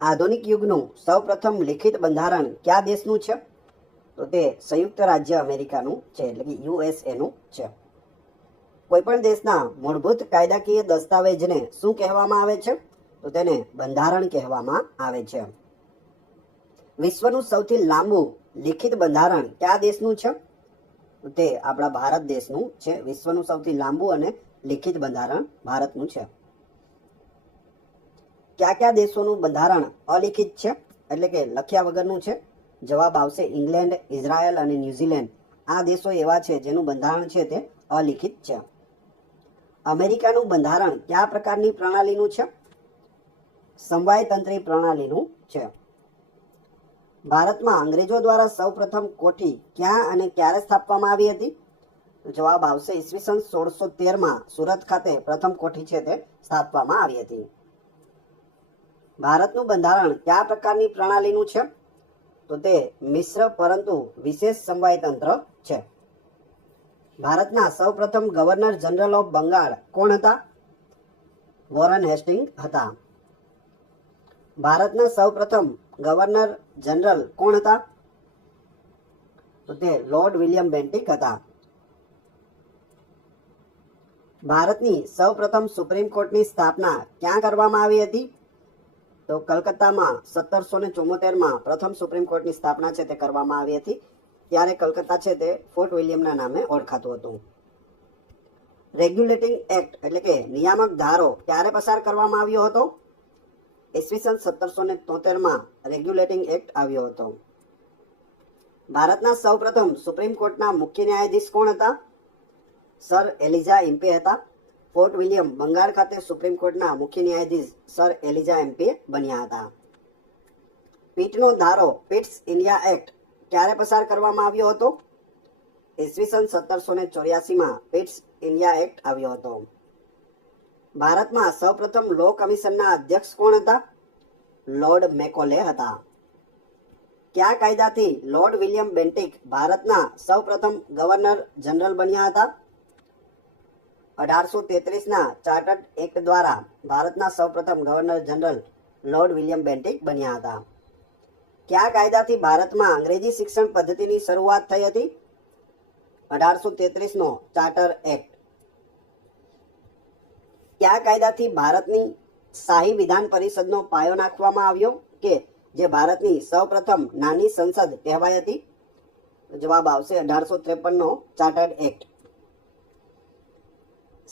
આધુનિક યુગનું સૌપ્રથમ લિખિત બંધારણ કયા દેશનું છે? તો તે સંયુક્ત રાજ્ય અમેરિકાનું છે, એટલે કે યુએસએનું છે. કોઈપણ દેશના મૂળભૂત કાયદાકીય દસ્તાવેજને શું કહેવામાં આવે છે? તો તેને બંધારણ કહેવામાં આવે છે. વિશ્વનું સૌથી લાંબુ લિખિત બંધારણ કયા દેશનું છે? તો તે આપણા ભારત દેશનું છે. વિશ્વનું સૌથી લાંબુ અને લિખિત બંધારણ ભારતનું છે. કયા કયા દેશોનું બંધારણ અલિખિત છે, એટલે કે લખ્યા વગરનું છે? જવાબ આવશે ઇંગ્લેન્ડ, ઇઝરાયલ અને ન્યુઝીલેન્ડ. આ દેશો એવા છે જેનું બંધારણ છે તે અલિખિત છે. અમેરિકાનું બંધારણ કયા પ્રકારની પ્રણાલીનું છે? સમવાયતંત્રી પ્રણાલીનું છે. ભારતમાં અંગ્રેજો દ્વારા સૌપ્રથમ કોઠી ક્યાં અને ક્યારે સ્થાપવામાં આવી હતી? જવાબ આવશે ઈસવીસન 1613માં સુરત ખાતે પ્રથમ કોઠી છે તે સ્થાપવામાં આવી હતી. ભારતનું બંધારણ કયા પ્રકારની પ્રણાલીનું છે? તો તે મિશ્ર પરંતુ વિશેષ સમવાયતંત્ર છે. ભારતના સૌપ્રથમ ગવર્નર જનરલ ઓફ બંગાળ કોણ હતા? વોરન હેસ્ટિંગ હતા. ભારતના સૌપ્રથમ ગવર્નર જનરલ કોણ હતા? તો તે લોર્ડ વિલિયમ બેન્ટિક હતા. ભારતની સૌપ્રથમ સુપ્રીમ કોર્ટની સ્થાપના ક્યાં કરવામાં આવી હતી? તો કલકત્તામાં 1774માં પ્રથમ સુપ્રીમ કોર્ટની સ્થાપના છે તે કરવામાં આવી હતી. ત્યારે કલકત્તા છે તે ફોર્ટ વિલિયમના નામે ઓળખાતું હતું. રેગ્યુલેટિંગ એક્ટ એટલે કે નિયામક ધારો ક્યારે પસાર કરવામાં આવ્યો હતો? ઈસવીસન 1773માં રેગ્યુલેટિંગ એક્ટ આવ્યો હતો. ભારતના સૌપ્રથમ સુપ્રીમ કોર્ટના મુખ્ય ન્યાયાધીશ કોણ હતા? સર એલિઝા ઇમ્પે હતા. ફોર્ટ વિલિયમ બંગાળ ખાતે સુપ્રીમ કોર્ટના મુખ્ય ન્યાયાધીશ સર એલિઝા એમ્પે બન્યા હતા. પીટનો ધારો પિટ્સ ઇન્ડિયા એક્ટ ક્યારે પસાર કરવામાં આવ્યો હતો? ઈસવીસન 1784માં પિટ્સ ઇન્ડિયા એક્ટ આવ્યો હતો. ભારતમાં સૌપ્રથમ લો કમિશનના અધ્યક્ષ કોણ હતા? લોર્ડ મેકોલે હતા. કયા કાયદાથી લોર્ડ વિલિયમ બેન્ટિક ભારતના સૌપ્રથમ ગવર્નર જનરલ બન્યા હતા? 1833ના ચાર્ટર્ડ એક્ટ દ્વારા ભારતના સૌપ્રથમ governor general lord William Bentinck બન્યા હતા. કયા કાયદાથી ભારતમાં અંગ્રેજી શિક્ષણ પદ્ધતિની શરૂઆત થઈ હતી? 1833નો ચાર્ટર એક્ટ. કયા કાયદાથી ભારતની શાહી વિધાન પરિષદનો પાયો નાખવામાં આવ્યો કે જે ભારતની સૌપ્રથમ નાની સંસદ કહેવાય હતી? જવાબ આવશે 1853નો ચાર્ટર્ડ એક્ટ.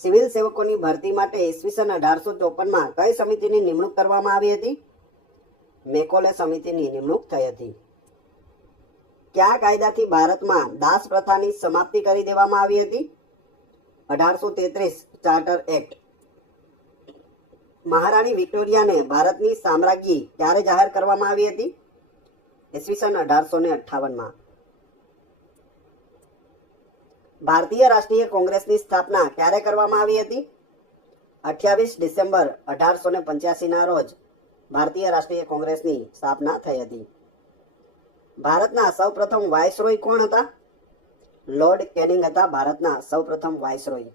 સિવિલ સેવકોની ભરતી માટે ઈસવીસન 1854માં કઈ સમિતિની નિમણૂક કરવામાં આવી હતી? મેકોલે સમિતિની નિમણૂક થઈ હતી. કયા કાયદાથી ભારતમાં દાસ પ્રથાની સમાપ્તિ કરી દેવામાં આવી હતી? 1833 ચાર્ટર એક્ટ. મહારાણી વિક્ટોરિયાને ભારતની સામ્રાજ્ઞી ક્યારે જાહેર કરવામાં આવી હતી? ઈસવીસન 1858માં. ભારતીય રાષ્ટ્રીય કોંગ્રેસની સ્થાપના ક્યારે કરવામાં આવી હતી? 28 ડિસેમ્બર 1885ના રોજ ભારતીય રાષ્ટ્રીય કોંગ્રેસની સ્થાપના થઈ હતી. ભારતના સૌપ્રથમ વાઇસરોય કોણ હતા? લોર્ડ કેનિંગ હતા ભારતના સૌપ્રથમ વાઇસરોય.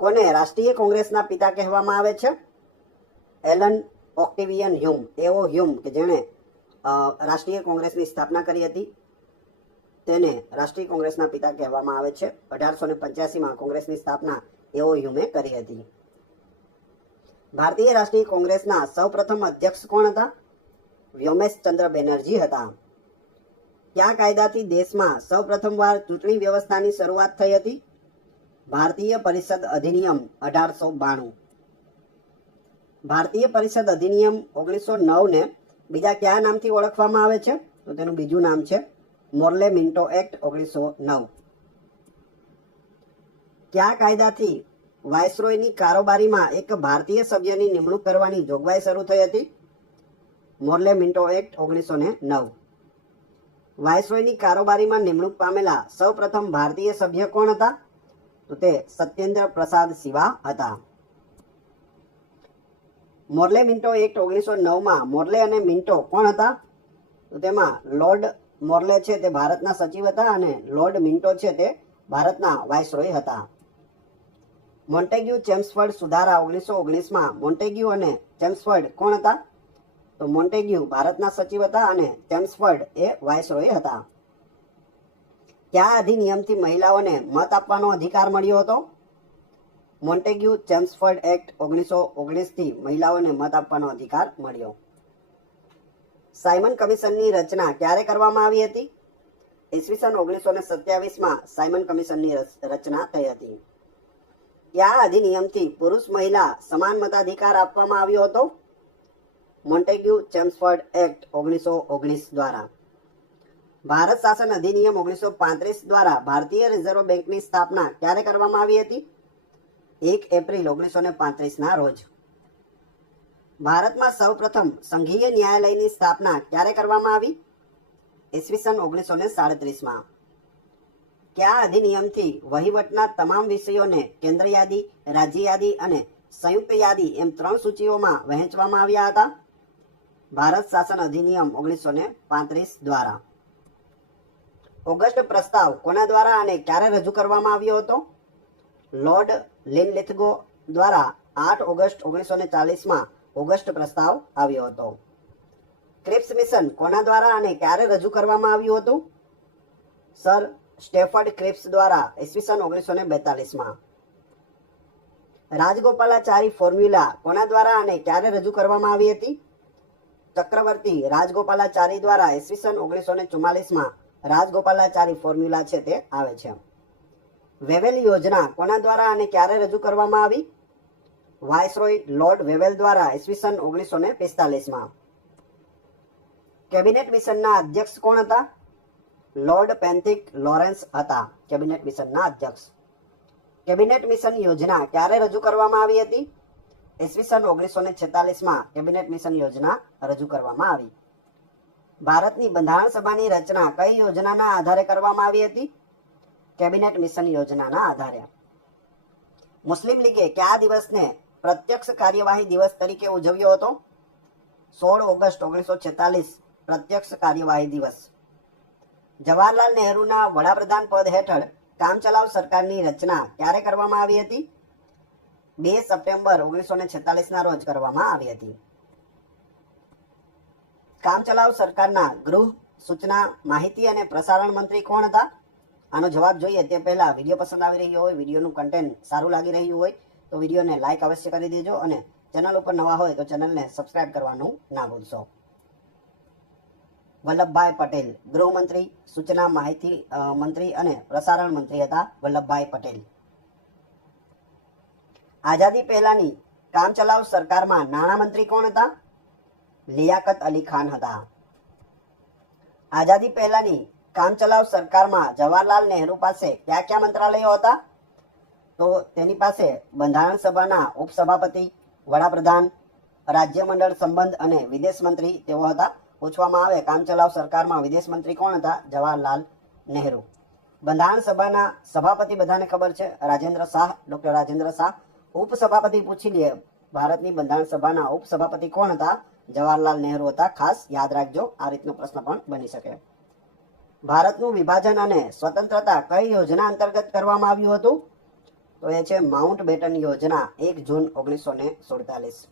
કોને રાષ્ટ્રીય કોંગ્રેસના પિતા કહેવામાં આવે છે? Allan Octavian Hume. એવો હ્યુમ કે જેણે રાષ્ટ્રીય કોંગ્રેસની સ્થાપના કરી હતી તેને રાષ્ટ્રીય કોંગ્રેસના પિતા કહેવામાં આવે છે. 1885માં કોંગ્રેસની સ્થાપના એવો હ્યુમે કરી હતી. ભારતીય રાષ્ટ્રીય કોંગ્રેસના સૌપ્રથમ અધ્યક્ષ કોણ હતા? વ્યોમેશ ચંદ્ર બેનર્જી હતા. કયા કાયદાથી દેશમાં સૌપ્રથમવાર ચૂંટણી વ્યવસ્થાની શરૂઆત થઈ હતી? ભારતીય પરિષદ અધિનિયમ 1892. ભારતીય પરિષદ અધિનિયમ 1909ને બીજા કયા નામથી ઓળખવામાં આવે છે? તો તેનું બીજું નામ છે મોર્લે મિન્ટો એક્ટ 1909. કયા કાયદાથી વાઇસરોયની કારોબારીમાં એક ભારતીય સભ્યની નિમણૂક કરવાની જોગવાઈ શરૂ થઈ હતી? Morley Minto act 1909. વાઇસરોયની કારોબારીમાં નિમણૂક પામેલા સૌપ્રથમ ભારતીય સભ્ય કોણ હતા? તો તે સત્યેન્દ્ર પ્રસાદ સિવા હતા. મોર્લે મિન્ટો એક્ટ 1909માં મોર્લે અને મિન્ટો કોણ હતા? તો તેમાં લોર્ડ મોર્લે છે તે ભારતના સચિવ હતા અને લોર્ડ મિન્ટો છે તે ભારતના વાઇસરોય હતા. મોન્ટેગ્યુ ચેમ્સફર્ડ સુધારા 1919માં મોન્ટેગ્યુ અને ચેમ્સફર્ડ કોણ હતા? તો તો મોન્ટેગ્યુ ભારતના સચિવ હતા અને ચેમ્સફર્ડ એ વાઇસરોય હતા. કયા અધિનિયમથી મહિલાઓને મત આપવાનો અધિકાર મળ્યો હતો? મોન્ટેગ્યુ ચેમ્સફર્ડ એક્ટ 1919 થી મહિલાઓને મત આપવાનો અધિકાર મળ્યો. સાયમન કમિશનની રચના ક્યારે કરવામાં આવી હતી? ઈસવીસન 1927માં સાયમન કમિશનની રચના થઈ હતી. કયા અધિનિયમથી પુરુષ મહિલા સમાન મતાધિકાર આપવામાં આવ્યો હતો? મોન્ટેગ્યુ ચેમ્સફર્ડ એક્ટ 1919 દ્વારા. ભારત શાસન અધિનિયમ 1935 દ્વારા ભારતીય રિઝર્વ બેંકની સ્થાપના ક્યારે કરવામાં આવી હતી? 1 એપ્રિલ 1935ના રોજ. ભારતમાં સૌપ્રથમ સંઘીય ન્યાયાલયની સ્થાપના ક્યારે કરવામાં આવી? ઈસવીસન 1937માં. કયા અધિનિયમથી વહીવટના તમામ વિષયોને કેન્દ્ર યાદી, રાજ્ય યાદી અને સંયુક્ત યાદી એમ 3 સૂચિઓમાં વહેંચવામાં આવ્યા હતા? ભારત શાસન અધિનિયમ 1935 દ્વારા. ઓગસ્ટ પ્રસ્તાવ કોના દ્વારા અને ક્યારે રજૂ કરવામાં આવ્યો હતો? લોર્ડ લિનલિથગો દ્વારા 8 ઓગસ્ટ 1940માં ઓગસ્ટ પ્રસ્તાવ આવ્યો હતો. ક્રિપ્સ મિશન કોના દ્વારા અને ક્યારે રજૂ કરવામાં આવ્યું હતું? સર સ્ટેફર્ડ ક્રિપ્સ દ્વારા ઈસવીસન 1942માં. રાજગોપાલાચારી ફોર્મ્યુલા કોના દ્વારા અને ક્યારે રજૂ કરવામાં આવી હતી? ચક્રવર્તી રાજગોપાલાચારી દ્વારા ઈસવીસન 1944માં રાજગોપાલાચારી ફોર્મ્યુલા છે તે આવે છે. વેવેલ યોજના કોના દ્વારા અને ક્યારે રજૂ કરવામાં આવી? વાઇસરોય લોર્ડ વેવેલ દ્વારા ઈસવીસન 1945માં. કેબિનેટ મિશનના અધ્યક્ષ કોણ હતા? લોર્ડ પેન્થિક લોરેન્સ હતા કેબિનેટ મિશનના અધ્યક્ષ. કેબિનેટ મિશન યોજના ક્યારે રજૂ કરવામાં આવી હતી? ઈસવીસન 1946માં કેબિનેટ મિશન યોજના રજૂ કરવામાં આવી. ભારતની બંધારણ સભાની રચના કઈ યોજનાના આધારે કરવામાં આવી હતી? કેબિનેટ મિશન યોજનાના આધારે. મુસ્લિમ લીગે કયા દિવસને પ્રત્યક્ષ કાર્યવાહી દિવસ તરીકે ઉજવ્યો હતો? 16 ઓગસ્ટ 1946 પ્રત્યક્ષ કાર્યવાહી દિવસ. જવાહરલાલ નહેરુના વડાપ્રધાન પદ હેઠળ કામચલાઉ સરકારની રચના ક્યારે કરવામાં આવી હતી? 2 સપ્ટેમ્બર 1946ના રોજ કરવામાં આવી હતી. કામચલાઉ સરકારના ગૃહ, સૂચના, માહિતી અને પ્રસારણ મંત્રી કોણ હતા? આનો જવાબ જોઈએ તે પહેલા વિડીયો પસંદ આવી રહ્યો હોય, વિડીયોનું કન્ટેન્ટ સારું લાગી રહ્યું હોય તો વિડીયોને લાઇક અવશ્ય કરી દેજો અને ચેનલ ઉપર નવા હોય તો ચેનલને સબસ્ક્રાઇબ કરવાનું ના ભૂલશો. વલ્લભભાઈ પટેલ ગૃહમંત્રી, સૂચના માહિતી મંત્રી અને પ્રસારણ મંત્રી હતા વલ્લભભાઈ પટેલ. આઝાદી પહેલાની કામચલાઉ સરકારમાં નાણામંત્રી કોણ હતા? લિયાકત અલી ખાન હતા. આઝાદી પહેલાની કામચલાઉ સરકારમાં જવાહરલાલ નહેરુ પાસે કયા કયા મંત્રાલયો હતા? તો તેની પાસે બંધારણ સભાના ઉપસભાપતિ, વડાપ્રધાન, રાજ્ય મંડળ સંબંધ અને વિદેશ મંત્રી તેઓ હતા. પૂછવામાં આવે કામચલાઉ સરકારમાં વિદેશ મંત્રી કોણ હતા? જવાહરલાલ નહેરુ. બંધારણ સભાના સભાપતિ બધાને ખબર છે, રાજેન્દ્ર શાહ, ડોક્ટર રાજેન્દ્ર શાહ. ઉપસભાપતિ પૂછી લઈએ, ભારતની બંધારણ સભાના ઉપસભાપતિ કોણ હતા? જવાહરલાલ નહેરુ હતા. ખાસ યાદ રાખજો, આ રીતનો પ્રશ્ન પણ બની શકે. ભારતનું વિભાજન અને સ્વતંત્રતા કઈ યોજના અંતર્ગત કરવામાં આવ્યું હતું? તો એ છે માઉન્ટ બેટન યોજના 1 જૂન 1947.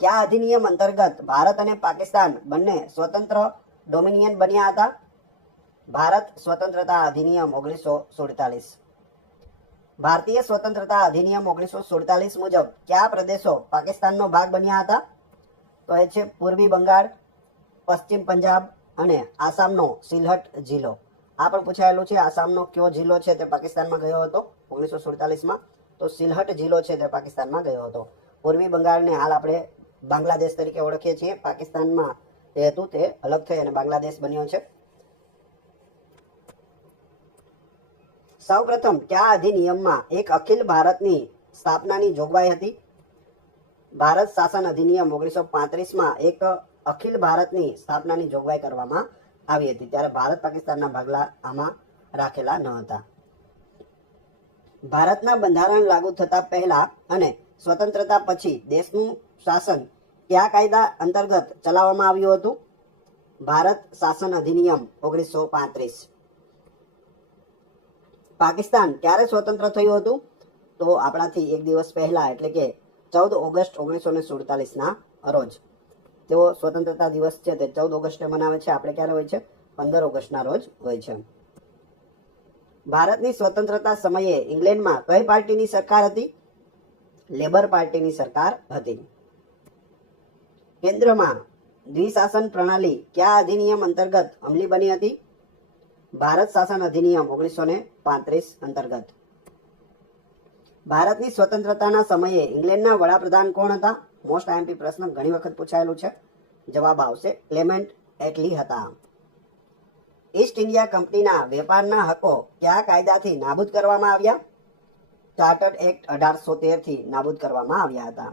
કયા અધિનિયમ અંતર્ગત ભારત અને પાકિસ્તાન બંને સ્વતંત્ર ડોમિનિયન બન્યા હતા? ભારત સ્વતંત્રતા અધિનિયમ 1947. ભારતીય સ્વતંત્રતા અધિનિયમ 1947 મુજબ કયા પ્રદેશો પાકિસ્તાનનો ભાગ બન્યા હતા? તો એ છે પૂર્વી બંગાળ, પશ્ચિમ પંજાબ અને આસામનો સિલહટ જિલ્લો. આ પણ પૂછાયેલું છે, આસામનો કયો જિલ્લો છે તે પાકિસ્તાનમાં ગયો હતો 1947માં? તો સિલહટ જિલ્લો છે તે પાકિસ્તાનમાં ગયો હતો. પૂર્વી બંગાળને હાલ આપણે બાંગ્લાદેશ તરીકે ઓળખીએ છીએ. પાકિસ્તાનમાં તે હતું, તે અલગ થઈ અને બાંગ્લાદેશ બન્યો છે. સૌપ્રથમ કયા અધિનિયમમાં એક અખિલ ભારતની સ્થાપનાની જોગવાઈ હતી? ભારત શાસન અધિનિયમ 1935માં એક અખિલ ભારતની સ્થાપનાની જોગવાઈ કરવામાં આવી હતી. ત્યારે ભારત પાકિસ્તાનના ભાગલા આમાં રાખેલા ન હતા. ભારતના બંધારણ લાગુ થતા પહેલા અને સ્વતંત્રતા પછી દેશનું શાસન કયા કાયદા અંતર્ગત ચલાવવામાં આવ્યું હતું? ભારત શાસન અધિનિયમ 1935. પાકિસ્તાન ક્યારે સ્વતંત્ર થયું હતું? તો આપણાથી એક દિવસ પહેલા એટલે કે 14 ઓગસ્ટ 1947ના રોજ. તેઓ સ્વતંત્રતા દિવસ છે તે 14 ઓગસ્ટે મનાવે છે. આપણે ક્યારે હોય છે? 15 ઓગસ્ટના રોજ હોય છે. ભારતની સ્વતંત્રતા સમયે ઇંગ્લેન્ડમાં કઈ પાર્ટીની સરકાર હતી? લેબર પાર્ટીની સરકાર હતી. કેન્દ્રમાં દ્વિશાસન પ્રણાલી કયા અધિનિયમ અંતર્ગત અમલી બની હતી? ભારત શાસન અધિનિયમ 1935 અંતર્ગત. ભારતની સ્વતંત્રતાના સમયે ઇંગ્લેન્ડના વડાપ્રધાન કોણ હતા? મોસ્ટ આઈએમપી પ્રશ્ન, ઘણી વખત પૂછાયેલું છે. જવાબ આવશે ક્લેમેન્ટ એટલી હતા. ઈસ્ટ ઇન્ડિયા કંપનીના વેપારના હકો કયા કાયદાથી નાબૂદ કરવામાં આવ્યા? ચાર્ટર્ડ એક્ટ 1813 થી નાબૂદ કરવામાં આવ્યા હતા.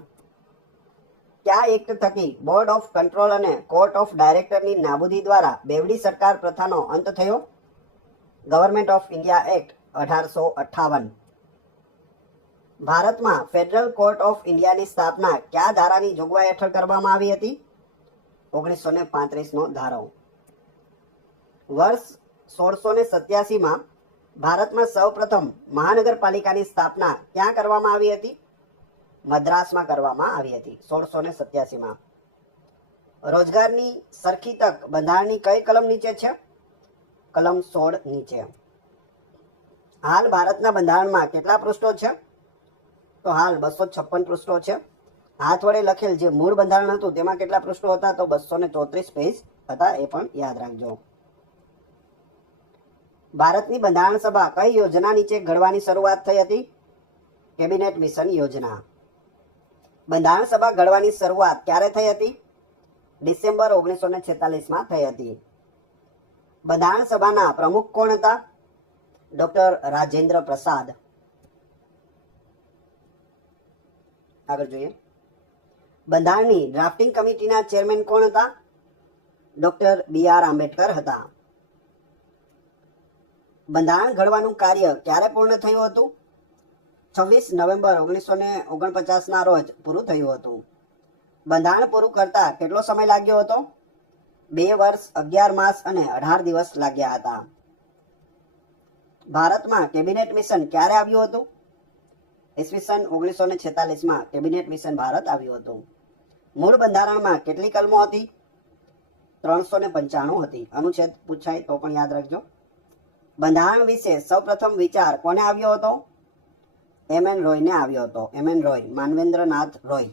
કયા એક્ટ થકી બોર્ડ ઓફ કંટ્રોલ અને કોર્ટ ઓફ ડાયરેક્ટરની નાબૂદી દ્વારા બેવડી સરકાર પ્રથાનો અંત થયો? Government of India act 1858. ભારતમાં ફેડરલ કોર્ટ ઓફ ઇન્ડિયાની સ્થાપના કયા ધારાની જોગવાઈ હેઠળ કરવામાં આવી હતી? 1935 નો ધારો. વર્ષ 1687માં ભારતમાં સૌપ્રથમ મહાનગરપાલિકાની સ્થાપના ક્યાં કરવામાં આવી હતી? મદ્રાસમાં કરવામાં આવી હતી 1687માં. રોજગારની સરખી તક બંધારણની કઈ કલમ નીચે છે? કલમ 16 નીચે. હાલ ભારતના બંધારણમાં કેટલા પૃષ્ઠો છે? તો હાલ 256 પૃષ્ઠો છે. હાથ વડે લખેલ જે મૂળ બંધારણ હતું તેમાં કેટલા પૃષ્ઠો હતા? તો 234 પેજ હતા. એ પણ યાદ રાખજો. ભારતની બંધારણ સભા કઈ યોજના નીચે ઘડવાની શરૂઆત થઈ હતી? કેબિનેટ મિશન યોજના. બંધારણ સભા ઘડવાની શરૂઆત ક્યારે થઈ હતી? ડિસેમ્બર 1946માં થઈ હતી. બંધારણ સભાના પ્રમુખ કોણ હતા? ડોક્ટર રાજેન્દ્ર પ્રસાદ. આગળ જોઈએ. બંધારણની ડ્રાફ્ટિંગ કમિટીના ચેરમેન કોણ હતા? ડોક્ટર BR આંબેડકર હતા. બંધારણ ઘડવાનું કાર્ય ક્યારે પૂર્ણ થયું હતું? 26 નવેમ્બર 1949ના રોજ પૂરું થયું હતું. બંધારણ પૂરું કરતા કેટલો સમય લાગ્યો હતો? 2 વર્ષ 11 માસ અને 18 દિવસ લાગ્યા હતા. ભારતમાં કેબિનેટ મિશન ક્યારે આવ્યું હતું? ઈસવીસન 1946માં કેબિનેટ મિશન ભારત આવ્યું હતું. મૂળ બંધારણમાં કેટલી કલમો હતી? 395 હતી. અનુચ્છેદ પૂછાય તો પણ યાદ રાખજો. બંધારણ વિશે સૌપ્રથમ વિચાર કોને આવ્યો હતો? MN રોયને આવ્યો હતો. MN રોય, માનવેન્દ્રનાથ રોય.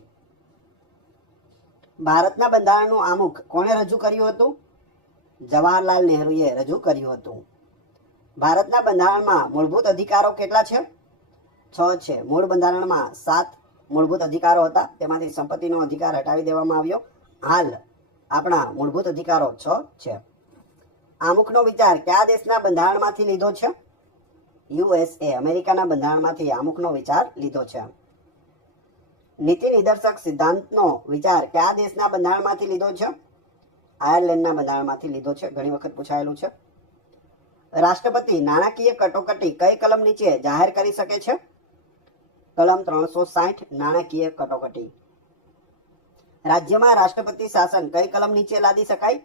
ભારતના બંધારણનું આમુખ કોણે રજૂ કર્યું હતું? જવાહરલાલ નહેરુએ રજૂ કર્યું હતું. ભારતના બંધારણમાં મૂળભૂત અધિકારો કેટલા છે? 6 છે. મૂળ બંધારણમાં 7 મૂળભૂત અધિકારો હતા. તેમાંથી સંપત્તિનો અધિકાર હટાવી દેવામાં આવ્યો. હાલ આપણા મૂળભૂત અધિકારો 6 છે. આમુખનો વિચાર કયા દેશના બંધારણમાંથી લીધો છે? USA, અમેરિકાના બંધારણમાંથી આમુખનો વિચાર લીધો છે. નીતિ નિદર્શક સિદ્ધાંતનો વિચાર કયા દેશના બંધારણમાંથી લીધો છે? આયર્લેન્ડના બંધારણમાંથી લીધો છે. ઘણી વખત પૂછાયેલું છે. રાષ્ટ્રપતિ નાણાકીય કટોકટી કઈ કલમ નીચે જાહેર કરી શકે છે? કલમ 360 નાણાકીય કટોકટી. રાજ્યમાં રાષ્ટ્રપતિ શાસન કઈ કલમ નીચે લાદી શકાય?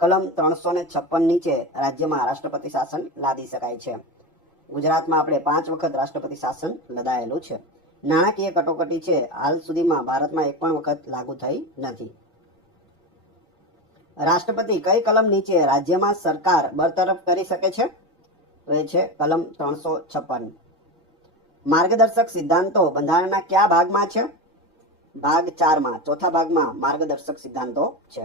કલમ 356 નીચે રાજ્યમાં રાષ્ટ્રપતિ શાસન લાદી શકાય છે. ગુજરાતમાં આપણે 5 વખત રાષ્ટ્રપતિ શાસન લદાયેલું છે. નાણાકીય કટોકટી છે હાલ સુધીમાં ભારતમાં એક પણ વખત લાગુ થઈ નથી. રાષ્ટ્રપતિ કઈ કલમ નીચે રાજ્યમાં સરકાર બરતરફ કરી શકે છે? તો એ છે કલમ 356. માર્ગદર્શક સિદ્ધાંતો બંધારણના કયા ભાગમાં છે? ભાગ 4માં, ચોથા ભાગમાં માર્ગદર્શક સિદ્ધાંતો છે.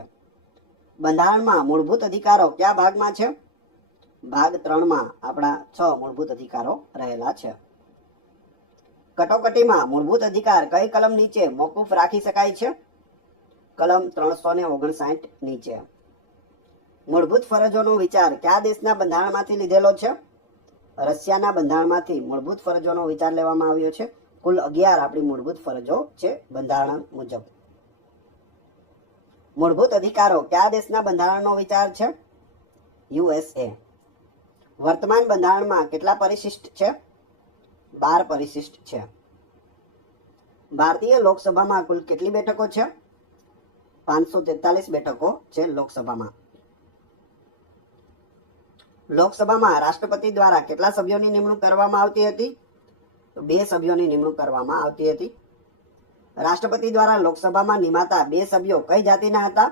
બંધારણમાં મૂળભૂત અધિકારો કયા ભાગમાં છે? ભાગ 3માં આપણા 6 મૂળભૂત અધિકારો રહેલા છે. કટોકટીમાં મૂળભૂત અધિકાર કઈ કલમ નીચે મોકૂફ રાખી શકાય છે? કલમ 359 નીચે. મૂળભૂત ફરજોનો વિચાર કયા દેશના બંધારણમાંથી લીધેલો છે? રશિયાના બંધારણમાંથી મૂળભૂત ફરજોનો વિચાર લેવામાં આવ્યો છે. કુલ 11 આપણી મૂળભૂત ફરજો છે બંધારણ મુજબ. મૂળભૂત અધિકારો કયા દેશના બંધારણનો વિચાર છે? USA. વર્તમાન બંધારણમાં કેટલા પરિશિષ્ટ છે? 12 પરિશિષ્ટ છે. ભારતીય લોકસભામાં કુલ કેટલી બેઠકો છે? 543 બેઠકો છે લોકસભામાં. લોકસભામાં રાષ્ટ્રપતિ દ્વારા કેટલા સભ્યોની નિમણૂક કરવામાં આવતી હતી? તો 2 સભ્યોની નિમણૂક કરવામાં આવતી હતી. રાષ્ટ્રપતિ દ્વારા લોકસભામાં નિમાતા 2 સભ્યો કઈ જાતિના હતા?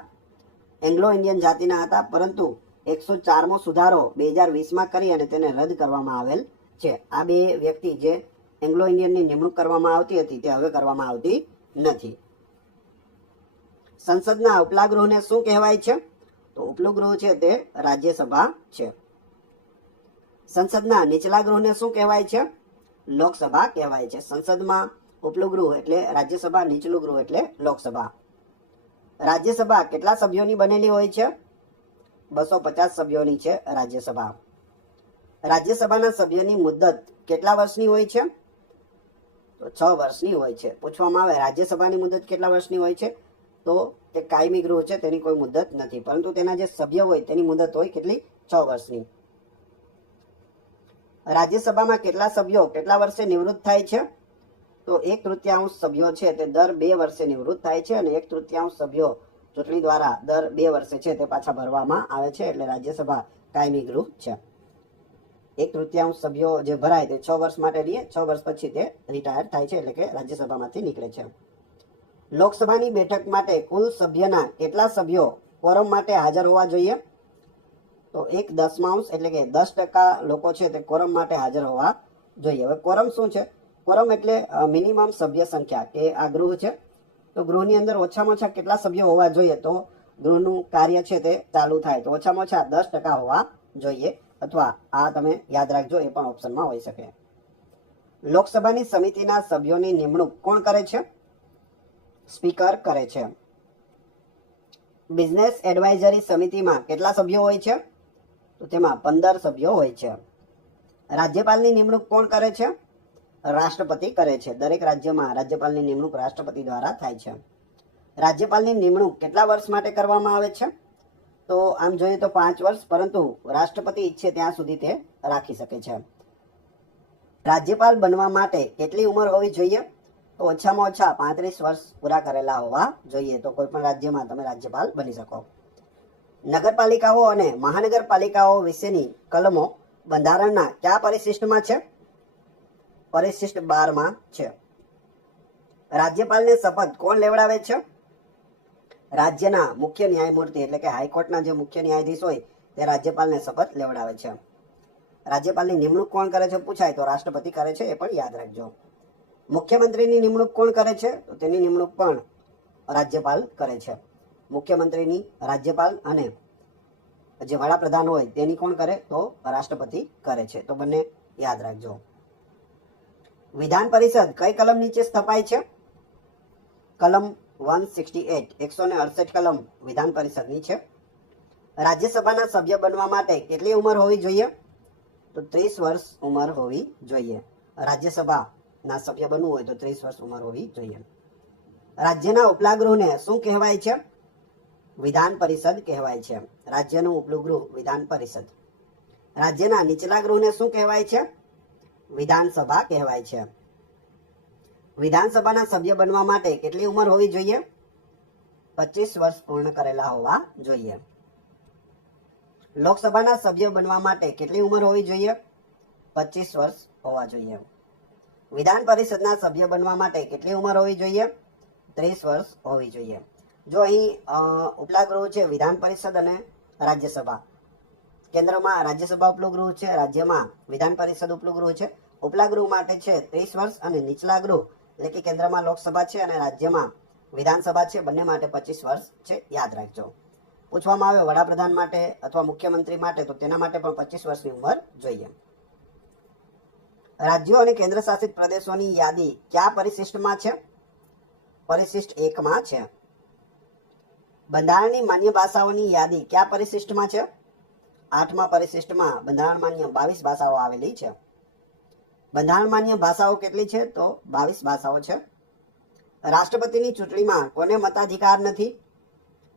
એંગ્લો ઇન્ડિયન જાતિના હતા, પરંતુ 104મો સુધારો 2020માં કરી અને તેને રદ કરવામાં આવેલ છે. આ 2 વ્યક્તિ જે એંગ્લો ઇન્ડિયનની નિમણૂક કરવામાં આવતી હતી તે હવે કરવામાં આવતી નથી. સંસદના ઉપલા ગૃહને શું કહેવાય છે? તો ઉપલું ગૃહ છે તે રાજ્યસભા છે. સંસદના નીચલા ગૃહને શું કહેવાય છે? લોકસભા કહેવાય છે. સંસદમાં ઉપલું ગૃહ એટલે રાજ્યસભા, નીચલું ગૃહ એટલે લોકસભા. રાજ્યસભા કેટલા સભ્યોની બનેલી હોય છે? 250 સભ્યોની છે રાજ્યસભા. રાજ્યસભાના સભ્યોની મુદ્દત કેટલા વર્ષની હોય છે? તો 6 વર્ષની હોય છે. પૂછવામાં આવે રાજ્યસભાની મુદ્દત કેટલા વર્ષની હોય છે? તો તે કાયમી ગૃહ છે, તેની કોઈ મુદ્દત નથી, પરંતુ તેના જે સભ્ય હોય તેની મુદ્દત હોય કેટલી? 6 વર્ષની. રાજ્યસભામાં કેટલા સભ્યો કેટલા વર્ષે નિવૃત્ત થાય છે? તો 1/3 સભ્યો છે તે દર 2 વર્ષે નિવૃત્ત થાય છે અને 1/3 સભ્યો ચૂંટણી દ્વારા દર 2 વર્ષે છે તે પાછા ભરવામાં આવે છે. એટલે રાજ્યસભા કાયમી ગૃહ છે. 1/3 સભ્યો જે ભરાય તે 6 વર્ષ માટે રહે, 6 વર્ષ પછી તે રિટાયર થાય છે, એટલે કે રાજ્યસભામાંથી નીકળે છે. લોકસભાની બેઠક માટે કુલ સભ્યના કેટલા સભ્યો કોરમ માટે હાજર હોવા જોઈએ? તો 1/10 એટલે કે 10% લોકો છે તે કોરમ માટે હાજર હોવા જોઈએ. હવે કોરમ શું છે? કોરમ એટલે મિનિમમ સભ્ય સંખ્યા, કે આ ગૃહ છે તો ગૃહની અંદર ઓછામાં ઓછા કેટલા સભ્યો હોવા જોઈએ તો ગૃહનું કાર્ય છે તે ચાલુ થાય? તો ઓછામાં ઓછા 10% હોવા જોઈએ, અથવા આ તમે યાદ રાખજો, એ પણ ઓપ્શનમાં હોઈ શકે. લોકસભાની સમિતિના સભ્યોની નિમણૂક કોણ કરે છે? સ્પીકર કરે છે. બિઝનેસ એડવાઇઝરી સમિતિમાં કેટલા સભ્યો હોય છે? તો તેમાં 15 સભ્યો હોય છે. રાજ્યપાલની નિમણૂક કોણ કરે છે? રાષ્ટ્રપતિ કરે છે. દરેક રાજ્યમાં રાજ્યપાલની નિમણૂક રાષ્ટ્રપતિ દ્વારા થાય છે. રાજ્યપાલની નિમણૂક કેટલા વર્ષ માટે કરવામાં આવે છે? તો આમ જોઈએ તો 5 વર્ષ, પરંતુ રાષ્ટ્રપતિ ઈચ્છે ત્યાં સુધી તે રાખી શકે છે. રાજ્યપાલ બનવા માટે કેટલી ઉંમર હોવી જોઈએ? તો ઓછામાં ઓછા 35 વર્ષ પૂરા કરેલા હોવા જોઈએ, તો કોઈ પણ રાજ્યમાં તમે રાજ્યપાલ બની શકો. નગરપાલિકાઓ અને મહાનગરપાલિકાઓ વિશેની કલમો બંધારણના કયા પરિશિષ્ટમાં છે? પરિશિષ્ટ 12માં છે. રાજ્યપાલને શપથ કોણ લેવડાવે છે? રાજ્યના મુખ્ય ન્યાયમૂર્તિ, એટલે કે હાઈકોર્ટના જે મુખ્ય ન્યાયાધીશ હોય તે રાજ્યપાલને શપથ લેવડાવે છે. રાજ્યપાલની નિમણૂક કોણ કરે છે પૂછાય તો રાષ્ટ્રપતિ કરે છે, એ પણ યાદ રાખજો. મુખ્યમંત્રીની નિમણૂક કોણ કરે છે? તો તેની નિમણૂક પણ રાજ્યપાલ કરે છે. મુખ્યમંત્રીની રાજ્યપાલ અને જે વડાપ્રધાન હોય તેની કોણ કરે? તો રાષ્ટ્રપતિ કરે છે. તો બંને યાદ રાખજો. વિધાન પરિષદ કઈ કલમ નીચે સ્થપાય છે? કલમ 168, 168 કલમ વિધાન પરિષદની છે. રાજ્યસભાના સભ્ય બનવા માટે કેટલી ઉંમર હોવી જોઈએ? તો 30 વર્ષ ઉંમર હોવી જોઈએ. રાજ્યસભાના સભ્ય બનવું હોય તો 30 વર્ષ ઉંમર હોવી જોઈએ. રાજ્યના ઉપલા ગૃહને શું કહેવાય છે? વિધાન પરિષદ કહેવાય છે. રાજ્યનું ઉપલું ગૃહ વિધાન પરિષદ. રાજ્યના નીચલા ગૃહને શું કહેવાય છે? વિધાનસભા કહેવાય છે. વિધાનસભાના સભ્ય બનવા માટે કેટલી ઉંમર હોવી જોઈએ? 25 વર્ષ પૂર્ણ કરેલા હોવા જોઈએ. લોકસભાના સભ્ય બનવા માટે કેટલી ઉંમર હોવી જોઈએ? 25 વર્ષ હોવા જોઈએ. વિધાન પરિષદના સભ્ય બનવા માટે કેટલી ઉંમર હોવી જોઈએ? 30 વર્ષ હોવી જોઈએ. જો અહીં ઉપલા ગૃહ છે વિધાન પરિષદ અને રાજ્યસભા. કેન્દ્રમાં રાજ્યસભા ઉપલું ગૃહ છે, રાજ્યમાં વિધાન પરિષદ ઉપલું ગૃહ છે. ઉપલા ગૃહ માટે છે 30 વર્ષ અને નીચલા ગૃહ એટલે કે કેન્દ્રમાં લોકસભા છે અને રાજ્યમાં વિધાનસભા છે, બંને માટે 25 વર્ષ છે, યાદ રાખજો. પૂછવામાં આવે વડાપ્રધાન માટે અથવા મુખ્યમંત્રી માટે તો તેના માટે પણ 25 વર્ષની ઉંમર જોઈએ. રાજ્યો અને કેન્દ્ર શાસિત પ્રદેશોની યાદી કયા પરિશિષ્ટમાં છે? પરિશિષ્ટ 1માં છે. બંધારણની માન્ય ભાષાઓની યાદી કયા પરિશિષ્ટમાં છે? 8મા પરિશિષ્ટમાં બંધારણ માન્ય 22 ભાષાઓ આવેલી છે. બંધારણ માન્ય ભાષાઓ કેટલી છે? તો 22 ભાષાઓ છે. રાષ્ટ્રપતિની ચૂંટણીમાં કોને મતાધિકાર નથી?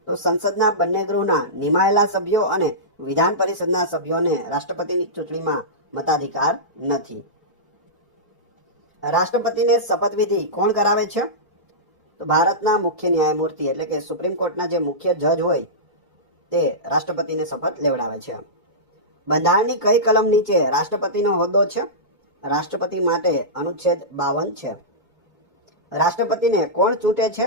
તો સંસદના બંને ગૃહના નિમાયેલા સભ્યો અને વિધાન પરિષદના સભ્યોને રાષ્ટ્રપતિની ચૂંટણીમાં મતાધિકાર નથી. રાષ્ટ્રપતિને શપથવિધિ કોણ કરાવે છે? તો ભારતના મુખ્ય ન્યાયમૂર્તિ, એટલે કે સુપ્રીમ કોર્ટના જે મુખ્ય જજ હોય તે રાષ્ટ્રપતિને શપથ લેવડાવે છે. બંધારણની કઈ કલમ નીચે રાષ્ટ્રપતિનો હોદ્દો છે? રાષ્ટ્રપતિ માટે અનુચ્છેદ 52 છે. રાષ્ટ્રપતિને કોણ ચૂંટે છે?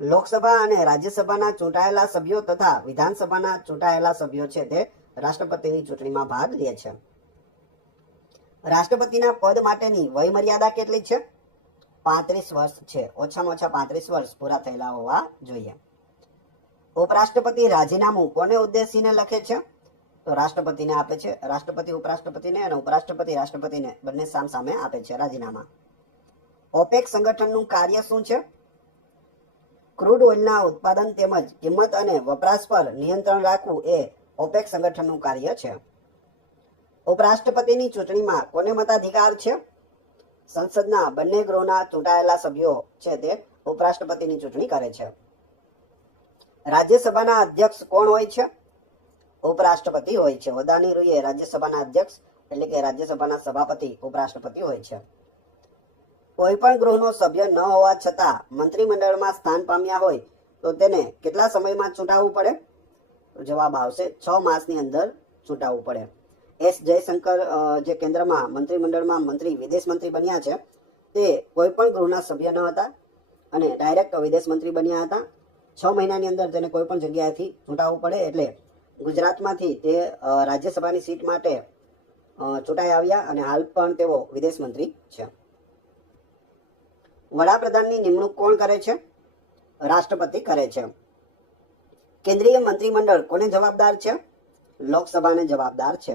લોકસભા અને રાજ્યસભાના ચૂંટાયેલા સભ્યો તથા વિધાનસભાના ચૂંટાયેલા સભ્યો છે તે રાષ્ટ્રપતિની ચૂંટણીમાં ભાગ લે છે. રાષ્ટ્રપતિના પદ માટેની વય મર્યાદા કેટલી છે? 35 વર્ષ છે. ઓછામાં ઓછા 35 વર્ષ પૂરા થયેલા હોવા જોઈએ. ઉપરાષ્ટ્રપતિ રાજીનામું કોને ઉદ્દેશીને લખે છે? તો રાષ્ટ્રપતિને આપે છે. રાષ્ટ્રપતિ ઉપરાષ્ટ્રપતિને અને ઉપરાષ્ટ્રપતિ રાષ્ટ્રપતિને બંને સામસામે આપે છે રાજીનામા. ઓપેક સંગઠનનું કાર્ય શું છે? ક્રૂડ ઓઇલના ઉત્પાદન તેમજ કિંમત અને વપરાશ પર નિયંત્રણ રાખવું એ ઓપેક સંગઠનનું કાર્ય છે. ઉપરાષ્ટ્રપતિની ચૂંટણીમાં કોને મતાધિકાર છે? સંસદના બંને ગૃહના ચૂંટાયેલા સભ્યો છે તે ઉપરાષ્ટ્રપતિની ચૂંટણી કરે છે. રાજ્યસભાના અધ્યક્ષ કોણ હોય છે? ઉપરાષ્ટ્રપતિ હોય છે. હોદ્દાની રૂએ રાજ્યસભાના અધ્યક્ષ એટલે કે રાજ્યસભાના સભાપતિ ઉપરાષ્ટ્રપતિ હોય છે. કોઈ પણ ગૃહનો સભ્ય ન હોવા છતાં મંત્રીમંડળમાં સ્થાન પામ્યા હોય તો તેને કેટલા સમયમાં ચૂંટાવવું પડે? તો જવાબ આવશે 6 માસની અંદર ચૂંટાવવું પડે. એસ જયશંકર જે કેન્દ્રમાં મંત્રીમંડળમાં મંત્રી વિદેશ મંત્રી બન્યા છે તે કોઈ પણ ગૃહના સભ્ય ન હતા અને ડાયરેક્ટ વિદેશ મંત્રી બન્યા હતા. 6 મહિનાની અંદર તેને કોઈ પણ જગ્યાએથી ચૂંટાવવું પડે. એટલે ગુજરાતમાંથી તે રાજ્યસભાની સીટ માટે ચૂંટાઈ આવ્યા અને હાલ પણ તેઓ વિદેશ મંત્રી છે. વડાપ્રધાનની નિમણૂક કોણ કરે છે? રાષ્ટ્રપતિ કરે છે. કેન્દ્રીય મંત્રીમંડળ કોને જવાબદાર છે? લોકસભાને જવાબદાર છે.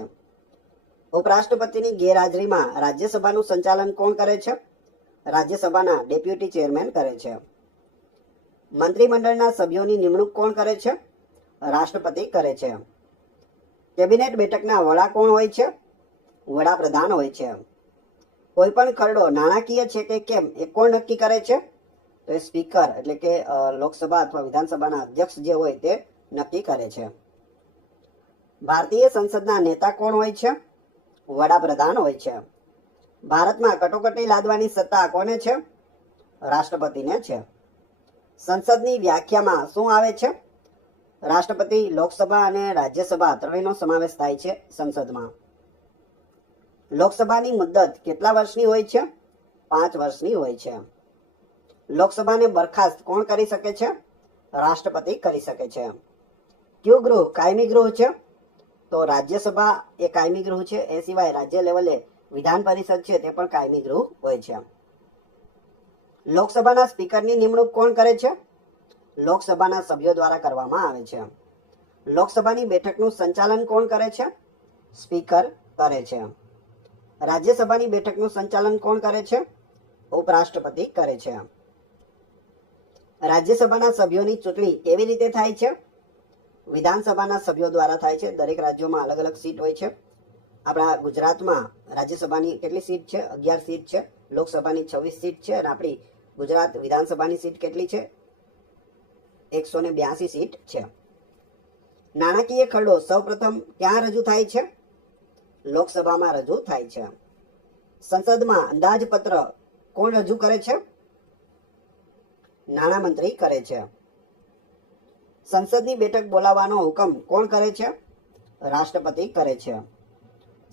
ઉપરાષ્ટ્રપતિની ગેરહાજરીમાં રાજ્યસભાનું સંચાલન કોણ કરે છે? રાજ્યસભાના ડેપ્યુટી ચેરમેન કરે છે. મંત્રીમંડળના સભ્યોની નિમણૂક કોણ કરે છે? રાષ્ટ્રપતિ કરે છે. કેબિનેટ બેઠકના વડા કોણ હોય છે? વડાપ્રધાન હોય છે. કોઈ પણ ખરડો નાણાકીય છે કે કેમ એ કોણ નક્કી કરે છે? તો એ સ્પીકર એટલે કે લોકસભા અથવા વિધાનસભાના અધ્યક્ષ જે હોય તે નક્કી કરે છે. ભારતીય સંસદના નેતા કોણ હોય છે? વડાપ્રધાન હોય છે. ભારતમાં કટોકટી લાદવાની સત્તા કોને છે? રાષ્ટ્રપતિને છે. સંસદની વ્યાખ્યામાં શું આવે છે? રાષ્ટ્રપતિ, લોકસભા અને રાજ્યસભા ત્રણેયનો સમાવેશ થાય છે સંસદમાં. લોકસભાની મુદ્દત કેટલા વર્ષની હોય છે? 5 વર્ષની હોય છે. લોકસભાને બરખાસ્ત કોણ કરી શકે છે? રાષ્ટ્રપતિ કરી શકે છે. કયું ગૃહ કાયમી ગૃહ છે? તો રાજ્યસભા એ કાયમી ગૃહ છે. એ સિવાય રાજ્ય લેવલે વિધાન પરિષદ છે તે પણ કાયમી ગૃહ હોય છે. લોકસભાના સ્પીકરની નિમણૂક કોણ કરે છે? લોકસભાના સભ્યો દ્વારા કરવામાં આવે છે. લોકસભાની બેઠકનું સંચાલન કોણ કરે છે? સ્પીકર કરે છે. રાજ્યસભાની બેઠકનું સંચાલન કોણ કરે છે? ઉપરાષ્ટ્રપતિ કરે છે. રાજ્યસભાના સભ્યોની ચૂંટણી કેવી રીતે થાય છે? વિધાનસભાના સભ્યો દ્વારા થાય છે. દરેક રાજ્યોમાં અલગ અલગ સીટ હોય છે. આપણા ગુજરાતમાં રાજ્યસભાની કેટલી સીટ છે? 11 સીટ છે. લોકસભાની 26 સીટ છે. અને આપણી ગુજરાત વિધાનસભાની સીટ કેટલી છે? 182 સીટ છે. નાણાકીય ખરડો સૌપ્રથમ ક્યાં રજૂ થાય છે? લોકસભામાં રજૂ થાય છે. સંસદમાં અંદાજપત્ર કોણ રજૂ કરે છે? નાણામંત્રી કરે છે. સંસદની બેઠક બોલાવવાનો હુકમ કોણ કરે છે? રાષ્ટ્રપતિ કરે છે.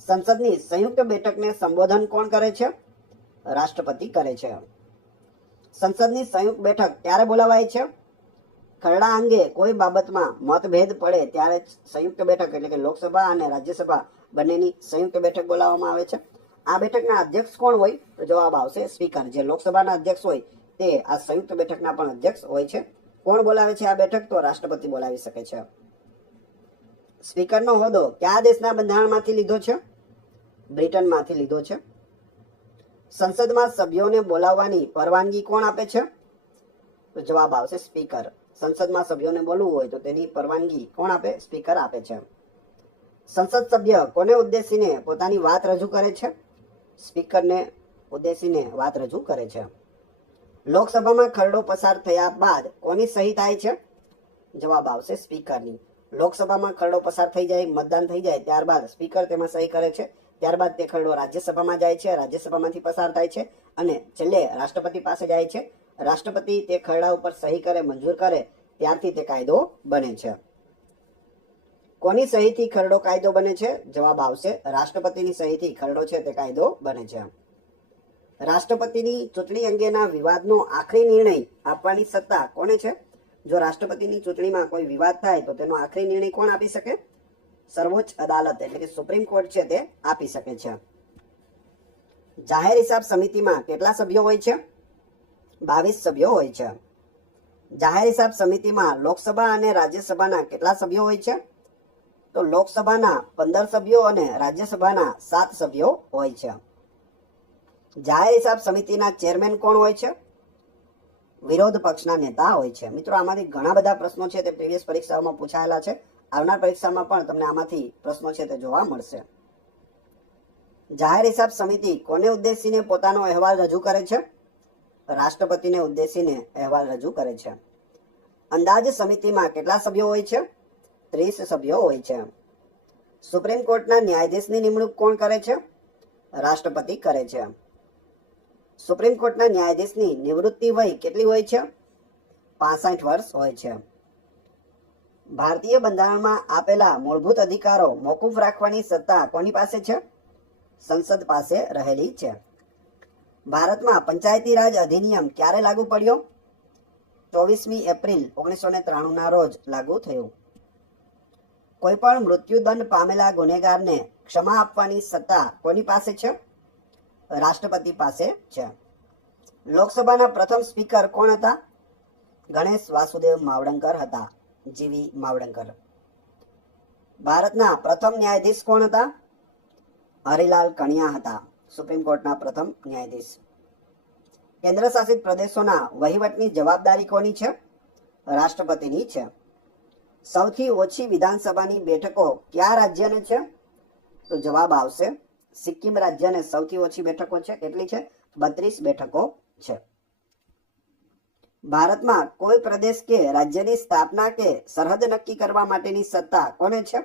સંસદની સંયુક્ત બેઠકને સંબોધન કોણ કરે છે? રાષ્ટ્રપતિ કરે છે. સંસદની સંયુક્ત બેઠક ક્યારે બોલાવાય છે? ખરડા અંગે કોઈ બાબતમાં મતભેદ પડે ત્યારે સંયુક્ત બેઠક એટલે કે લોકસભા અને રાજ્યસભા બંનેની સંયુક્ત બેઠક બોલાવવામાં આવે છે. આ બેઠકના અધ્યક્ષ કોણ હોય? તો જવાબ આવશે સ્પીકર. જે લોકસભાના અધ્યક્ષ હોય તે આ સંયુક્ત બેઠકના પણ અધ્યક્ષ હોય છે. કોણ બોલાવે છે આ બેઠક? તો રાષ્ટ્રપતિ બોલાવી શકે છે. સ્પીકરનો હોદ્દો કયા દેશના બંધારણમાંથી લીધો છે? બ્રિટનમાંથી લીધો છે. સંસદમાં સભ્યોને બોલાવવાની પરવાનગી કોણ આપે છે? તો જવાબ આવશે સ્પીકર. સંસદમાં સભ્યોને બોલવું હોય તો તેની પરવાનગી કોણ આપે? સ્પીકર આપે છે. સંસદ સભ્ય કોને ઉદ્દેશીને પોતાની વાત રજૂ કરે છે? સ્પીકરને ઉદ્દેશીને વાત રજૂ કરે છે. લોકસભામાં ખરડો પસાર થયા બાદ કોની સહી થાય છે? જવાબ આવશે સ્પીકરની. લોકસભામાં ખરડો પસાર થઈ જાય, મતદાન થઈ જાય ત્યારબાદ સ્પીકર તેમાં સહી કરે છે. ત્યારબાદ તે ખરડો રાજ્યસભામાં જાય છે, રાજ્યસભામાંથી પસાર થાય છે અને છેલ્લે રાષ્ટ્રપતિ પાસે જાય છે. રાષ્ટ્રપતિ તે ખરડા ઉપર સહી કરે, મંજૂર કરે ત્યારથી તે કાયદો બને છે. કોની સહીથી ખરડો કાયદો બને છે? જવાબ આવશે રાષ્ટ્રપતિની સહીથી ખરડો છે તે કાયદો બને છે. રાષ્ટ્રપતિની ચૂંટણી અંગેના વિવાદનો આખરી નિર્ણય આપવાની સત્તા કોને છે? જો રાષ્ટ્રપતિની ચૂંટણીમાં કોઈ વિવાદ થાય તો તેનો આખરી નિર્ણય કોણ આપી શકે? સર્વોચ્ચ અદાલત એટલે કે સુપ્રીમ કોર્ટ છે તે આપી શકે છે. જાહેર હિસાબ સમિતિમાં કેટલા સભ્યો હોય છે? 22 સભ્યો હોય છે. જાહેર હિસાબ સમિતિમાં લોકસભા અને રાજ્યસભાના કેટલા સભ્યો હોય છે? તો લોકસભાના 15 સભ્યો અને રાજ્યસભાના 7 સભ્યો હોય છે. જાહેર હિસાબ સમિતિના ચેરમેન કોણ હોય છે? વિરોધ પક્ષના નેતા હોય છે. મિત્રો, આમાંથી ઘણા બધા પ્રશ્નો છે તે પ્રીવિયસ પરીક્ષાઓમાં પૂછાયેલા છે. આવનાર પરીક્ષામાં પણ તમને આમાંથી પ્રશ્નો છે તે જોવા મળશે. જાહેર હિસાબ સમિતિ કોને ઉદ્દેશીને પોતાનો અહેવાલ રજૂ કરે છે? રાષ્ટ્રપતિને ઉદ્દેશીને અહેવાલ રજૂ કરે છે. અંદાજ સમિતિમાં કેટલા સભ્યો હોય છે? 30 સભ્યો હોય છે. સુપ્રીમ કોર્ટના ન્યાયાધીશની નિમણૂક કોણ કરે છે? રાષ્ટ્રપતિ કરે છે. સુપ્રીમ કોર્ટના ન્યાયાધીશની નિવૃત્તિ વય કેટલી હોય છે? 65 વર્ષ હોય છે. ભારતીય બંધારણમાં આપેલા મૂળભૂત અધિકારો મોકૂફ રાખવાની સત્તા કોની પાસે છે? સંસદ પાસે રહેલી છે. ભારતમાં પંચાયતી રાજ અધિનિયમ ક્યારે લાગુ પડ્યો? 24મી એપ્રિલ 1993 ના રોજ લાગુ થયું. કોઈ પણ મૃત્યુદંડ પામેલા ગુનેગારને ક્ષમા આપવાની સત્તા કોની પાસે છે? રાષ્ટ્રપતિ પાસે છે. લોકસભાના પ્રથમ સ્પીકર કોણ હતા? ગણેશ વાસુદેવ માવડંકર હતા. જીવી માવડંકર. ભારતના પ્રથમ ન્યાયાધીશ કોણ હતા? હરિલાલ કણિયા હતા. સુપ્રીમ કોર્ટના પ્રથમ ન્યાયાધીશ. કેન્દ્ર શાસિત પ્રદેશોના વહીવટની જવાબદારી કોની છે? રાષ્ટ્રપતિની છે. સૌથી ઓછી વિધાનસભાની બેઠકો કયા રાજ્યને છે? તો જવાબ આવશે સિક્કિમ રાજ્યને સૌથી ઓછી બેઠકો છે. કેટલી છે? 32 બેઠકો છે. ભારતમાં કોઈ પ્રદેશ કે રાજ્યની સ્થાપના કે સરહદ નક્કી કરવા માટેની સત્તા કોને છે?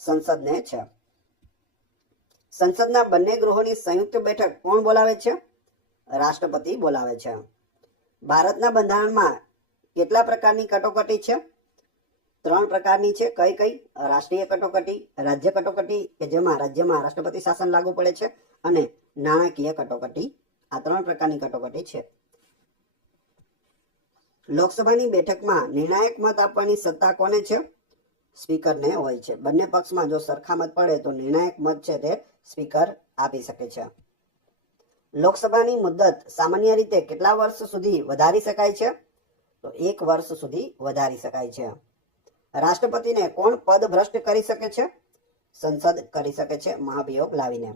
સંસદને છે. સંસદના બંને ગૃહોની સંયુક્ત બેઠક કોણ બોલાવે છે? રાષ્ટ્રપતિ બોલાવે છે. ભારતના બંધારણમાં કેટલા પ્રકારની કટોકટી છે? 3 પ્રકારની છે. કઈ કઈ? રાષ્ટ્રીય કટોકટી, રાજ્ય કટોકટી કે જેમાં રાજ્યમાં રાષ્ટ્રપતિ શાસન લાગુ પડે છે, અને નાણાકીય કટોકટી. આ 3 પ્રકારની કટોકટી છે. લોકસભાની બેઠકમાં નિર્ણાયક મત આપવાની સત્તા કોને છે? સ્પીકરને હોય છે. બંને પક્ષમાં જો સરખા મત પડે તો નિર્ણાયક મત છે તે સ્પીકર આપી શકે છે. લોકસભાની મુદ્દત સામાન્ય રીતે કેટલા વર્ષ સુધી વધારી શકાય છે? તો 1 વર્ષ સુધી વધારી શકાય છે. રાષ્ટ્રપતિને કોણ પદ ભ્રષ્ટ કરી શકે છે? સંસદ કરી શકે છે મહાભિયોગ લાવીને.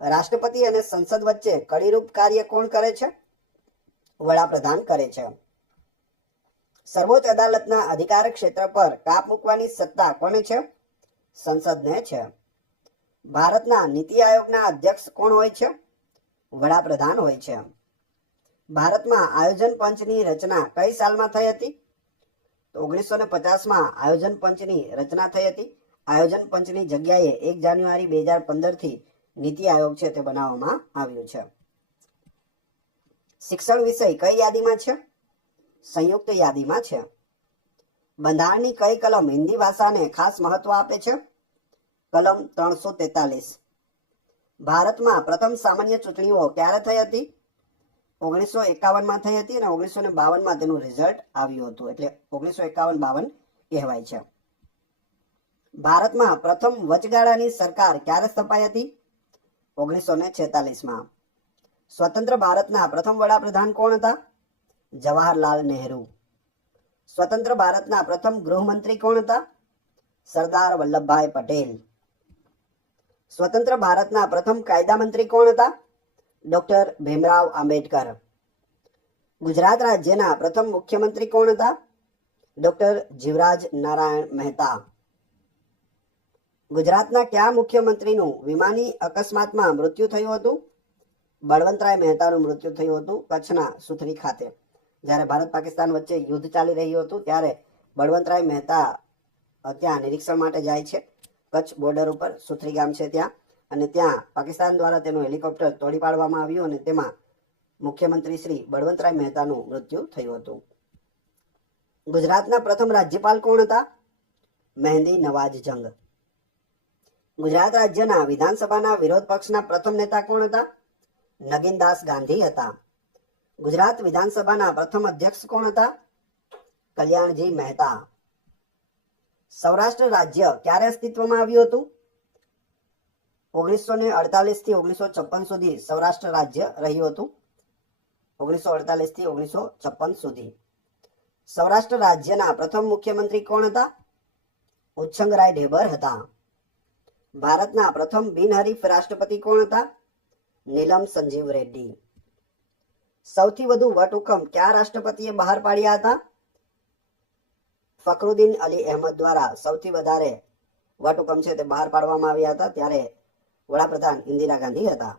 રાષ્ટ્રપતિ અને સંસદ વચ્ચે કડીરૂપ કાર્ય કોણ કરે છે? વડાપ્રધાન કરે છે. સર્વોચ્ચ અદાલતના અધિકાર ક્ષેત્ર પર કાપ મૂકવાની સત્તા કોને છે? સંસદને છે. ભારતના નીતિ આયોગના અધ્યક્ષ કોણ હોય છે? વડાપ્રધાન હોય છે. ભારતમાં આયોજન પંચની રચના કઈ સાલમાં થઈ હતી? તો 1950માં આયોજન પંચની રચના થઈ હતી. આયોજન પંચની જગ્યાએ 1 જાન્યુઆરી 2015 થી નીતિ આયોગ છે તે બનાવવામાં આવ્યું છે. શિક્ષણ વિષય કઈ યાદીમાં છે? સંયુક્ત યાદીમાં છે. બંધારણની કઈ કલમ હિન્દી ભાષાને ખાસ મહત્વ આપે છે? કલમ 343. ભારતમાં પ્રથમ સામાન્ય ચૂંટણીઓ ક્યારે થઈ હતી? 1951માં થઈ હતી, અને 1952માં તેનું રિઝલ્ટ આવ્યું હતું, એટલે 1951-52 કહેવાય છે. ભારતમાં પ્રથમ વચગાળાની સરકાર ક્યારે સ્થપાઈ હતી? 1946માં. સ્વતંત્ર ભારતના પ્રથમ વડાપ્રધાન કોણ હતા? જવાહરલાલ નહેરુ. સ્વતંત્ર ભારતના પ્રથમ ગૃહમંત્રી કોણ હતા? સરદાર વલ્લભભાઈ પટેલ. સ્વતંત્ર ભારતના પ્રથમ કાયદા મંત્રી કોણ હતા? ડોક્ટર ભીમરાવ આંબેડકર. ગુજરાત રાજ્યના પ્રથમ મુખ્યમંત્રી કોણ હતા? ડોક્ટર જીવરાજ નારાયણ મહેતા. ગુજરાતના કયા મુખ્યમંત્રીનું વિમાની અકસ્માતમાં મૃત્યુ થયું હતું? બળવંતરાય મહેતાનું મૃત્યુ થયું હતું કચ્છના સુથરી ખાતે. જ્યારે ભારત પાકિસ્તાન વચ્ચે યુદ્ધ ચાલી રહ્યું હતું ત્યારે બળવંતરાય મહેતા ત્યાં નિરીક્ષણ માટે જાય છે કચ્છ બોર્ડર ઉપર, સુથરી ગામ છે ત્યાં, અને ત્યાં પાકિસ્તાન દ્વારા તેનું હેલિકોપ્ટર તોડી પાડવામાં આવ્યું અને તેમાં મુખ્યમંત્રી શ્રી બળવંતરાય મહેતાનું મૃત્યુ થયું હતું. ગુજરાતના પ્રથમ રાજ્યપાલ કોણ હતા? મહેંદી નવાજ જંગ. ગુજરાત રાજ્યના વિધાનસભાના વિરોધ પક્ષના પ્રથમ નેતા કોણ હતા? નગીનદાસ ગાંધી હતા. ગુજરાત વિધાનસભાના પ્રથમ અધ્યક્ષ કોણ હતા? કલ્યાણજી મહેતા. સૌરાષ્ટ્ર રાજ્ય ક્યારે અસ્તિત્વમાં આવ્યું હતું? 1948 થી 1956 સુધી સૌરાષ્ટ્ર રાજ્ય રહ્યું હતું. 1948 થી 1956 સુધી. સૌરાષ્ટ્ર રાજ્યના પ્રથમ મુખ્યમંત્રી કોણ હતા? ઉચ્છંગરાય ઢેબર હતા. ભારતના પ્રથમ બિનહરીફ રાષ્ટ્રપતિ કોણ હતા? નીલમ સંજીવ રેડ્ડી. સૌથી વધુ વટહુકમ કયા રાષ્ટ્રપતિએ બહાર પાડ્યા હતા? ફખરુદ્દીન અલી અહેમદ દ્વારા સૌથી વધારે વટહુકમ છે તે બહાર પાડવામાં આવ્યા હતા. ત્યારે વડાપ્રધાન ઇન્દિરા ગાંધી હતા.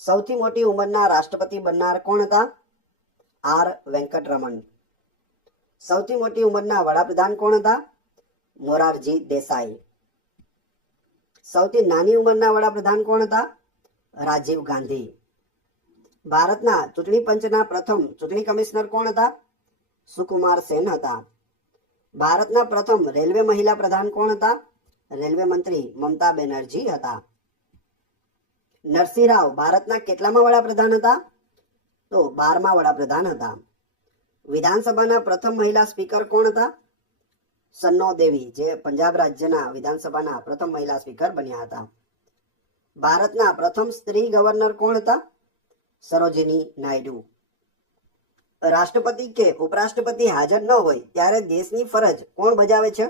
સૌથી મોટી ઉંમરના રાષ્ટ્રપતિ બનનાર કોણ હતા? આર વેંકટરમણ. સૌથી મોટી ઉંમરના વડાપ્રધાન કોણ હતા? મોરારજી દેસાઈ. સૌથી નાની ઉંમરના વડાપ્રધાન કોણ હતા? રાજીવ ગાંધી. ભારતના ચૂંટણી પંચના પ્રથમ ચૂંટણી કમિશનર કોણ હતા? સુકુમાર સેન હતા. ભારતના પ્રથમ રેલવે મહિલા પ્રધાન કોણ હતા? રેલવે મંત્રી મમતા બેનર્જી હતા. નરસિંહ રાવ ભારતના કેટલામાં વડાપ્રધાન હતા? તો 12મા વડાપ્રધાન હતા. વિધાનસભાના પ્રથમ મહિલા સ્પીકર કોણ હતા? સન્નો દેવી, જે પંજાબ રાજ્યના વિધાનસભાના પ્રથમ મહિલા સ્પીકર બન્યા હતા. ભારતના પ્રથમ સ્ત્રી ગવર્નર કોણ હતા? સરોજિની નાયડુ. રાષ્ટ્રપતિ કે ઉપરાષ્ટ્રપતિ હાજર ન હોય ત્યારે દેશની ફરજ કોણ બજાવે છે?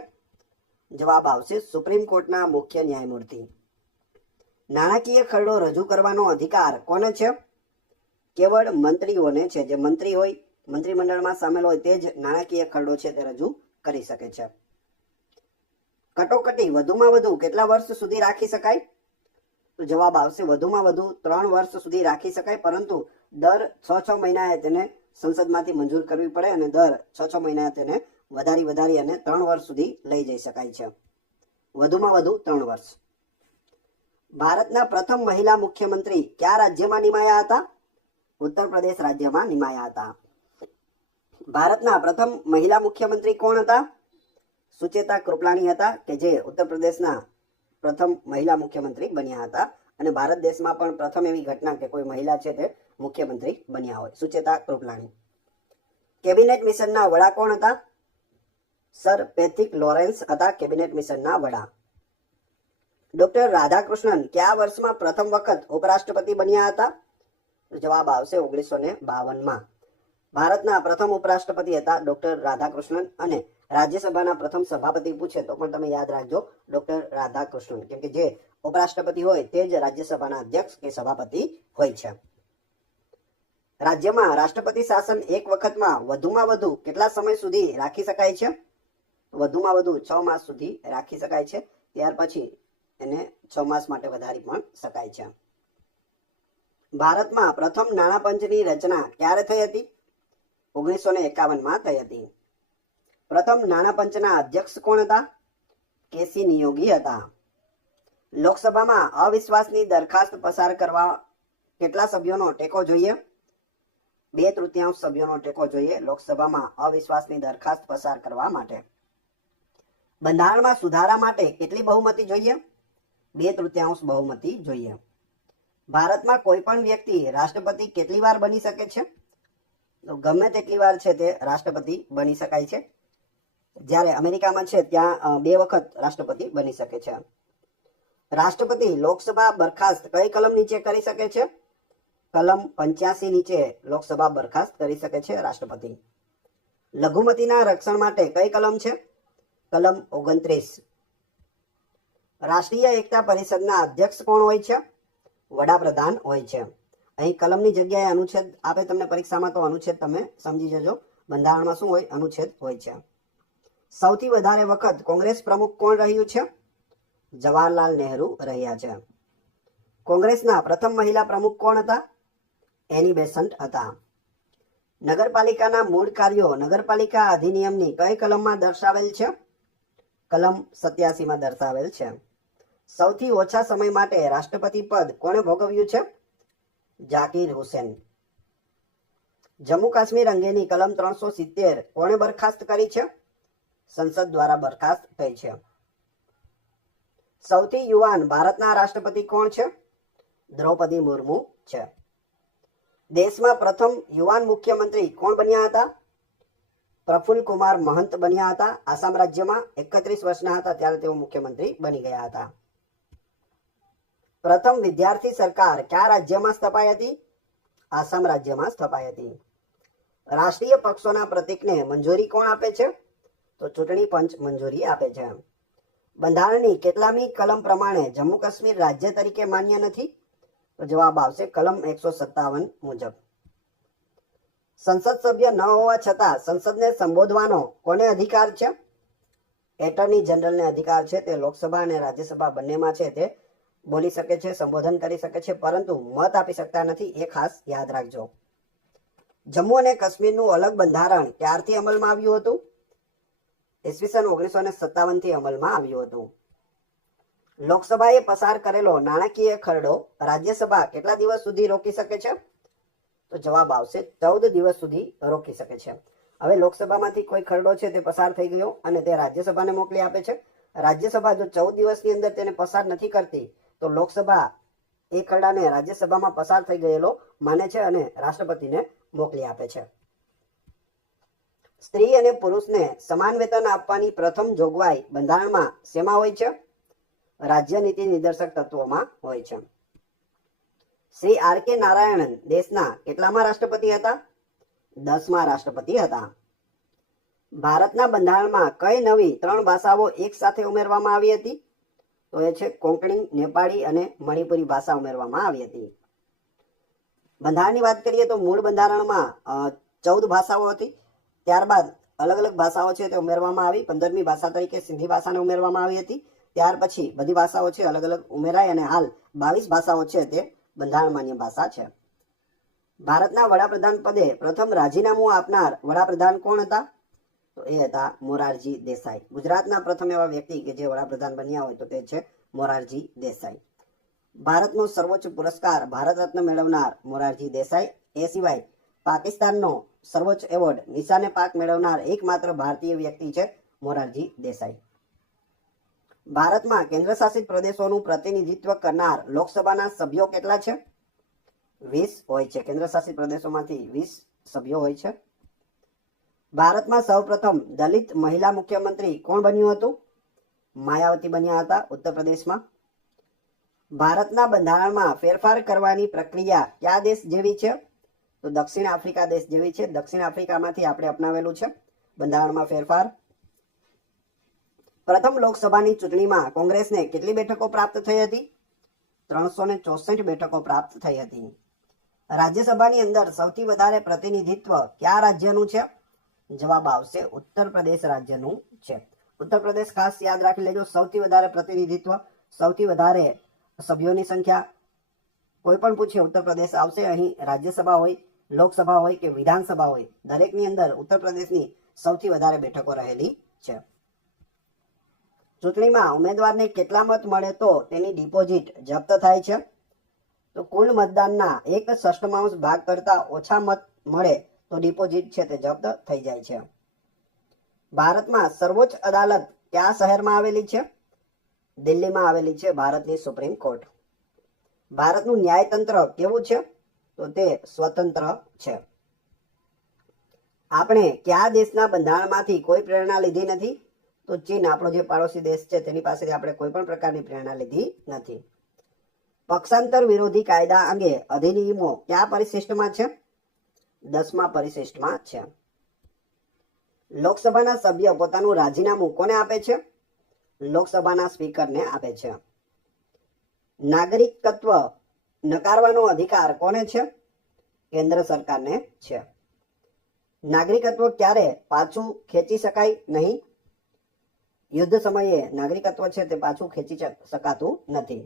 જવાબ આવશે સુપ્રીમ કોર્ટના મુખ્ય ન્યાયમૂર્તિ. નાણાકીય ખરડો રજૂ કરવાનો અધિકાર કોને છે? કેવળ મંત્રીઓને છે. જે મંત્રી હોય, મંત્રીમંડળમાં સામેલ હોય તે જ નાણાકીય ખરડો છે તે રજૂ કરી શકે છે. કટોકટી વધુમાં વધુ કેટલા વર્ષ સુધી રાખી શકાય? તો જવાબ આવશે વધુમાં વધુ 3 વર્ષ સુધી રાખી શકાય, પરંતુ દર 6 મહિનાએ તેને સંસદમાંથી મંજૂર કરવી પડે અને દર 6 મહિનાએ તેને વધારી અને 3 વર્ષ સુધી લઈ જઈ શકાય છે. વધુમાં વધુ 3 વર્ષ. ભારતના પ્રથમ મહિલા મુખ્યમંત્રી કયા રાજ્યમાં નિમાયા હતા? ઉત્તર પ્રદેશ રાજ્યમાં નિમાયા હતા. ભારતના પ્રથમ મહિલા મુખ્યમંત્રી કોણ હતા? સુચેતા કૃપલાણી હતા, કે જે ઉત્તર પ્રદેશના પ્રથમ મહિલા મુખ્યમંત્રી બન્યા હતા. અને ભારત દેશમાં પણ પ્રથમ એવી ઘટના કે કોઈ મહિલા છે તે મુખ્યમંત્રી બન્યા હોય, સુચેતા કૃપલાણી. કેબિનેટ મિશનના વડા કોણ હતા? સર પેથિક લોરેન્સ હતા કેબિનેટ મિશનના વડા. ડોક્ટર રાધાકૃષ્ણન કયા વર્ષમાં પ્રથમ વખત ઉપરાષ્ટ્રપતિ બન્યા હતા? જવાબ આવશે 1952માં. ભારતના પ્રથમ ઉપરાષ્ટ્રપતિ હતા ડોક્ટર રાધાકૃષ્ણન. અને રાજ્યસભાના પ્રથમ સભાપતિ પૂછે તો પણ તમે યાદ રાખજો ડોક્ટર રાધાકૃષ્ણન, કેમ કે જે ઉપરાષ્ટ્રપતિ હોય તે જ રાજ્યસભાના અધ્યક્ષ કે સભાપતિ હોય છે. રાજ્યમાં રાષ્ટ્રપતિ શાસન એક વખતમાં વધુમાં વધુ કેટલા સમય સુધી રાખી શકાય છે? વધુમાં વધુ 6 માસ સુધી રાખી શકાય છે. ત્યાર પછી એને 6 માસ માટે વધારી પણ શકાય છે. ભારતમાં પ્રથમ નાણાં પંચની રચના ક્યારે થઈ હતી? 1951માં થઈ હતી. પ્રથમ નાણાં પંચના અધ્યક્ષ કોણ હતા? કેસી નિયોગી હતા. લોકસભામાં અવિશ્વાસની દરખાસ્ત પસાર કરવા કેટલા સભ્યોનો ટેકો જોઈએ? 2/3 સભ્યોનો ટેકો જોઈએ લોકસભામાં અવિશ્વાસની દરખાસ્ત પસાર કરવા માટે. બંધારણમાં સુધારા માટે કેટલી બહુમતી જોઈએ? 2/3 બહુમતી જોઈએ. ભારતમાં કોઈ પણ વ્યક્તિ રાષ્ટ્રપતિ કેટલી વાર બની શકે છે? તો ગમે તેટલી વાર છે તે રાષ્ટ્રપતિ બની શકાય છે. જ્યારે અમેરિકામાં છે ત્યાં 2 વખત રાષ્ટ્રપતિ બની શકે છે. રાષ્ટ્રપતિ લોકસભા બરખાસ્ત કઈ કલમ નીચે કરી શકે છે? કલમ 85 નીચે લોકસભા બરખાસ્ત કરી શકે છે રાષ્ટ્રપતિ. લઘુમતીના રક્ષણ માટે કઈ કલમ છે? કલમ 29. રાષ્ટ્રીય એકતા પરિષદના અધ્યક્ષ કોણ હોય છે? વડાપ્રધાન હોય છે. અહીં કલમની જગ્યાએ અનુચ્છેદ આપે તમને પરીક્ષામાં, તો અનુચ્છેદ તમે સમજી જજો. બંધારણમાં શું હોય? અનુચ્છેદ હોય છે. સૌથી વધારે વખત કોંગ્રેસ પ્રમુખ કોણ રહ્યું છે? જવાહરલાલ નહેરુ રહ્યા છે. કોંગ્રેસના પ્રથમ મહિલા પ્રમુખ કોણ હતા? એની બેસન્ટ હતા. નગરપાલિકાના મૂળ કાર્યો નગરપાલિકા અધિનિયમની કઈ કલમમાં દર્શાવેલ છે? કલમ 87માં દર્શાવેલ છે. સૌથી ઓછા સમય માટે રાષ્ટ્રપતિ પદ કોણે ભોગવ્યું છે? ઝાકિર હુસેન. જમ્મુ કાશ્મીર અંગેની કલમ 370 કોણે બરખાસ્ત કરી છે? સંસદ દ્વારા બરખાસ્ત થઈ છે. સૌથી યુવાન ભારતના રાષ્ટ્રપતિ કોણ છે? દ્રૌપદી મુર્મુ છે. દેશમાં પ્રથમ યુવાન મુખ્યમંત્રી કોણ બન્યા હતા? પ્રફુલ્લ કુમાર મહંત બન્યા હતા. આસામ રાજ્યમાં 31 વર્ષના હતા ત્યારે તેઓ મુખ્યમંત્રી બની ગયા હતા. પ્રથમ વિદ્યાર્થી સરકાર કયા રાજ્યમાં સ્થપાઈ હતી? આસામ રાજ્યમાં સ્થપાઈ હતી. રાષ્ટ્રીય પક્ષોના પ્રતીકને મંજૂરી કોણ આપે છે? તો ચૂંટણી પંચ મંજૂરી આપે છે. બંધારણની કેટલામી કલમ પ્રમાણે જમ્મુ કાશ્મીર રાજ્ય તરીકે માન્ય નથી? તો જવાબ આવશે કલમ 157 મુજબ. સંસદ સભ્ય ન હોવા છતાં સંસદને સંબોધવાનો કોને અધિકાર છે? એટર્ની જનરલને અધિકાર છે. તે લોકસભા અને રાજ્યસભા બંનેમાં છે તે બોલી શકે છે, સંબોધન કરી શકે છે, પરંતુ મત આપી શકતા નથી. એ ખાસ યાદ રાખજો. જમ્મુ અને કાશ્મીરનું અલગ બંધારણ ક્યારથી અમલમાં આવ્યું હતું? ઈસવીસન 1957 થી અમલમાં આવ્યું હતું. લોકસભાએ પસાર કરેલો નાણાકીય ખરડો રાજ્યસભા કેટલા દિવસ સુધી રોકી શકે છે? તો જવાબ આવશે 14 દિવસ સુધી રોકી શકે છે. હવે લોકસભામાંથી કોઈ ખરડો છે તે પસાર થઈ ગયો અને તે રાજ્યસભાને મોકલી આપે છે. રાજ્યસભા જો 14 દિવસની અંદર તેને પસાર નથી કરતી તો લોકસભા એ ખરડાને રાજ્યસભામાં પસાર થઈ ગયેલો માને છે અને રાષ્ટ્રપતિને મોકલી આપે છે. સ્ત્રી અને પુરુષને સમાન વેતન આપવાની પ્રથમ જોગવાઈ બંધારણમાં શેમાં હોય છે? રાજ્ય નીતિ નિર્દેશક તત્વોમાં હોય છે. શ્રી આર કે નારાયણન દેશના કેટલામાં રાષ્ટ્રપતિ હતા? 10મા રાષ્ટ્રપતિ હતા. ભારતના બંધારણમાં કઈ નવી 3 ભાષાઓ એક સાથે ઉમેરવામાં આવી હતી? તો એ છે કોંકણી, નેપાળી અને મણિપુરી ભાષા ઉમેરવામાં આવી હતી. બંધારણની વાત કરીએ તો મૂળ બંધારણમાં 14 ભાષાઓ હતી. ત્યારબાદ અલગ અલગ ભાષાઓ છે તે ઉમેરવામાં આવી. 15મી ભાષા તરીકે સિંધી ભાષાને ઉમેરવામાં આવી હતી. ત્યાર પછી બધી ભાષાઓ છે અલગ અલગ ઉમેરાઈ અને હાલ 22 ભાષાઓ છે તે બંધારણ માન્ય ભાષા છે. ભારતના વડાપ્રધાન પદે પ્રથમ રાજીનામું આપનાર વડાપ્રધાન કોણ હતા? તો એ હતા મોરારજી દેસાઈ. ગુજરાતના પ્રથમ એવા વ્યક્તિ કે જે વડાપ્રધાન બન્યા હોય તો તે છે મોરારજી દેસાઈ. ભારતનો સર્વોચ્ચ પુરસ્કાર ભારત રત્ન મેળવનાર મોરારજી દેસાઈ. એ સિવાય પાકિસ્તાનનો સર્વોચ્ચ એવોર્ડ નિશાને પાક મેળવનાર એકમાત્ર ભારતીય વ્યક્તિ છે મોરારજી દેસાઈ. ભારતમાં કેન્દ્ર શાસિત પ્રદેશોનું પ્રતિનિધિત્વ કરનાર લોકસભાના સભ્યો કેટલા છે? 20 હોય છે. કેન્દ્ર શાસિત પ્રદેશોમાંથી 20 સભ્યો હોય છે. ભારતમાં સૌપ્રથમ દલિત મહિલા મુખ્યમંત્રી કોણ બન્યું હતું? માયાવતી બન્યા હતા ઉત્તર પ્રદેશમાં. ભારતના બંધારણમાં ફેરફાર કરવાની પ્રક્રિયા કયા દેશ જેવી છે? તો દક્ષિણ આફ્રિકા દેશ જેવી છે. દક્ષિણ આફ્રિકામાંથી આપણે અપનાવેલું છે બંધારણમાં ફેરફાર. પ્રથમ લોકસભાની ચૂંટણીમાં કોંગ્રેસને કેટલી બેઠકો પ્રાપ્ત થઈ હતી? 364 બેઠકો પ્રાપ્ત થઈ હતી. રાજ્યસભાની અંદર સૌથી વધારે પ્રતિનિધિત્વ કયા રાજ્યનું છે? જવાબ આવશે ઉત્તર પ્રદેશ રાજ્યનું છે. ઉત્તર પ્રદેશ ખાસ યાદ રાખી લેજો. સૌથી વધારે પ્રતિનિધિત્વ, સૌથી વધારે સભ્યોની સંખ્યા, કોઈ પણ પૂછે ઉત્તર પ્રદેશ આવશે. અહીં રાજ્યસભા હોય, લોકસભા હોય કે વિધાનસભા હોય, દરેકની અંદર ઉત્તર પ્રદેશની સૌથી વધારે બેઠકો રહેલી છે. ચૂંટણીમાં ઉમેદવારને કેટલા મત મળે તો તેની ડિપોઝિટ જપ્ત થાય છે? તો કુલ મતદાનના 1/6 ભાગ કરતા ઓછા મત મળે તો ડિપોઝિટ છે તે જપ્ત થઈ જાય છે. ભારતમાં સર્વોચ્ચ અદાલત કયા શહેરમાં આવેલી છે? દિલ્હીમાં આવેલી છે ભારતની સુપ્રીમ કોર્ટ. ભારતનું ન્યાયતંત્ર કેવું છે? તો તે સ્વતંત્ર છે. આપણે કયા દેશના બંધારણમાંથી કોઈ પ્રેરણા લીધી નથી? તો ચીન, આપણો જે પાડોશી દેશ છે, તેની પાસેથી આપણે કોઈ પણ પ્રકારની પ્રેરણા લીધી નથી. પક્ષાંતર વિરોધી કાયદા અંગે અધિનિયમો કયા પરિશિષ્ટમાં છે? 10મા પરિશિષ્ટમાં છે. લોકસભાના સભ્ય પોતાનું રાજીનામું કોને આપે છે? લોકસભાના સ્પીકરને આપે છે. નાગરિકત્વ નકારવાનો અધિકાર કોને છે? કેન્દ્ર સરકારને છે. નાગરિકત્વ ક્યારે પાછું ખેંચી શકાય નહીં? યુદ્ધ સમયે નાગરિકત્વ છે તે પાછું ખેંચી શકાતું નથી.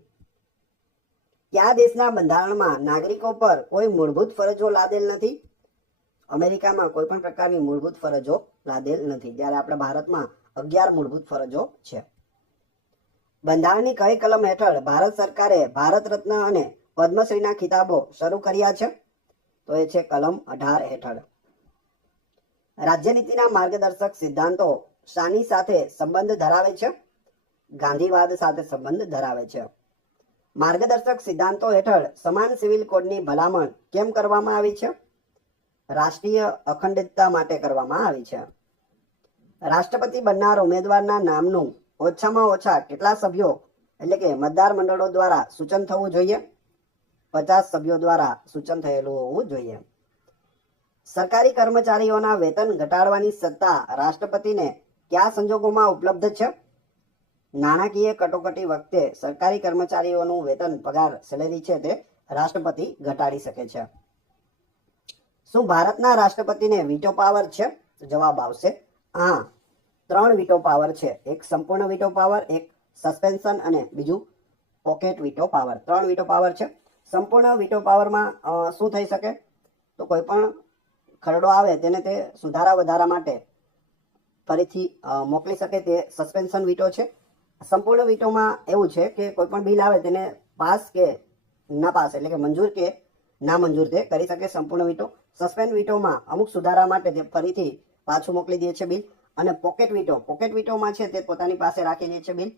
કયા દેશના બંધારણમાં નાગરિકો પર કોઈ મૂળભૂત ફરજો લાદેલ નથી? અમેરિકામાં કોઈ પણ પ્રકારની મૂળભૂત ફરજો લાદેલ નથી, જ્યારે આપણા ભારતમાં 11 મૂળભૂત ફરજો છે. બંધારણની કઈ કલમ હેઠળ ભારત સરકારે ભારત રત્ન અને પદ્મશ્રીના ખિતાબો શરૂ કર્યા છે? તો એ છે કલમ 18 હેઠળ. રાજ્યનીતિના માર્ગદર્શક સિદ્ધાંતો શાની સાથે સંબંધ ધરાવે છે? ગાંધીવાદ સાથે સંબંધ ધરાવે છે. માર્ગદર્શક સિદ્ધાંતો હેઠળ સમાન સિવિલ કોડની ભલામણ કેમ કરવામાં આવી છે? રાષ્ટ્રીય અખંડિતતા માટે કરવામાં આવી છે. રાષ્ટ્રપતિ બનનાર ઉમેદવારના નામનું ઓછામાં ઓછા કેટલા સભ્યો એટલે કે મતદાર મંડળો દ્વારા સૂચન થવું જોઈએ? 50 સભ્યો દ્વારા સૂચન થયેલું હોવું જોઈએ. સરકારી કર્મચારીઓના વેતન ઘટાડવાની સત્તા રાષ્ટ્રપતિને કયા સંજોગોમાં ઉપલબ્ધ છે? નાણાકીય કટોકટી વખતે સરકારી કર્મચારીઓનું વેતન પગાર સેલેરી છે તે રાષ્ટ્રપતિ ઘટાડી શકે છે. શું ભારતના રાષ્ટ્રપતિને વીટો પાવર છે? જવાબ આવશે હા. 3 વીટો પાવર છે. એક સંપૂર્ણ વીટો પાવર, એક સસ્પેન્શન અને બીજું pocket veto power. 3 veto power છે. સંપૂર્ણ વીટો પાવરમાં શું થઈ શકે? તો કોઈ પણ ખરડો આવે તેને તે સુધારા વધારા માટે ફરીથી મોકલી શકે તે સસ્પેન્શન વીટો છે. સંપૂર્ણ વીટોમાં એવું છે કે કોઈ પણ બિલ આવે તેને પાસ કે ના પાસ એટલે કે મંજૂર કે ના મંજૂર તે કરી શકે સંપૂર્ણ વીટો. સસ્પેન્ડ વીટોમાં અમુક સુધારા માટે તે ફરીથી પાછું મોકલી દે છે બિલ. અને પોકેટ વીટોમાં છે તે પોતાની પાસે રાખી લે છે બિલ.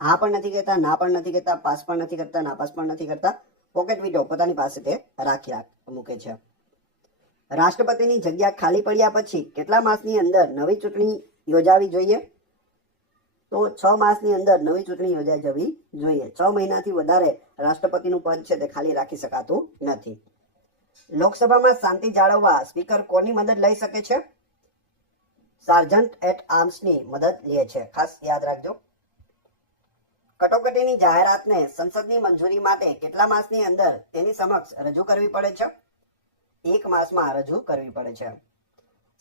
હા પણ નથી કહેતા, ના પણ નથી કહેતા, પાસ પણ નથી કરતા, નાપાસ પણ નથી કરતા. પોકેટ વીટો પોતાની પાસે તે રાખી મૂકે છે. રાષ્ટ્રપતિની જગ્યા ખાલી પડ્યા પછી કેટલા માસની અંદર નવી ચૂંટણી યોજાવી જોઈએ? તો 6 માસની અંદર નવી ચૂંટણી યોજાઈ જવી જોઈએ. 6 મહિનાથી વધારે રાષ્ટ્રપતિનું પદ છે તે ખાલી રાખી શકાતું નથી. લોકસભામાં શાંતિ જાળવવા સ્પીકર કોની મદદ લઈ શકે છે? સાર્જન્ટ એટ આર્મ્સની મદદ લે છે. ખાસ યાદ રાખજો. કટોકટીની જાહેરાતને સંસદની મંજૂરી માટે કેટલા માસની અંદર તેની સમક્ષ રજૂ કરવી પડે છે? 1 માસમાં રજૂ કરવી પડે છે.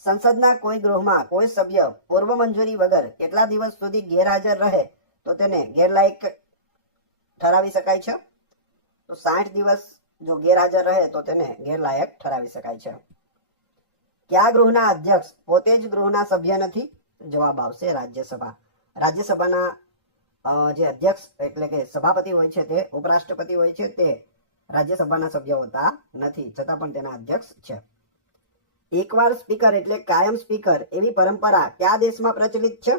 સંસદના કોઈ ગૃહમાં કોઈ સભ્ય પૂર્વ મંજૂરી વગર કેટલા દિવસ સુધી ગેરહાજર રહે તો તેને ગેરલાયક ઠરાવી શકાય છે? તો 60 દિવસ જો ગેરહાજર રહે તો તેને ગેરલાયક ઠરાવી શકાય છે. કયા ગૃહના અધ્યક્ષ પોતે જ ગૃહના સભ્ય નથી? જવાબ આવશે રાજ્યસભા. રાજ્યસભાના જે અધ્યક્ષ એટલે કે સભાપતિ હોય છે તે ઉપરાષ્ટ્રપતિ હોય છે તે રાજ્યસભાના સભ્ય હોતા નથી, છતાં પણ તેના અધ્યક્ષ છે. એકવાર સ્પીકર એટલે કાયમ સ્પીકર એવી પરંપરા કયા દેશમાં પ્રચલિત છે?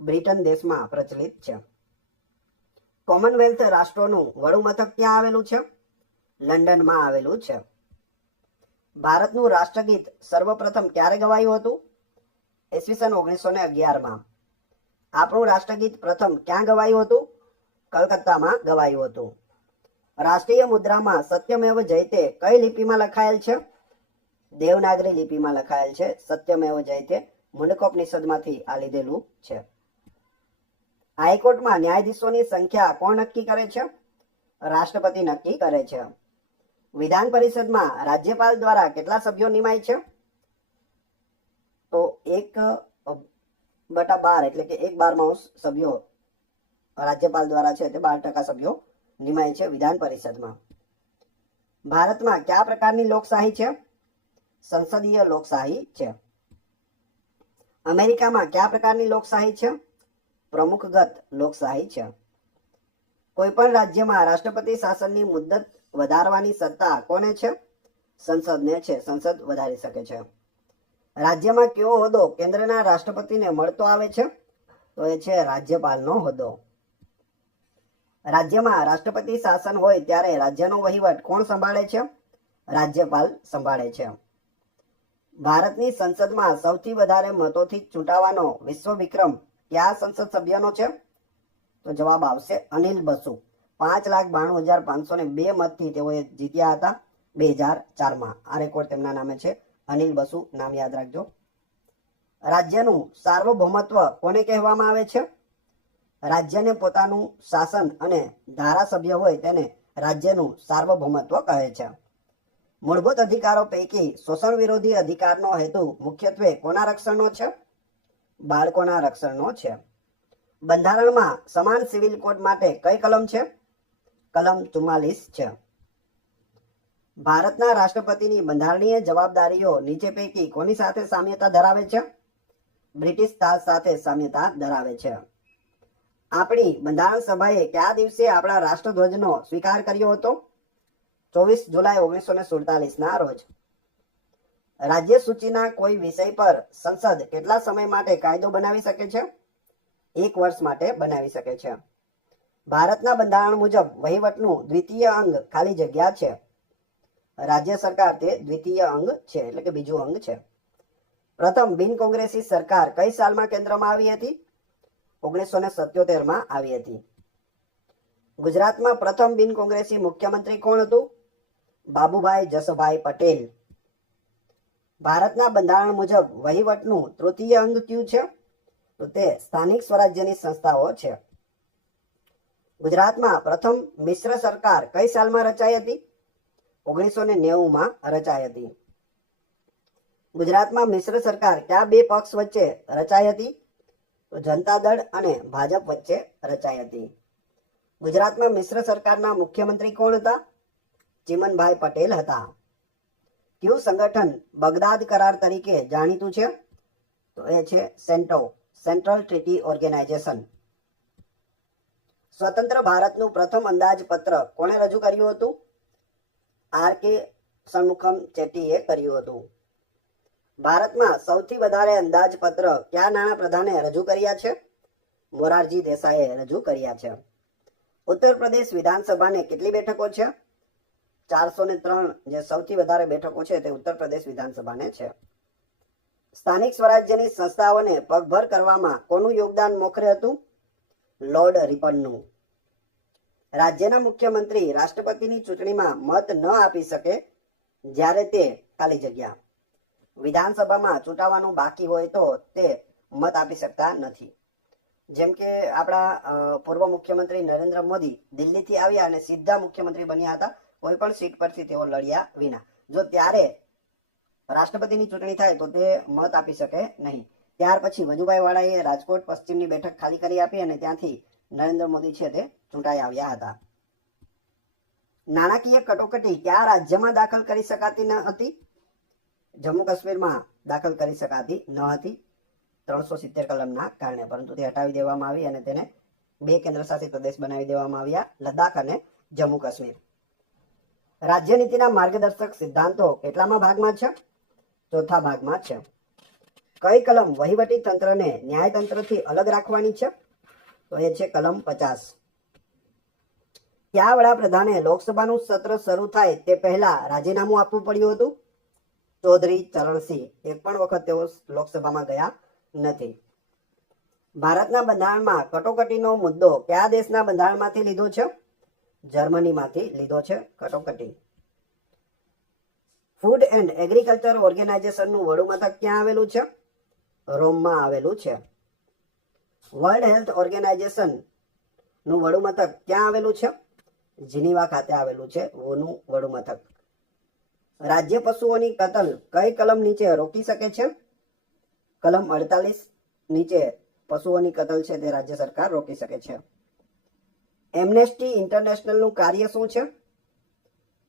બ્રિટન દેશમાં પ્રચલિત છે. કોમનવેલ્થ રાષ્ટ્રોનું વડું મથક ક્યાં આવેલું છે? લંડનમાં આવેલું છે. ભારતનું રાષ્ટ્રગીત સર્વપ્રથમ ક્યારે ગવાયું હતું? ઈસવીસન 1911માં. આપણું રાષ્ટ્રગીત પ્રથમ ક્યાં ગવાયું હતું? કલકત્તામાં ગવાયું હતું. રાષ્ટ્રીય મુદ્રામાં સત્યમેવ જયતે કઈ લિપિમાં લખાયેલ છે? દેવનાગરી લિપિમાં લખાયેલ છે. સત્યમેવ જયતે મુંડકોપનિષદમાંથી આ લીધેલું છે. હાઈકોર્ટમાં ન્યાયાધીશોની સંખ્યા કોણ નક્કી કરે છે? રાષ્ટ્રપતિ નક્કી કરે છે. વિધાન પરિષદમાં રાજ્યપાલ દ્વારા કેટલા સભ્યો નિમાય છે? તો 1/12 એટલે કે 1/12 સભ્યો રાજ્યપાલ દ્વારા છે તે 12% સભ્યો નિમાય છે વિધાન પરિષદમાં. ભારતમાં કયા પ્રકારની લોકશાહી છે? સંસદીય લોકશાહી છે. અમેરિકામાં કયા પ્રકારની લોકશાહી છે? પ્રમુખગત લોકશાહી છે. કોઈ પણ રાજ્યમાં રાષ્ટ્રપતિ શાસનની મુદ્દત વધારવાની સત્તા કોને છે? સંસદને છે. સંસદ વધારી શકે છે. રાજ્યમાં કેવો હોદ્દો કેન્દ્રના રાષ્ટ્રપતિને મળતો આવે છે? તો એ છે રાજ્યપાલનો હોદ્દો. રાજ્યમાં રાષ્ટ્રપતિ શાસન હોય ત્યારે રાજ્યનો વહીવટ કોણ સંભાળે છે? રાજ્યપાલ સંભાળે છે. ભારતની સંસદમાં સૌથી વધારે મતોથી ચૂંટાવાનો વિશ્વ વિક્રમ કયા સંસદ સભ્યનો છે? તો જવાબ આવશે અનિલ બસુ. 5,92,502 મતથી તેઓએ જીત્યા હતા 2004માં. આ રેકોર્ડ તેમના નામે છે. અનિલ બસુ નામ યાદ રાખજો. રાજ્યનું સાર્વભૌમત્વ કોને કહેવામાં આવે છે? રાજ્યને પોતાનું શાસન અને ધારાસભ્ય હોય તેને રાજ્યનું સાર્વભૌમત્વ કહે છે. મૂળભૂત અધિકારો પૈકી શોષણ વિરોધી અધિકારનો હેતુ મુખ્યત્વે કોના રક્ષણનો છે? બાળકોના રક્ષણનો છે. બંધારણમાં સમાન સિવિલ કોડ માટે કઈ કલમ છે? કલમ 44 છે. ભારતના રાષ્ટ્રપતિની બંધારણીય જવાબદારીઓ નીચે પૈકી કોની સાથે સામ્યતા ધરાવે છે? બ્રિટિશ તાજ સાથે સામ્યતા ધરાવે છે. આપણી બંધારણ સભાએ કયા દિવસે આપણા રાષ્ટ્રધ્વજનો સ્વીકાર કર્યો હતો? 24 જુલાઈ 1947ના રોજ. રાજ્ય સૂચિના કોઈ વિષય પર સંસદ કેટલા સમય માટે કાયદો બનાવી શકે છે? 1 વર્ષ માટે બનાવી શકે છે. ભારતના બંધારણ મુજબ વહીવટનું દ્વિતીય અંગ ખાલી જગ્યા છે. રાજ્ય સરકાર તે દ્વિતીય અંગ છે, એટલે કે બીજું અંગ છે. પ્રથમ બિન કોંગ્રેસી સરકાર કઈ સાલમાં કેન્દ્રમાં આવી હતી? 1977માં આવી હતી. ગુજરાતમાં પ્રથમ બિન કોંગ્રેસી મુખ્યમંત્રી કોણ હતું? બાબુભાઈ જસભાઈ પટેલ. ભારતના બંધારણ મુજબ વહીવટનું તૃતીય અંગ કયું છે? તો તે સ્થાનિક સ્વરાજ્યની સંસ્થાઓ છે. ગુજરાતમાં પ્રથમ મિશ્ર સરકાર કઈ સાલમાં રચાઈ હતી? 1990માં રચાઈ હતી. ગુજરાતમાં મિશ્ર સરકાર કયા બે પક્ષ વચ્ચે રચાઈ હતી? તો જનતા દળ અને ભાજપ વચ્ચે રચાઈ હતી. ગુજરાતમાં મિશ્ર સરકારના મુખ્યમંત્રી કોણ હતા? ચીમનભાઈ પટેલ હતા. કયું સંગઠન બગદાદ કરાર તરીકે જાણીતું છે? તો એ છે સેન્ટો, સેન્ટ્રલ ટ્રીટી ઓર્ગેનાઇઝેશન. સ્વતંત્ર ભારતનું પ્રથમ અંદાજપત્ર કોણે રજૂ કર્યું હતું? આર.કે. ષણમુખમ ચેટ્ટીએ કર્યું હતું. ભારતમાં સૌથી વધારે અંદાજપત્ર કયા નાણાપ્રધાને રજૂ કર્યા છે? મોરારજી દેસાઈએ રજૂ કર્યા છે. ઉત્તર પ્રદેશ વિધાનસભાને કેટલી બેઠકો છે? 403. જે સૌથી વધારે બેઠકો છે તે ઉત્તર પ્રદેશ વિધાનસભાને છે. સ્થાનિક સ્વરાજ્યની સંસ્થાઓને પગભર કરવામાં કોનું યોગદાન મોખરે હતું? લોર્ડ રિપનનું. રાજ્યના મુખ્યમંત્રી રાષ્ટ્રપતિની ચૂંટણીમાં મત ન આપી શકે જ્યારે તે ખાલી જગ્યા વિધાનસભામાં ચૂંટાવાનું બાકી હોય તો તે મત આપી શકતા નથી. જેમ કે આપણા પૂર્વ મુખ્યમંત્રી નરેન્દ્ર મોદી દિલ્હીથી આવ્યા અને સીધા મુખ્યમંત્રી બન્યા હતા, કોઈ પણ સીટ પરથી તેઓ લડ્યા વિના. જો ત્યારે રાષ્ટ્રપતિની ચૂંટણી થાય તો તે મત આપી શકે નહીં. ત્યાર પછી વજુભાઈ વાળાએ રાજકોટ પશ્ચિમની બેઠક ખાલી કરી આપી અને ત્યાંથી નરેન્દ્ર મોદી છે તે ચૂંટાઈ આવ્યા હતા. નાણાકીય કટોકટી કયા રાજ્યમાં દાખલ કરી શકાતી ન હતી? જમ્મુ કાશ્મીરમાં દાખલ કરી શકાતી ન હતી 370 કલમના કારણે, પરંતુ તે હટાવી દેવામાં આવી અને તેને 2 કેન્દ્ર શાસિત પ્રદેશ બનાવી દેવામાં આવ્યા, લદ્દાખ અને જમ્મુ કાશ્મીર. રાજ્ય નીતિના માર્ગદર્શક સિદ્ધાંતો કેટલામાં ભાગમાં છે? ચોથા ભાગમાં છે. કઈ કલમ વહીવટી તંત્રને ન્યાયતંત્રથી અલગ રાખવાની છે? તો એ છે કલમ 50. કયા વડાપ્રધાને લોકસભાનું સત્ર શરૂ થાય તે પહેલા રાજીનામું આપવું પડ્યું હતું? ચૌધરી ચરણસિંહ. એક પણ વખત તેઓ લોકસભામાં ગયા નથી. ભારતના બંધારણમાં કટોકટીનો મુદ્દો કયા દેશના બંધારણમાંથી લીધો છે? જર્મનીમાંથી લીધો છે કટોકટી. ફૂડ એન્ડ એગ્રીકલ્ચર ઓર્ગેનાઇઝેશનનું વડું મથક ક્યાં આવેલું છે? રોમમાં આવેલું છે. વર્લ્ડ હેલ્થ ઓર્ગેનાઇઝેશનનું વડું મથક ક્યાં આવેલું છે? જીનીવા ખાતે આવેલું છે ઓનું વડું મથક. રાજ્ય પશુઓની કતલ કઈ કલમ નીચે રોકી શકે છે? કલમ 48 નીચે પશુઓની કતલ છે તે રાજ્ય સરકાર રોકી શકે છે. એમ્નેસ્ટી ઇન્ટરનેશનલનું કાર્ય શું છે?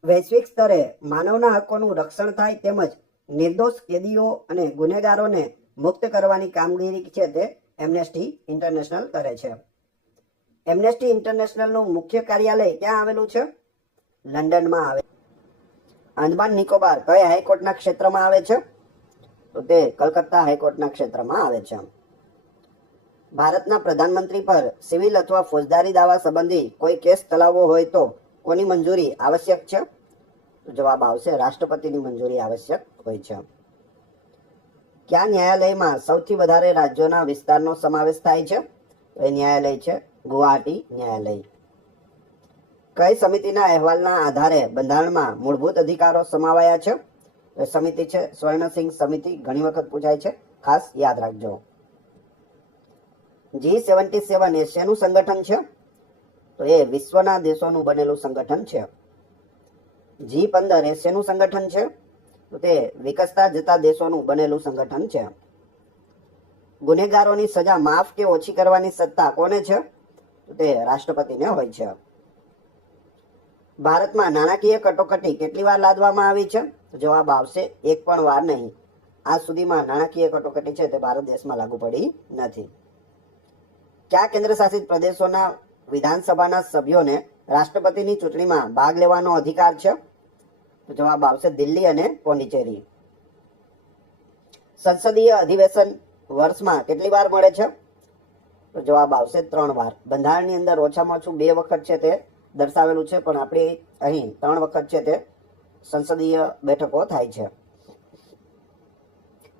વૈશ્વિક સ્તરે માનવના હકોનું રક્ષણ થાય તેમજ નિર્દોષ કેદીઓ અને ગુનેગારોને મુક્ત કરવાની કામગીરી છે તે એમ્નેસ્ટી ઇન્ટરનેશનલ કરે છે. એમ્નેસ્ટી ઇન્ટરનેશનલનું મુખ્ય કાર્યાલય ક્યાં આવેલું છે? લંડનમાં આવે. આંદમાન નિકોબાર કઈ હાઈકોર્ટના ક્ષેત્રમાં આવે છે? તો તે કલકત્તા હાઈકોર્ટના ક્ષેત્રમાં આવે છે. ભારતના પ્રધાનમંત્રી પર સિવિલ અથવા ફોજદારી દાવા સંબંધી કોઈ કેસ ચલાવવો હોય તો કોની મંજૂરી આવશ્યક છે? તો જવાબ આવશે રાષ્ટ્રપતિની મંજૂરી આવશ્યક હોય છે. કયા ન્યાયાલયમાં સૌથી વધારે રાજ્યોના વિસ્તારનો સમાવેશ થાય છે? તો એ ન્યાયાલય છે ગુવાહાટી ન્યાયાલય. કઈ સમિતિના અહેવાલના આધારે બંધારણમાં મૂળભૂત અધિકારો સમાવાયા છે? તો સમિતિ છે સ્વર્ણસિંહ સમિતિ. ઘણી વખત પૂછાય છે, ખાસ યાદ રાખજો. G77 એ શેનું સંગઠન છે? તો એ વિશ્વના દેશોનું બનેલું સંગઠન છે. G15 એ શેનું સંગઠન છે? તો તે વિકસતા જતા દેશોનું બનેલું સંગઠન છે. ગુનેગારોની સજા માફ કે ઓછી કરવાની સત્તા કોને છે? તો તે રાષ્ટ્રપતિને હોય છે. ભારતમાં નાણાકીય કટોકટી કેટલી વાર લાદવામાં આવી છે? તો જવાબ આવશે એક પણ વાર નહીં. આજ સુધીમાં નાણાકીય કટોકટી છે તે ભારત દેશમાં લાગુ પડી નથી. કયા કેન્દ્ર શાસિત પ્રદેશોના વિધાનસભાના સભ્યોને રાષ્ટ્રપતિની ચૂંટણીમાં ભાગ લેવાનો અધિકાર છે? તો જવાબ આવશે દિલ્હી અને પોંડિચેરી. સંસદીય અધિવેશન વર્ષમાં કેટલી વાર મળે છે? તો જવાબ આવશે 3 વાર. બંધારણની અંદર ઓછામાં ઓછું 2 વખત છે તે દર્શાવેલું છે, પણ આપણે અહીં 3 વખત છે તે સંસદીય બેઠકો થાય છે.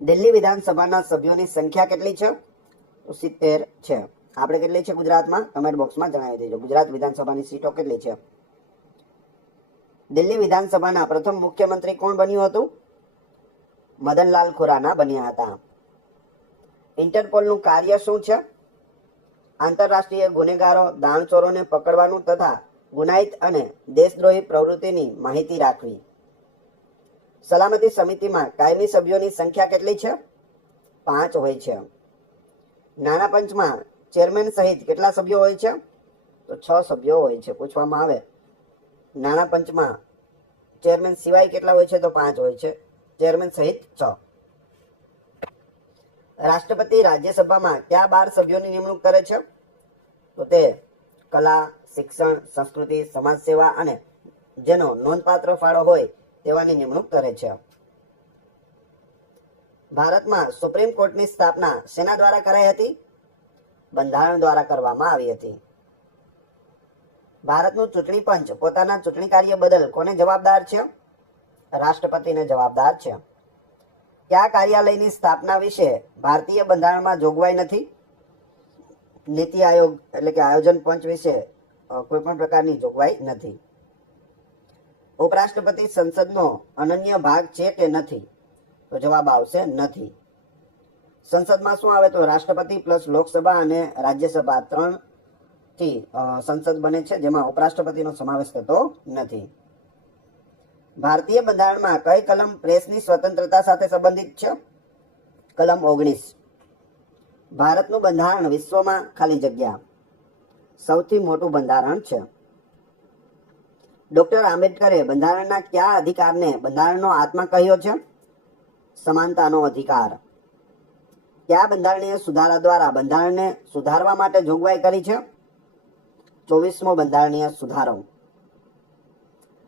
દિલ્હી વિધાનસભાના સભ્યોની સંખ્યા કેટલી છે? તો 70 છે. આપણે કેટલી છે ગુજરાતમાં? કમેન્ટ બોક્સમાં જણાવી દેજો. ગુજરાત વિધાનસભાની સીટો કેટલી છે? દિલ્હી વિધાનસભાના પ્રથમ મુખ્યમંત્રી કોણ બન્યું હતું? મદનલાલ ખુરાના બન્યા હતા. ઇન્ટરપોલનું કાર્ય શું છે? આંતરરાષ્ટ્રીય ગુનેગારો, દાણચોરોને પકડવાનું તથા ગુનાહિત અને દેશદ્રોહી પ્રવૃત્તિની માહિતી રાખવી. સલામતી સમિતિમાં કાયમી સભ્યોની સંખ્યા કેટલી છે? 5 હોય છે. નાણાં પંચમાં ચેરમેન સહિત કેટલા સભ્યો હોય છે? તો 6 સભ્યો હોય છે. પૂછવામાં આવે નાણાં પંચમાં ચેરમેન સિવાય કેટલા હોય છે? તો 5 હોય છે. ચેરમેન સહિત 6. રાષ્ટ્રપતિ રાજ્યસભામાં કયા 12 સભ્યોની નિમણૂક કરે છે? તો તે કલા, શિક્ષણ, સંસ્કૃતિ, સમાજ સેવા અને જેનો નોંધપાત્ર ફાળો હોય તેવાની નિમણૂક કરે છે. ભારતમાં સુપ્રીમ કોર્ટની સ્થાપના શેના દ્વારા કરાઈ હતી? બંધારણ દ્વારા કરવામાં આવી હતી. ભારતનું ચૂંટણી પંચ પોતાના ચૂંટણી કાર્ય બદલ કોને જવાબદાર છે? રાષ્ટ્રપતિને જવાબદાર છે. કયા કાર્યાલયની સ્થાપના વિશે ભારતીય બંધારણમાં જોગવાઈ નથી? નીતિ આયોગ એટલે કે આયોજન પંચ વિશે કોઈ પણ પ્રકારની જોગવાઈ નથી. ઉપરાષ્ટ્રપતિ સંસદનો અનન્ય ભાગ છે કે નથી? તો જવાબ આવશે નથી. સંસદમાં શું આવે? તો રાષ્ટ્રપતિ પ્લસ લોકસભા અને રાજ્યસભા 3 થી સંસદ બને છે, જેમાં ઉપરાષ્ટ્રપતિનો સમાવેશ થતો નથી. ભારતીય બંધારણમાં કઈ કલમ પ્રેસની સ્વતંત્રતા સાથે સંબંધિત છે? કલમ 19. ભારતનું બંધારણ વિશ્વમાં ખાલી જગ્યા સૌથી મોટું બંધારણ છે. ડોક્ટર આંબેડકરે બંધારણના કયા અધિકારને બંધારણનો આત્મા કહ્યો છે? સમાનતાનો અધિકાર. કયા બંધારણીય સુધારા દ્વારા બંધારણને સુધારવા માટે જોગવાઈ કરી છે? 24મો બંધારણીય સુધારો.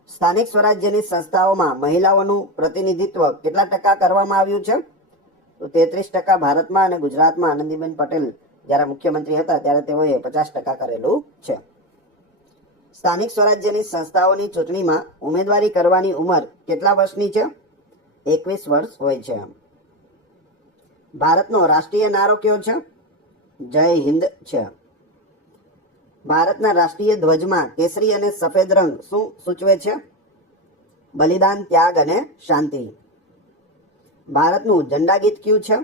સ્થાનિક સ્વરાજ્યની સંસ્થાઓમાં મહિલાઓનું પ્રતિનિધિત્વ કેટલા ટકા કરવામાં આવ્યું છે? તો 33% ભારતમાં, અને ગુજરાતમાં આનંદીબેન પટેલ જ્યારે મુખ્યમંત્રી હતા ત્યારે તેઓએ 50% કરેલું છે. સ્થાનિક સ્વરાજ્યની સંસ્થાઓની ચૂંટણીમાં ઉમેદવારી કરવાની ઉંમર કેટલા વર્ષની છે? 21 વર્ષ હોય છે. ભારતનો રાષ્ટ્રીય નારો કયો છે? જય હિન્દ છે. ભારતના રાષ્ટ્રીય ધ્વજમાં કેસરી અને સફેદ રંગ શું સૂચવે છે? બલિદાન, ત્યાગ અને શાંતિ. ભારતનું ઝંડા ગીત કયું છે?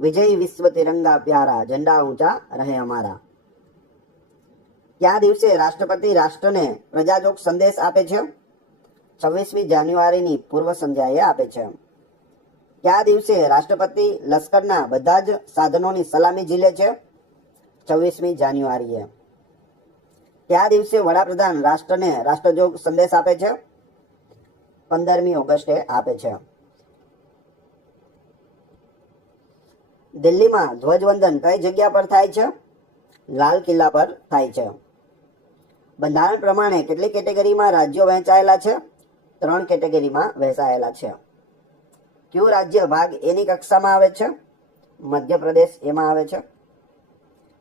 વિજય વિશ્વ તિરંગા પ્યારા, ઝંડા ઊંચા રહે અમારા. કયા દિવસે રાષ્ટ્રપતિ રાષ્ટ્રને પ્રજાજોગ સંદેશ આપે છે? 26મી જાન્યુઆરીની પૂર્વ સંધ્યાએ આપે છે. કયા દિવસે રાષ્ટ્રપતિ લશ્કરના બધા જ સાધનોની સલામી ઝીલે છે? 26મી જાન્યુઆરીએ. કયા દિવસે વડાપ્રધાન રાષ્ટ્રને રાષ્ટ્રજોગ સંદેશ આપે છે? 15મી ઓગસ્ટે આપે છે. દિલ્હીમાં ધ્વજવંદન કઈ જગ્યા પર થાય છે? લાલ કિલ્લા પર થાય છે. બંધારણ પ્રમાણે કેટલી કેટેગરીમાં રાજ્યો વહેંચાયેલા છે? 3 કેટેગરીમાં વહેંચાયેલા છે. કયું રાજ્ય ભાગ એની કક્ષામાં આવે છે? મધ્યપ્રદેશ એમાં આવે છે.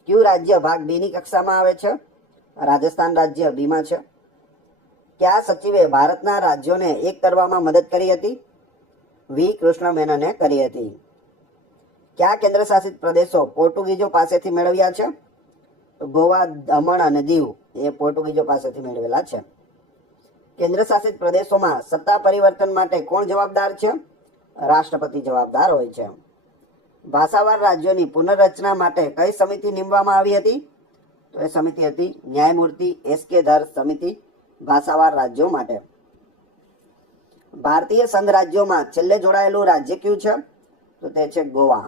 કયું રાજ્ય ભાગ બીની કક્ષામાં આવે છે? રાજસ્થાન રાજ્ય બીમાં છે. કયા સચિવે ભારતના રાજ્યોને એક કરવામાં મદદ કરી હતી? વી કૃષ્ણ મેનને કરી હતી. કયા કેન્દ્ર શાસિત પ્રદેશો પોર્ટુગીઝો પાસેથી મેળવ્યા છે? ગોવા, દમણ અને દીવ એ પોર્ટુગીઝો પાસેથી મેળવેલા છે. કેન્દ્ર શાસિત પ્રદેશોમાં સત્તા પરિવર્તન માટે કોણ જવાબદાર છે? રાષ્ટ્રપતિ જવાબદાર હોય છે. ભાષાવાર રાજ્યોની પુનર્રચના માટે કઈ સમિતિ નીમવામાં આવી હતી? તો એ સમિતિ હતી ન્યાયમૂર્તિ એસ.કે. ધર સમિતિ, ભાષાવાર રાજ્યો માટે. ભારતીય સંઘ રાજ્યોમાં છેલ્લે જોડાયેલું રાજ્ય કયું છે? તો તે છે ગોવા.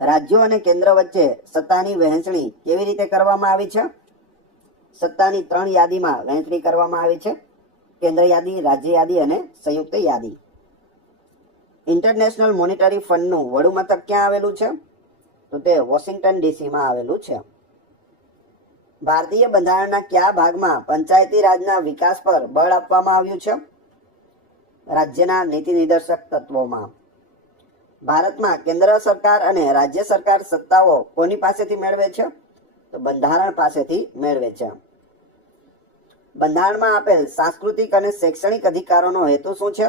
રાજ્યો અને કેન્દ્ર વચ્ચે સત્તાની વહેંચણી કેવી રીતે કરવામાં આવી છે? સત્તાની 3 યાદીમાં વહેંચણી કરવામાં આવી છે: કેન્દ્ર યાદી, રાજ્ય યાદી અને સંયુક્ત યાદી. ઇન્ટરનેશનલ મોનિટરી ફંડનું વડું મથક ક્યાં આવેલું છે? તો તે વોશિંગ્ટન ડીસીમાં આવેલું છે. ભારતીય બંધારણના કયા ભાગમાં પંચાયતી રાજના વિકાસ પર બળ આપવામાં આવ્યું છે? રાજ્યના નીતિ નિર્દેશક તત્વોમાં. ભારતમાં કેન્દ્ર સરકાર અને રાજ્ય સરકાર સત્તાઓ કોની પાસેથી મેળવે છે? તો બંધારણ પાસેથી મેળવે છે. બંધારણમાં આપેલ સાંસ્કૃતિક અને શૈક્ષણિક અધિકારોનો હેતુ શું છે?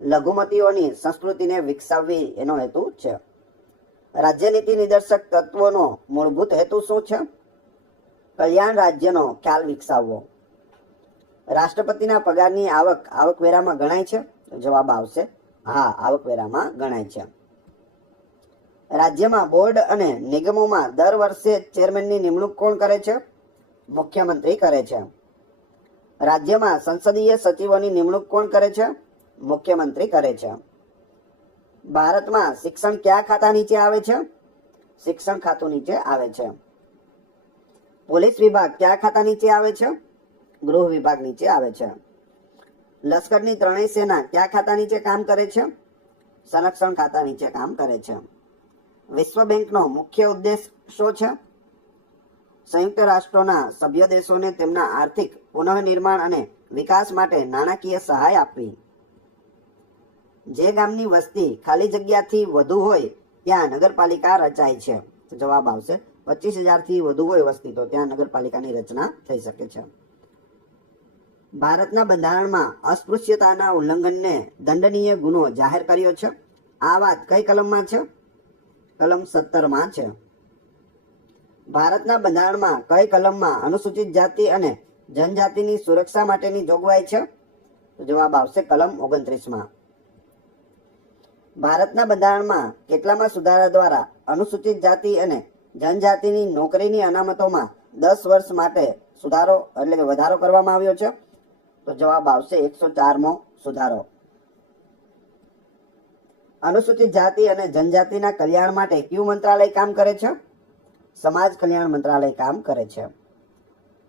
લઘુમતીઓની સંસ્કૃતિને વિકસાવવી એનો હેતુ છે. રાજ્યનીતિ નિદર્શક તત્વોનો મૂળભૂત હેતુ શું છે? કલ્યાણ રાજ્યનો ખ્યાલ વિકસાવવો. રાષ્ટ્રપતિના પગારની આવક આવકવેરામાં ગણાય છે? જવાબ આવશે હા, આવકવેરામાં ગણાય છે. રાજ્યમાં બોર્ડ અને નિગમોમાં દર વર્ષે ચેરમેનની નિમણૂક કોણ કરે છે? મુખ્યમંત્રી કરે છે. રાજ્યમાં સંસદીય સચિવોની નિમણૂક કોણ કરે છે? મુખ્યમંત્રી કરે છે. ભારતમાં શિક્ષણ કયા ખાતા નીચે આવે છે? શિક્ષણ ખાતું નીચે આવે છે. પોલીસ વિભાગ કયા ખાતા નીચે આવે છે? ગૃહ વિભાગ નીચે આવે છે. લશ્કરની ત્રણેય સેના કયા ખાતા નીચે કામ કરે છે? સંરક્ષણ ખાતા નીચે કામ કરે છે. વિશ્વ બેંકનો મુખ્ય ઉદ્દેશ શું છે? સંયુક્ત રાષ્ટ્રોના સભ્ય દેશોને તેમના આર્થિક પુનઃનિર્માણ અને વિકાસ માટે નાણાકીય સહાય આપવી. જે ગામની વસ્તી ખાલી જગ્યાથી વધુ હોય ત્યાં નગરપાલિકા રચાય છે. જવાબ આવશે 25,000 થી વધુ હોય વસ્તી તો ત્યાં નગરપાલિકાની રચના થઈ શકે છે. ભારતના બંધારણમાં અસ્પૃશ્યતાના ઉલ્લંઘનને દંડનીય ગુનો જાહેર કર્યો છે. આ વાત કઈ કલમમાં છે? કલમ 17માં છે. ભારતના બંધારણમાં કઈ કલમમાં અનુસૂચિત જાતિ અને જનજાતિની સુરક્ષા માટેની જોગવાઈ છે? તો જવાબ આવશે કલમ 29માં. ભારતના બંધારણમાં કેટલામાં સુધારા દ્વારા અનુસૂચિત જાતિ અને જનજાતિની નોકરીની અનામતોમાં 10 વર્ષ માટે સુધારો એટલે કે વધારો કરવામાં આવ્યો છે? તો જવાબ આવશે 104મો સુધારો. અનુસૂચિત જાતિ અને જનજાતિના કલ્યાણ માટે કયું મંત્રાલય કામ કરે છે? સમાજ કલ્યાણ મંત્રાલય કામ કરે છે.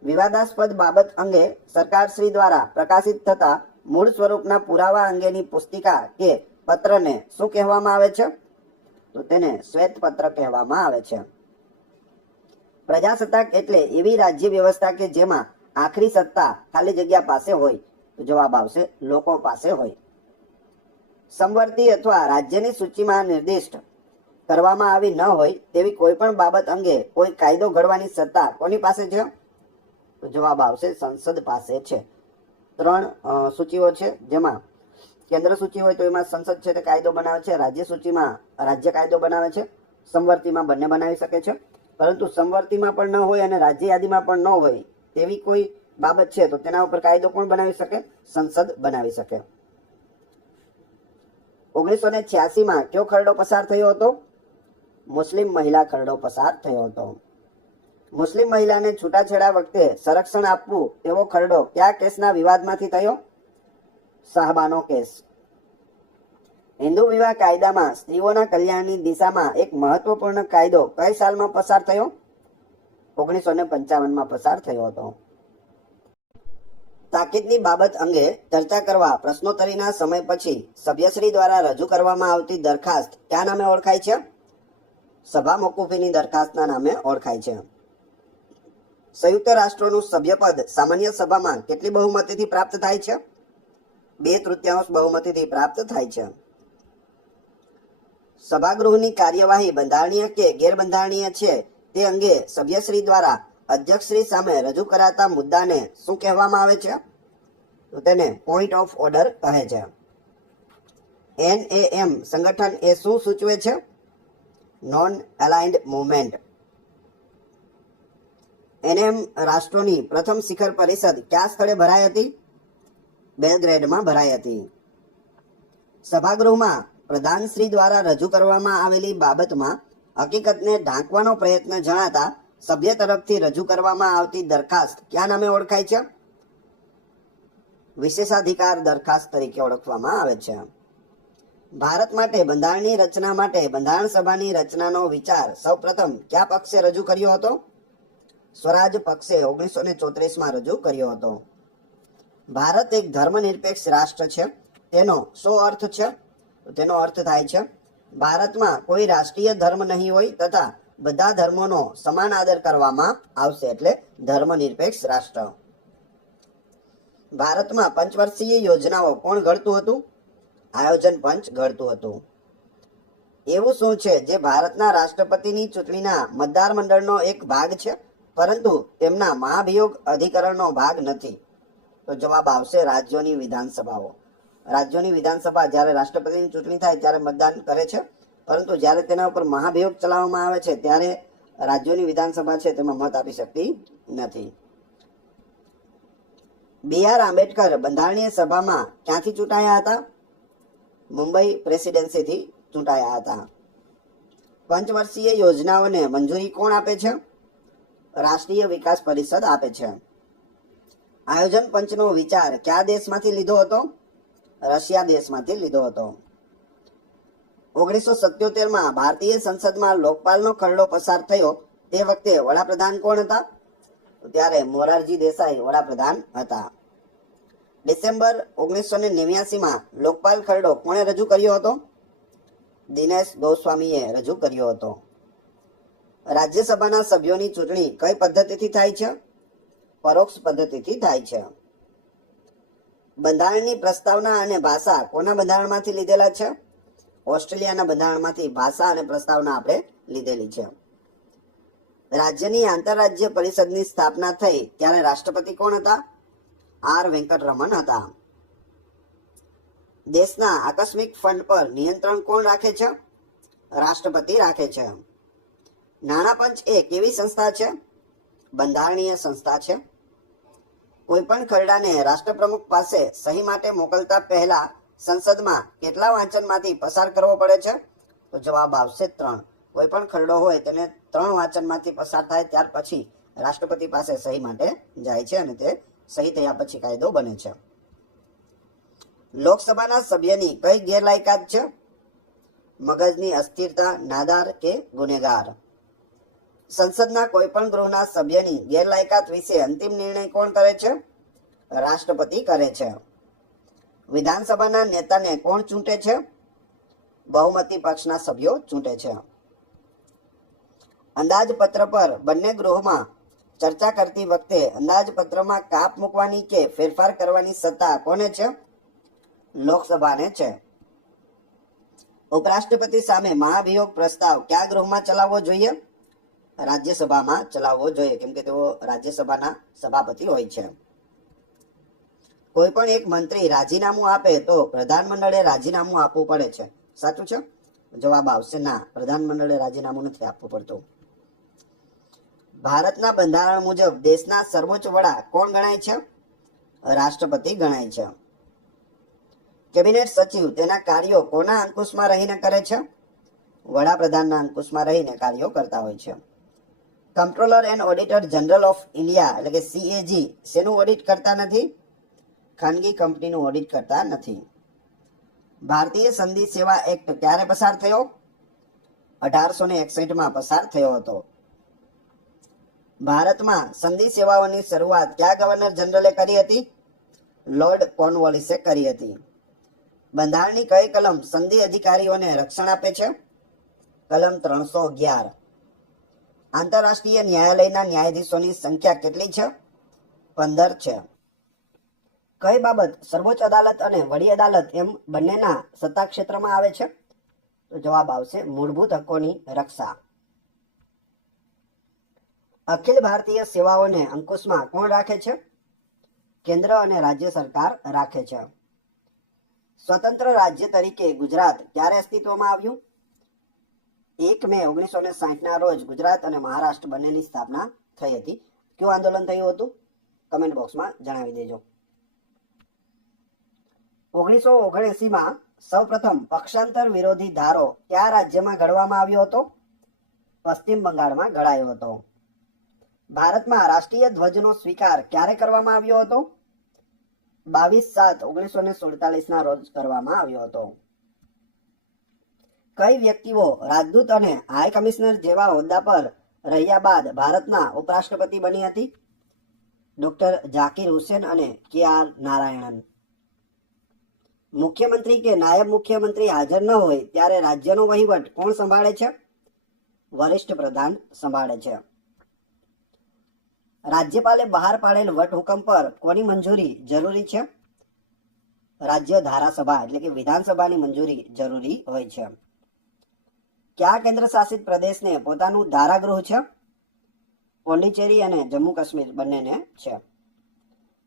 વિવાદાસ્પદ બાબત અંગે સરકારશ્રી દ્વારા પ્રકાશિત થતા મૂળ સ્વરૂપના પુરાવા અંગેની પુસ્તિકા કે પત્રને શું કહેવામાં આવે છે? તો તેને શ્વેત પત્ર કહેવામાં આવે છે. પ્રજાસત્તાક એટલે એવી રાજ્ય વ્યવસ્થા કે જેમાં આખરી સત્તા ખાલી જગ્યા પાસે હોય. તો જવાબ આવશે લોકો પાસે હોય. સમવર્તી અથવા રાજ્યની સૂચિમાં નિર્દિષ્ટ કરવામાં આવી ન હોય તેવી કોઈ પણ બાબત અંગે કોઈ કાયદો ઘડવાની સત્તા કોની પાસે છે? તો જવાબ આવશે સંસદ પાસે છે. 3 સૂચિઓ છે, જેમાં કેન્દ્ર સૂચિ હોય તો એમાં સંસદ છે તે કાયદો બનાવે છે, રાજ્ય સૂચિમાં રાજ્ય કાયદો બનાવે છે, સમવર્તીમાં બંને બનાવી શકે છે. પરંતુ સમવર્તીમાં પણ ન હોય અને રાજ્ય યાદીમાં પણ ન હોય તેવી કોઈ બાબત છે તો તેના ઉપર કાયદો કોણ બનાવી શકે? સંસદ બનાવી શકે. 1986માં કયો ખરડો પસાર થયો હતો? મુસ્લિમ મહિલા ખરડો પસાર થયો હતો. મુસ્લિમ મહિલાને છૂટાછેડા વખતે સંરક્ષણ આપવું તેવો ખરડો કયા કેસના વિવાદમાંથી થયો? શાહબાનો કેસ. હિન્દુ વિવાહ કાયદામાં સ્ત્રીઓના કલ્યાણની દિશામાં એક મહત્વપૂર્ણ કાયદો કઈ સાલમાં પસાર થયો? 1955માં પસાર થયો હતો. તાકીદની બાબત અંગે ચર્ચા કરવા પ્રશ્નોત્તરીના સમય પછી સભ્યશ્રી દ્વારા રજૂ કરવામાં આવતી દરખાસ્ત કયા નામે ઓળખાય છે? સભા મોકૂફીની દરખાસ્તના નામે ઓળખાય છે. સંયુક્ત રાષ્ટ્રોનું સભ્યપદ સામાન્ય સભામાં કેટલી બહુમતીથી પ્રાપ્ત થાય છે? 2/3 બહુમતીથી પ્રાપ્ત થાય છે. સભાગૃહની કાર્યવાહી બંધારણીય કે ગેરબંધારણીય છે તે અંગે સભ્યશ્રી દ્વારા અધ્યક્ષશ્રી સામે રજૂ કરાતા મુદ્દાને શું કહેવામાં આવે છે? તો તેને પોઈન્ટ ઓફ ઓર્ડર કહે છે. NAM સંગઠન એ શું સૂચવે છે? Non aligned movement. NAM રાષ્ટ્રોની પ્રથમ શિખર પરિષદ કયા સ્થળે ભરાઈ હતી? બેલગ્રેડમાં ભરાઈ હતી. સભાગૃહમાં પ્રધાનશ્રી દ્વારા રજૂ કરવામાં આવેલી બાબતમાં હકીકતને ઢાંકવાનો પ્રયત્ન જણાતા સભ્ય તરફથી રજૂ કરવામાં આવતી દરખાસ્ત કયા નામે ઓળખાય છે? વિશેષાધિકાર દરખાસ્ત તરીકે ઓળખવામાં આવે છે. ભારત માટે બંધારણની રચના માટે બંધારણ સભાની રચનાનો વિચાર સૌપ્રથમ કયા પક્ષે રજૂ કર્યો હતો? સ્વરાજ પક્ષે 1934માં રજૂ કર્યો હતો. ભારત એક ધર્મનિરપેક્ષ રાષ્ટ્ર છે તેનો શું અર્થ છે? તેનો અર્થ થાય છે ભારતમાં કોઈ રાષ્ટ્રીય ધર્મ નહીં હોય તથા બધા ધર્મોનો સમાન આદર કરવામાં આવશે, એટલે ધર્મનિરપેક્ષ રાષ્ટ્ર. ભારતમાં પંચવર્ષીય યોજનાઓ કોણ ઘડતું હતું? આયોજન પંચ ઘડતું હતું. એવું શું છે જે ભારતના રાષ્ટ્રપતિની ચૂંટણીના મતદાર મંડળનો એક ભાગ છે પરંતુ તેમના મહાભિયોગ અધિકરણનો ભાગ નથી? તો જવાબ આવશે રાજ્યોની વિધાનસભાઓ. રાજ્યોની વિધાનસભા જ્યારે રાષ્ટ્રપતિની ચૂંટણી થાય ત્યારે મતદાન કરે છે, પરંતુ જ્યારે તેના ઉપર મહાભિયોગ ચલાવવામાં આવે છે ત્યારે રાજ્યોની વિધાનસભા છે તેમાં મત આપી શકતી નથી. બી.આર. આંબેડકર બંધારણીય સભામાં ક્યાંથી ચૂંટાયા હતા? મુંબઈ પ્રેસિડેન્સીથી ચૂંટાયા હતા. પંચવર્ષીય યોજનાઓને મંજૂરી કોણ આપે છે? રાષ્ટ્રીય વિકાસ પરિષદ આપે છે. આયોજન પંચનો વિચાર કયા દેશમાંથી લીધો હતો? રશિયા દેશમાંથી લીધો હતો. 1977માં ભારતીય સંસદમાં લોકપાલનો ખરડો પસાર થયો તે વખતે વડાપ્રધાન કોણ હતા? ત્યારે મોરારજી દેસાઈ વડાપ્રધાન હતા. ડિસેમ્બર 1989માં લોકપાલ ખરડો કોણે રજૂ કર્યો હતો? દિનેશ ગોસ્વામીએ રજૂ કર્યો હતો. રાજ્યસભાના સભ્યોની ચૂંટણી કઈ પદ્ધતિથી થાય છે? પરોક્ષ પદ્ધતિથી થાય છે. બંધારણની પ્રસ્તાવના અને ભાષા કોના બંધારણમાંથી લીધેલા છે? ઓસ્ટ્રેલિયાના બંધારણમાંથી ભાષા અને પ્રસ્તાવના આપણે લીધેલી છે. રાજ્યની આંતરરાજ્ય પરિષદની સ્થાપના થઈ ત્યારે રાષ્ટ્રપતિ કોણ હતા? આર વેંકટરમણ હતા. દેશના આકસ્મિક ફંડ પર નિયંત્રણ કોણ રાખે છે? રાષ્ટ્રપતિ રાખે છે. નાણાં પંચ એ કેવી સંસ્થા છે? બંધારણીય સંસ્થા છે. કોઈ પણ ખરડાને રાષ્ટ્રપ્રમુખ પાસે સહી માટે મોકલતા પહેલા સંસદમાં કેટલા વાંચનમાંથી પસાર કરવો પડે છે? તો જવાબ આવશે 3. કોઈ પણ ખરડો હોય તેને 3 વાંચનમાંથી પસાર થાય ત્યાર પછી રાષ્ટ્રપતિ પાસે સહી માટે જાય છે અને તે સહી થયા પછી કાયદો બને છે. લોકસભાના સભ્યની કઈ ગેરલાયકાત છે? મગજની અસ્થિરતા, નાદાર કે ગુનેગાર? સંસદના કોઈ પણ ગૃહના સભ્યની ગેરલાયકાત વિશે અંતિમ નિર્ણય કોણ કરે છે? રાષ્ટ્રપતિ કરે છે. વિધાનસભાના નેતાને કોણ ચૂંટે છે? બહુમતી પક્ષના સભ્યો ચૂંટે છે. અંદાજપત્ર પર બંને ગૃહોમાં ચર્ચા કરતી વખતે અંદાજપત્રમાં કાપ મૂકવાની કે ફેરફાર કરવાની સત્તા કોને છે? લોકસભાને છે. ઉપરાષ્ટ્રપતિ સામે મહાભિયોગ પ્રસ્તાવ કયા ગૃહમાં ચલાવવો જોઈએ? રાજ્યસભામાં ચલાવવો જોઈએ, કેમ કે તેઓ રાજ્યસભાના સભાપતિ હોય છે. કોઈ પણ એક મંત્રી રાજીનામું આપે તો પ્રધાનમંડળે રાજીનામું આપવું પડે છે. સાચું છે? જવાબ આવશે ના, પ્રધાનમંડળે રાજીનામું નથી આપવું પડતું. ભારતના બંધારણ મુજબ દેશના સર્વોચ્ચ વડા કોણ ગણાય છે? રાષ્ટ્રપતિ ગણાય છે. કેબિનેટ સચિવ તેના કાર્યો કોના અંકુશમાં રહીને કરે છે? વડાપ્રધાનના અંકુશમાં રહીને કાર્યો કરતા હોય છે. Comptroller and Auditor General of India એટલે કે CAG શેનું ઓડિટ કરતા નથી? ખાનગી કંપનીનું ઓડિટ કરતા નથી. ભારતીય સંધિ સેવા એક્ટ ક્યારે પસાર થયો? 1861માં પસાર થયો હતો. ભારતમાં સંધિ સેવાઓની શરૂઆત કયા ગવર્નર જનરલે કરી હતી? લોર્ડ કોર્નવોલિસે કરી હતી. બંધારણની કઈ કલમ સંધિ અધિકારીઓને રક્ષણ આપે છે? કલમ 311. આંતરરાષ્ટ્રીય ન્યાયાલયના ન્યાયાધીશોની સંખ્યા કેટલી છે? 15 છે. કઈ બાબત સર્વોચ્ચ અદાલત અને વડી અદાલત એમ બંનેના સત્તા ક્ષેત્રમાં આવે છે? તો જવાબ આવશે મૂળભૂત હકોની રક્ષા. અખિલ ભારતીય સેવાઓને અંકુશમાં કોણ રાખે છે? કેન્દ્ર અને રાજ્ય સરકાર રાખે છે. સ્વતંત્ર રાજ્ય તરીકે ગુજરાત ક્યારે અસ્તિત્વમાં આવ્યું? 1 મે 1960ના રોજ ગુજરાત અને મહારાષ્ટ્ર બંનેની સ્થાપના થઈ હતી. કયું આંદોલન થયું હતું? કમેન્ટ બોક્સમાં જણાવી દેજો. 1979માં સૌપ્રથમ પક્ષાંતર વિરોધી ધારો કયા રાજ્યમાં ઘડવામાં આવ્યો હતો? પશ્ચિમ બંગાળમાં ઘડાયો હતો. ભારતમાં રાષ્ટ્રીય ધ્વજનો સ્વીકાર ક્યારે કરવામાં આવ્યો હતો? 22/7/1947ના રોજ કરવામાં આવ્યો હતો. કઈ વ્યક્તિઓ રાજદૂત અને હાઈ કમિશનર જેવા હોદ્દા પર રહ્યા બાદ ભારતના ઉપરાષ્ટ્રપતિ બની હતી? ડોક્ટર ઝાકિર હુસેન અને KR નારાયણન. મુખ્યમંત્રી કે નાયબ મુખ્યમંત્રી હાજર ન હોય ત્યારે રાજ્યનો વહીવટ કોણ સંભાળે છે? વરિષ્ઠ પ્રધાન સંભાળે છે. રાજ્યપાલે બહાર પાડેલ વટહુકમ પર કોની મંજૂરી જરૂરી છે? રાજ્ય ધારાસભા એટલે કે વિધાનસભાની મંજૂરી જરૂરી હોય છે. કયા કેન્દ્ર શાસિત પ્રદેશને પોતાનું ધારાગૃહ છે? પોંડિચેરી અને જમ્મુ કાશ્મીર બંનેને છે.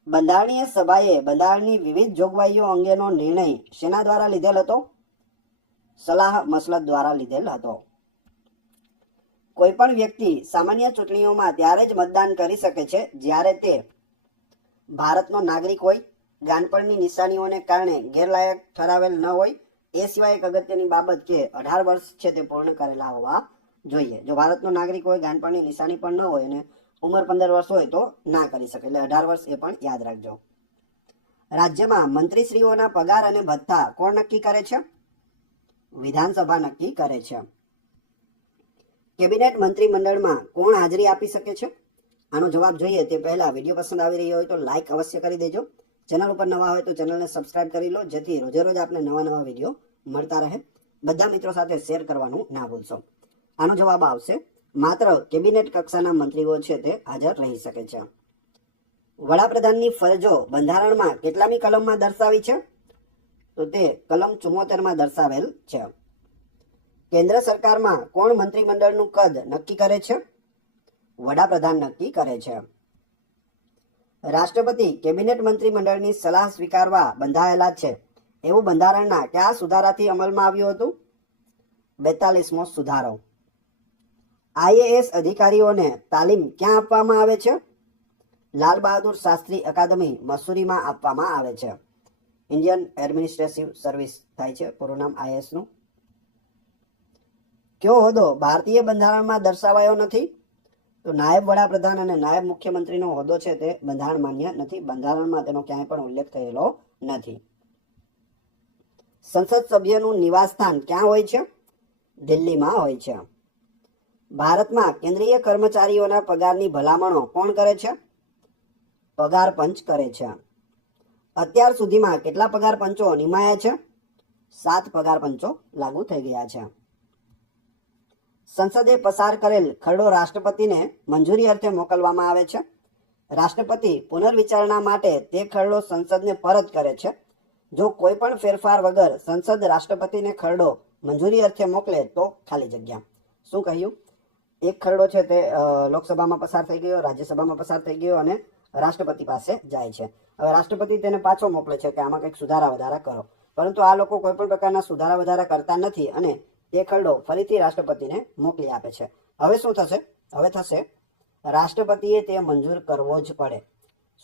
બંધારણીય સભાએ બંધારણની વિવિધ જોગવાઈઓ અંગેનો નિર્ણય શેના દ્વારા લીધેલ હતો? સલાહ મસલત દ્વારા લીધેલ હતો. કોઈ પણ વ્યક્તિ સામાન્ય ચૂંટણીઓમાં ત્યારે જ મતદાન કરી શકે છે જ્યારે તે ભારતનો નાગરિક હોય, ગાનપણની નિશાનીઓને કારણે ગેરલાયક ઠરાવેલ ન હોય, એ સિવાય એક અગત્યની બાબત કે 18 વર્ષ છે તે પૂર્ણ કરેલા હોવા જોઈએ. જો ભારતનો નાગરિક હોય, ગાનપણની નિશાની પણ ન હોય અને ઉંમર 15 વર્ષ હોય તો ના કરી શકે. એટલે 18 વર્ષ એ પણ યાદ રાખજો. રાજ્યમાં મંત્રીશ્રીઓના પગાર અને ભથ્થા કોણ નક્કી કરે છે? વિધાનસભા નક્કી કરે છે. કેબિનેટ મંત્રીમંડળમાં કોણ હાજરી આપી શકે છે? આનો જવાબ જોઈએ તે પહેલા વિડીયો પસંદ આવી રહ્યો હોય તો લાઈક અવશ્ય કરી દેજો. ચેનલ ઉપર નવા હોય તો ચેનલને સબસ્ક્રાઇબ કરી લો, જેથી રોજે રોજ આપને નવા વિડીયો મળતા રહે. બધા મિત્રો સાથે શેર કરવાનું ના ભૂલશો. આનો જવાબ આવશે માત્ર કેબિનેટ કક્ષાના મંત્રીઓ છે તે હાજર રહી શકે છે. વડાપ્રધાનની ફરજો બંધારણમાં કેટલામી કલમમાં દર્શાવી છે? તો તે કલમ 74માં દર્શાવેલ છે. કેન્દ્ર સરકારમાં કોણ મંત્રીમંડળનું કદ નક્કી કરે છે? વડાપ્રધાન નક્કી કરે છે. રાષ્ટ્રપતિ કેબિનેટ મંત્રીમંડળની સલાહ સ્વીકારવા બંધાયેલા છે એવું બંધારણના કયા સુધારાથી અમલમાં આવ્યું હતું? 42મો સુધારો. IAS અધિકારીઓને તાલીમ ક્યાં આપવામાં આવે છે? લાલ બહાદુર શાસ્ત્રી અકાદમી મસૂરીમાં આપવામાં આવે છે. ઇન્ડિયન એડમિનિસ્ટ્રેટિવ સર્વિસ થાય છે પૂરું નામ IAS નું. કયો હોદ્દો ભારતીય બંધારણમાં દર્શાવાયો નથી? તો નાયબ વડાપ્રધાન અને નાયબ મુખ્યમંત્રીનો હોદ્દો છે તે બંધારણ માન્ય નથી. બંધારણમાં તેનો ક્યાંય પણ ઉલ્લેખ થયેલો નથી. સંસદ સભ્યનું નિવાસસ્થાન ક્યાં હોય છે? દિલ્હીમાં હોય છે. ભારતમાં કેન્દ્રીય કર્મચારીઓના પગારની ભલામણો કોણ કરે છે? પગાર પંચ કરે છે. અત્યાર સુધીમાં કેટલા પગાર પંચો નિમાયા છે? 7 પગાર પંચો લાગુ થઈ ગયા છે. સંસદે પસાર કરેલ ખરડો રાષ્ટ્રપતિને મંજૂરી અર્થે મોકલવામાં આવે છે. રાષ્ટ્રપતિ પુનર્વિચારણા માટે તે ખરડો સંસદને પરત કરે છે. જો કોઈ પણ ફેરફાર વગર સંસદ રાષ્ટ્રપતિને ખરડો મંજૂરી અર્થે મોકલે તો ખાલી જગ્યા. શું કહ્યું? એક ખરડો છે તે લોકસભામાં પસાર થઈ ગયો, રાજ્યસભામાં પસાર થઈ ગયો અને રાષ્ટ્રપતિ પાસે જાય છે. હવે રાષ્ટ્રપતિ તેને પાછો મોકલે છે કે આમાં કંઈક સુધારા વધારા કરો, પરંતુ આ લોકો કોઈ પણ પ્રકારના સુધારા વધારા કરતા નથી અને તે ખરડો ફરીથી રાષ્ટ્રપતિને મોકલી આપે છે. હવે શું થશે? હવે થશે રાષ્ટ્રપતિએ તે મંજૂર કરવો જ પડે.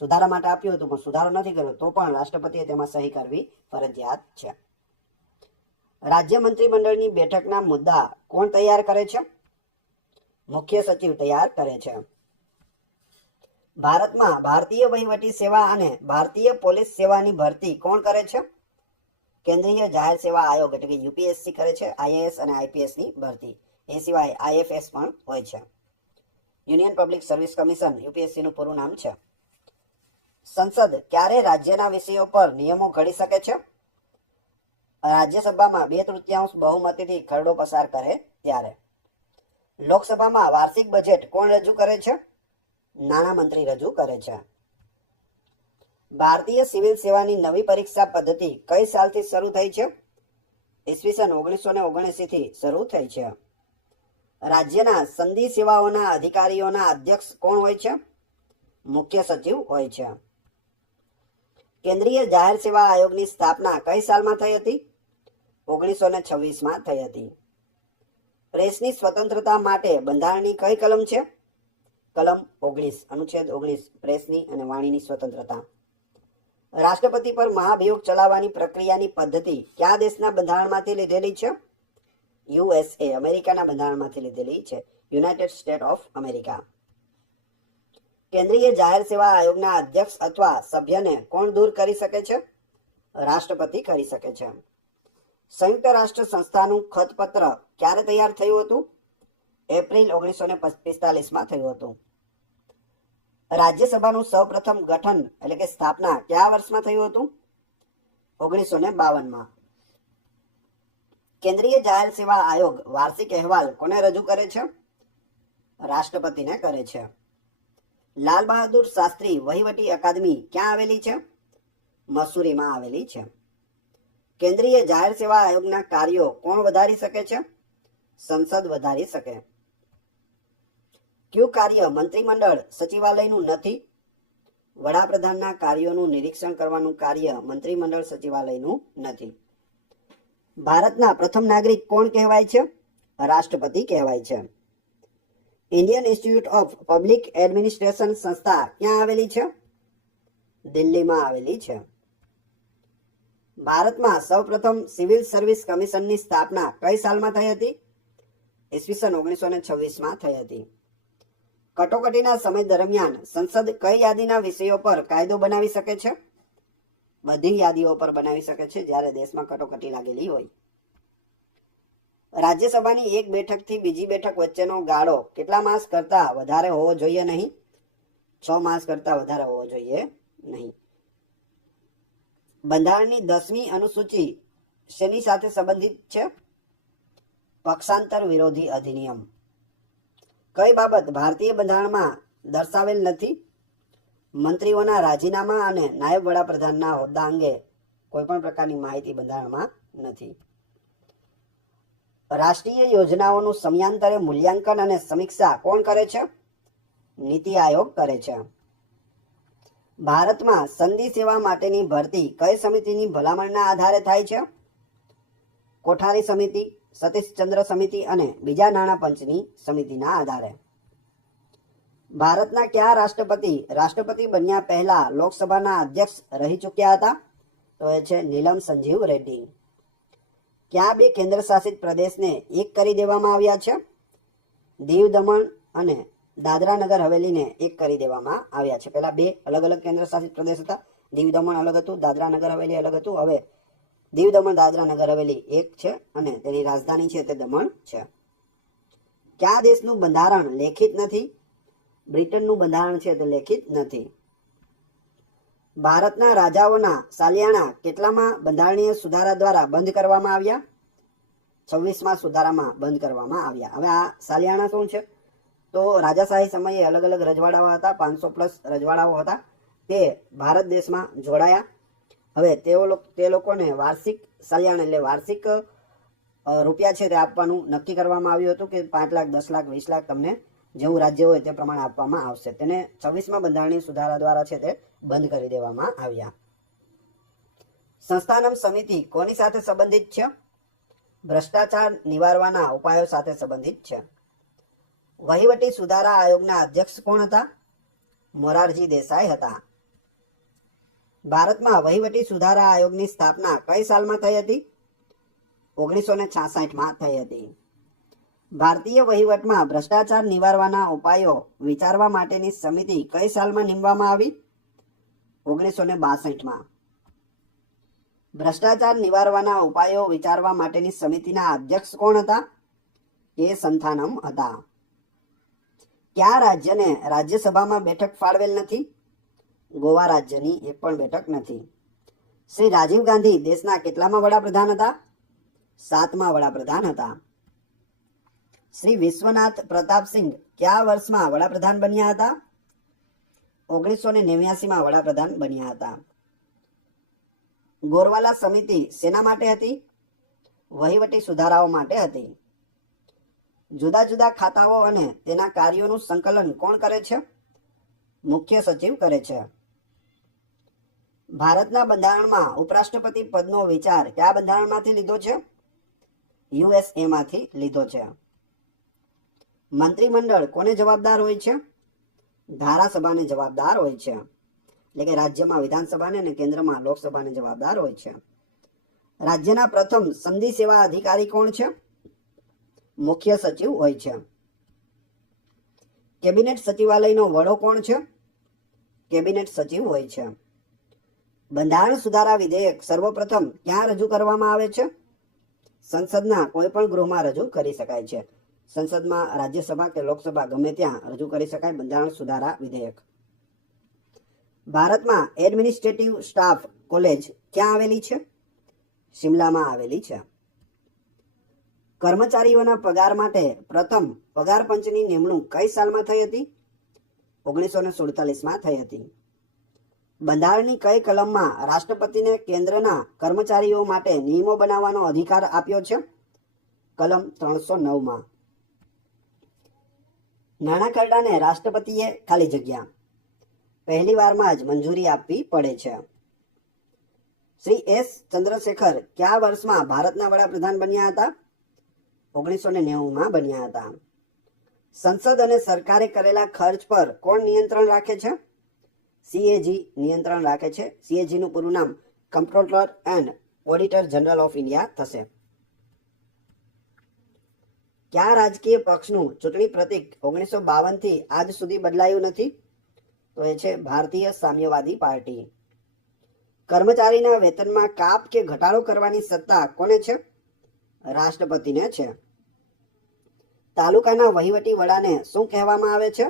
સુધારા માટે આપ્યું હતું પણ સુધારો નથી કર્યો તો પણ રાષ્ટ્રપતિએ તેમાં સહી કરવી ફરજિયાત છે. રાજ્ય મંત્રીમંડળની બેઠકના મુદ્દા કોણ તૈયાર કરે છે? મુખ્ય સચિવ તૈયાર કરે છે. ભારતમાં ભારતીય વહીવટી સેવા અને ભારતીય પોલીસ સેવાની ભરતી કોણ કરે છે? કેન્દ્રીય જાહેર સેવા આયોગ એટલે કે UPSC કરે છે. IAS અને IPS ની ભરતી. એ સિવાય IFS પણ હોય છે. Union public service commission UPSC નું પૂરું નામ છે. સંસદ ક્યારે રાજ્યના વિષયો પર નિયમો ઘડી શકે છે? રાજ્યસભામાં 2/3 બહુમતીથી ખરડો પસાર કરે ત્યારે. લોકસભામાં વાર્ષિક બજેટ કોણ રજૂ કરે છે? નાણામંત્રી રજૂ કરે છે. ભારતીય સિવિલ સેવાની નવી પરીક્ષા પદ્ધતિ કઈ સાલથી શરૂ થઈ છે? ઈસવીસન 1979 થી શરૂ થઈ છે. રાજ્યના સંધિ સેવાઓના અધિકારીઓના અધ્યક્ષ કોણ હોય છે? મુખ્ય સચિવ હોય છે. કેન્દ્રીય જાહેર સેવા આયોગની સ્થાપના કઈ સાલમાં થઈ હતી? 1926માં થઈ હતી. પ્રેસની સ્વતંત્રતા માટે બંધારણની કઈ કલમ છે? કલમ 19, અનુચ્છેદ 19, પ્રેસની અને વાણીની સ્વતંત્રતા. રાષ્ટ્રપતિ પર મહાભિયોગ ચલાવવાની પ્રક્રિયાની પદ્ધતિ કયા દેશના બંધારણમાંથી લીધેલી છે? USA, અમેરિકાના બંધારણમાંથી લીધેલી છે. United state of America. કેન્દ્રીય જાહેર સેવા આયોગના અધ્યક્ષ અથવા સભ્યને કોણ દૂર કરી શકે છે? રાષ્ટ્રપતિ કરી શકે છે. સંયુક્ત રાષ્ટ્ર સંસ્થાનું ખતપત્ર ક્યારે તૈયાર થયું હતું? એપ્રિલ 1945માં થયું હતું. રાજ્યસભાનું સૌપ્રથમ ગઠન એટલે કે સ્થાપના કયા વર્ષમાં થયું હતું? 1952માં. કેન્દ્રીય જાહેર સેવા આયોગ વાર્ષિક અહેવાલ કોને રજૂ કરે છે? રાષ્ટ્રપતિને કરે છે. લાલ બહાદુર શાસ્ત્રી વહીવટી અકાદમી ક્યાં આવેલી છે? મસૂરીમાં આવેલી છે. કેન્દ્રીય જાહેર સેવા આયોગના કાર્યો કોણ વધારી શકે છે? સંસદ વધારી શકે? કયું કાર્ય મંત્રીમંડળ સચિવાલયનું નથી? વડાપ્રધાનના કાર્યોનું નિરીક્ષણ કરવાનું કાર્ય મંત્રીમંડળ સચિવાલયનું નથી. ભારતના પ્રથમ નાગરિક કોણ કહેવાય છે? રાષ્ટ્રપતિ કહેવાય છે. Indian institute of public administration સંસ્થા ક્યાં આવેલી છે? દિલ્હીમાં આવેલી છે. ભારતમાં સૌપ્રથમ સિવિલ સર્વિસ કમિશનની સ્થાપના કઈ સાલમાં થઈ હતી? ઈસવીસન 1926માં થઈ હતી. કટોકટીના સમય દરમિયાન સંસદ કઈ યાદીના વિષયો પર કાયદો બનાવી શકે છે? બધી યાદીઓ પર બનાવી શકે છે જ્યારે દેશમાં કટોકટી લાગેલી હોય. રાજ્યસભાની એક બેઠકથી બીજી બેઠક વચ્ચેનો ગાળો કેટલા માસ કરતા વધારે હોવો જોઈએ નહીં? 6 માસ કરતા વધારે હોવો જોઈએ નહીં. બંધારણની 10મી અનુસૂચિ શેની સાથે સંબંધિત છે? પક્ષાંતર વિરોધી અધિનિયમ. કઈ બાબત ભારતીય બંધારણમાં દર્શાવેલ નથી? મંત્રીઓના રાજીનામા અને નાયબ વડાપ્રધાનના હોદ્દા અંગે કોઈ પણ પ્રકારની માહિતી બંધારણમાં નથી. રાષ્ટ્રીય યોજનાઓનું સમયાંતરે મૂલ્યાંકન અને સમીક્ષા કોણ કરે છે? નીતિ આયોગ કરે છે. ભારતમાં સંધિ સેવા માટેની ભરતી કઈ સમિતિની ભલામણના આધારે થાય છે? કોઠારી સમિતિ, સતીશચંદ્ર સમિતિ અને બીજા નાણાં પંચની સમિતિના આધારે. ભારતના કયા રાષ્ટ્રપતિ બન્યા પહેલા લોકસભાના અધ્યક્ષ રહી ચૂક્યા હતા? તો એ છે નીલમ સંજીવ રેડ્ડી. કયા બે કેન્દ્ર શાસિત પ્રદેશને એક કરી દેવામાં આવ્યા છે? દીવ દમણ અને દાદરા નગર હવેલીને એક કરી દેવામાં આવ્યા છે. પહેલા બે અલગ અલગ કેન્દ્ર શાસિત પ્રદેશ હતા. દીવ દમણ અલગ હતું, દાદરા નગર હવેલી અલગ હતું. હવે દીવ દમણ દાદરા નગર હવેલી એક છે અને તેની રાજધાની છે તે દમણ છે. કયા દેશનું બંધારણ લેખિત નથી? બ્રિટનનું બંધારણ છે તે લેખિત નથી. ભારતના રાજાઓના સાલિયાણા કેટલામાં બંધારણીય સુધારા દ્વારા બંધ કરવામાં આવ્યા? 26મા સુધારામાં બંધ કરવામાં આવ્યા. હવે આ સાલિયાણા શું છે? તો રાજાશાહી સમયે અલગ અલગ રજવાડાઓ હતા, 500+ રજવાડાઓ હતા, તે ભારત દેશમાં જોડાયા. હવે તે લોકોને વાર્ષિક સાલિયાણા એટલે વાર્ષિક રૂપિયા છે તે આપવાનું નક્કી કરવામાં આવ્યું હતું કે 5 લાખ, 10 લાખ, 20 લાખ તમને જેવું રાજ્ય હોય તે પ્રમાણે આપવામાં આવશે. તેને 26મા બંધારણીય સુધારા દ્વારા છે તે બંધ કરી દેવામાં આવ્યા. સંસ્થાનમ સમિતિ કોની સાથે સંબંધિત છે? ભ્રષ્ટાચાર નિવારવાના ઉપાયો સાથે સંબંધિત છે. વહીવટી સુધારા આયોગના અધ્યક્ષ કોણ હતા? મોરારજી દેસાઈ હતા. ભારતમાં વહીવટી સુધારા આયોગની સ્થાપના કઈ સાલમાં થઈ હતી? 1966માં થઈ હતી. ભારતીય વહીવટમાં ભ્રષ્ટાચાર નિવારવાના ઉપાયો વિચારવા માટેની સમિતિ કઈ સાલમાં નીમવામાં આવી? 1962માં. ભ્રષ્ટાચાર નિવારવાના ઉપાયો વિચારવા માટેની સમિતિના અધ્યક્ષ કોણ હતા? કે સંથાનમ હતા. કયા રાજ્યને રાજ્યસભામાં બેઠક ફાળવેલ નથી? ગોવા રાજ્યની એક પણ બેઠક નથી. શ્રી રાજીવ ગાંધી દેશના કેટલામાં વડાપ્રધાન હતા? 7મા વડાપ્રધાન હતા. શ્રી વિશ્વનાથ પ્રતાપસિંહ કયા વર્ષમાં વડાપ્રધાન બન્યા હતા? 1989માં વડાપ્રધાન બન્યા હતા. ગોરવાલા સમિતિ શેના માટે હતી? વહીવટી સુધારાઓ માટે હતી. જુદા જુદા ખાતાઓ અને તેના કાર્યોનું સંકલન કોણ કરે છે? મુખ્ય સચિવ કરે છે. ભારતના બંધારણમાં ઉપરાષ્ટ્રપતિ પદનો વિચાર કયા બંધારણમાંથી લીધો છે? યુએસએમાંથી લીધો છે. મંત્રીમંડળ કોને જવાબદાર હોય છે? ધારાસભાને જવાબદાર હોય છે. એટલે કે રાજ્યમાં વિધાનસભાને અને કેન્દ્રમાં લોકસભાને જવાબદાર હોય છે. રાજ્યના પ્રથમ સંધિ સેવા અધિકારી કોણ છે? મુખ્ય સચિવ હોય છે. કેબિનેટ સચિવાલયનો વડો કોણ છે? કેબિનેટ સચિવ હોય છે. બંધારણ સુધારા વિધેયક સર્વપ્રથમ ક્યાં રજૂ કરવામાં આવે છે? સંસદના કોઈ પણ ગૃહમાં રજૂ કરી શકાય છે. સંસદમાં, રાજ્યસભા કે લોકસભા ગમે ત્યાં રજૂ કરી શકાય બંધારણ સુધારા વિધેયક. ભારતમાં એડમિનિસ્ટ્રેટિવ સ્ટાફ કોલેજ ક્યાં આવેલી છે? શિમલામાં આવેલી છે. કર્મચારીઓના પગાર માટે પ્રથમ પગાર પંચની નિમણૂક કઈ સાલમાં થઈ હતી? 1947માં થઈ હતી. બંધારણની કઈ કલમમાં રાષ્ટ્રપતિને કેન્દ્રના કર્મચારીઓ માટે નિયમો બનાવવાનો અધિકાર આપ્યો છે? કલમ 309 નાણાં ખરડાને રાષ્ટ્રપતિએ ખાલી જગ્યા પહેલી વારમાં જ મંજૂરી આપવી પડે છે. શ્રી એસ ચંદ્રશેખર કયા વર્ષમાં ભારતના વડાપ્રધાન બન્યા હતા? 1990માં બન્યા હતા. સંસદ અને સરકારે કરેલા ખર્ચ પર કોણ નિયંત્રણ રાખે છે? સીએજી નિયંત્રણ રાખે છે. સીએજી નું પૂરું નામ Comptroller and Auditor General of India થશે. કયા રાજકીય પક્ષનું ચૂંટણી પ્રતીક 1952 થી આજ સુધી બદલાયું નથી? તો એ છે ભારતીય સામ્યવાદી પાર્ટી. કર્મચારીના વેતનમાં કાપ કે ઘટાડો કરવાની સત્તા કોને છે? રાષ્ટ્રપતિને છે. તાલુકાના વહીવટી વડાને શું કહેવામાં આવે છે?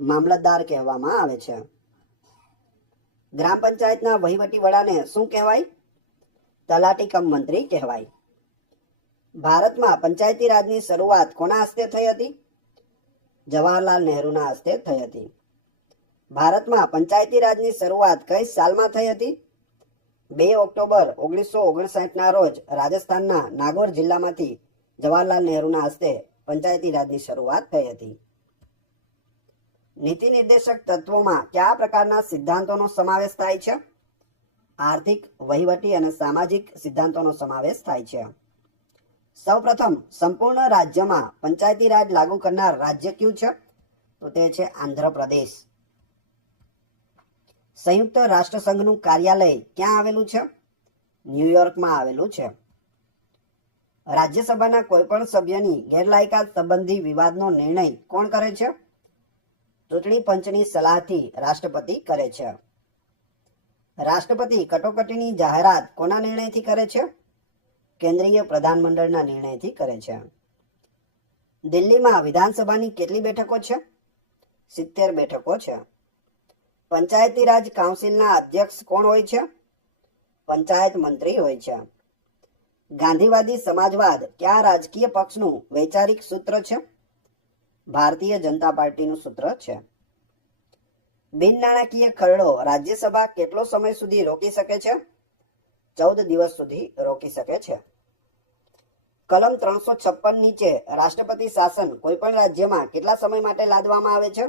મામલતદાર કહેવામાં આવે છે. ગ્રામ પંચાયતના વહીવટી વડાને શું કહેવાય? તલાટી કમ મંત્રી કહેવાય. ભારતમાં પંચાયતી રાજની શરૂઆત કોના હસ્તે થઈ હતી? જવાહરલાલ નહેરુના હસ્તે થઈ હતી. ભારતમાં પંચાયતી રાજની શરૂઆત કઈ સાલમાં થઈ હતી? 2 ઓક્ટોબર 1959ના રોજ રાજસ્થાનના નાગોર જિલ્લામાંથી જવાહરલાલ નહેરુના હસ્તે પંચાયતી રાજની શરૂઆત થઈ હતી. નીતિ નિર્દેશક તત્વોમાં કયા પ્રકારના સિદ્ધાંતોનો સમાવેશ થાય છે? આર્થિક, વહીવટી અને સામાજિક સિદ્ધાંતોનો સમાવેશ થાય છે. સૌપ્રથમ સંપૂર્ણ રાજ્યમાં પંચાયતી રાજ લાગુ કરનાર રાજ્ય કયું છે? તો તે છે આંધ્રપ્રદેશ. સંયુક્ત રાષ્ટ્રસંઘનું કાર્યાલય ક્યાં આવેલું છે? ન્યુયોર્કમાં આવેલું છે. રાજ્યસભાના કોઈ પણ સભ્યની ગેરલાયકાત સંબંધી વિવાદનો નિર્ણય કોણ કરે છે? ચૂંટણી પંચની સલાહથી રાષ્ટ્રપતિ કરે છે. રાષ્ટ્રપતિ કટોકટીની જાહેરાત કોના નિર્ણયથી કરે છે? કેન્દ્રીય પ્રધાનમંડળના નિર્ણયથી કરે છે. દિલ્હીમાં વિધાનસભાની કેટલી બેઠકો છે? 70 બેઠકો છે. પંચાયતી રાજ કાઉન્સિલના અધ્યક્ષ કોણ હોય છે? પંચાયત મંત્રી હોય છે. ગાંધીવાદી સમાજવાદ કયા રાજકીય પક્ષનું વૈચારિક સૂત્ર છે? ભારતીય જનતા પાર્ટીનું સૂત્ર છે. બિન નાણાકીય ખરડો રાજ્યસભા કેટલો સમય સુધી રોકી શકે છે? 14 દિવસ સુધી રોકી શકે છે. કલમ 356 નીચે રાષ્ટ્રપતિ શાસન કોઈ પણ રાજ્યમાં કેટલા સમય માટે લાદવામાં આવે છે?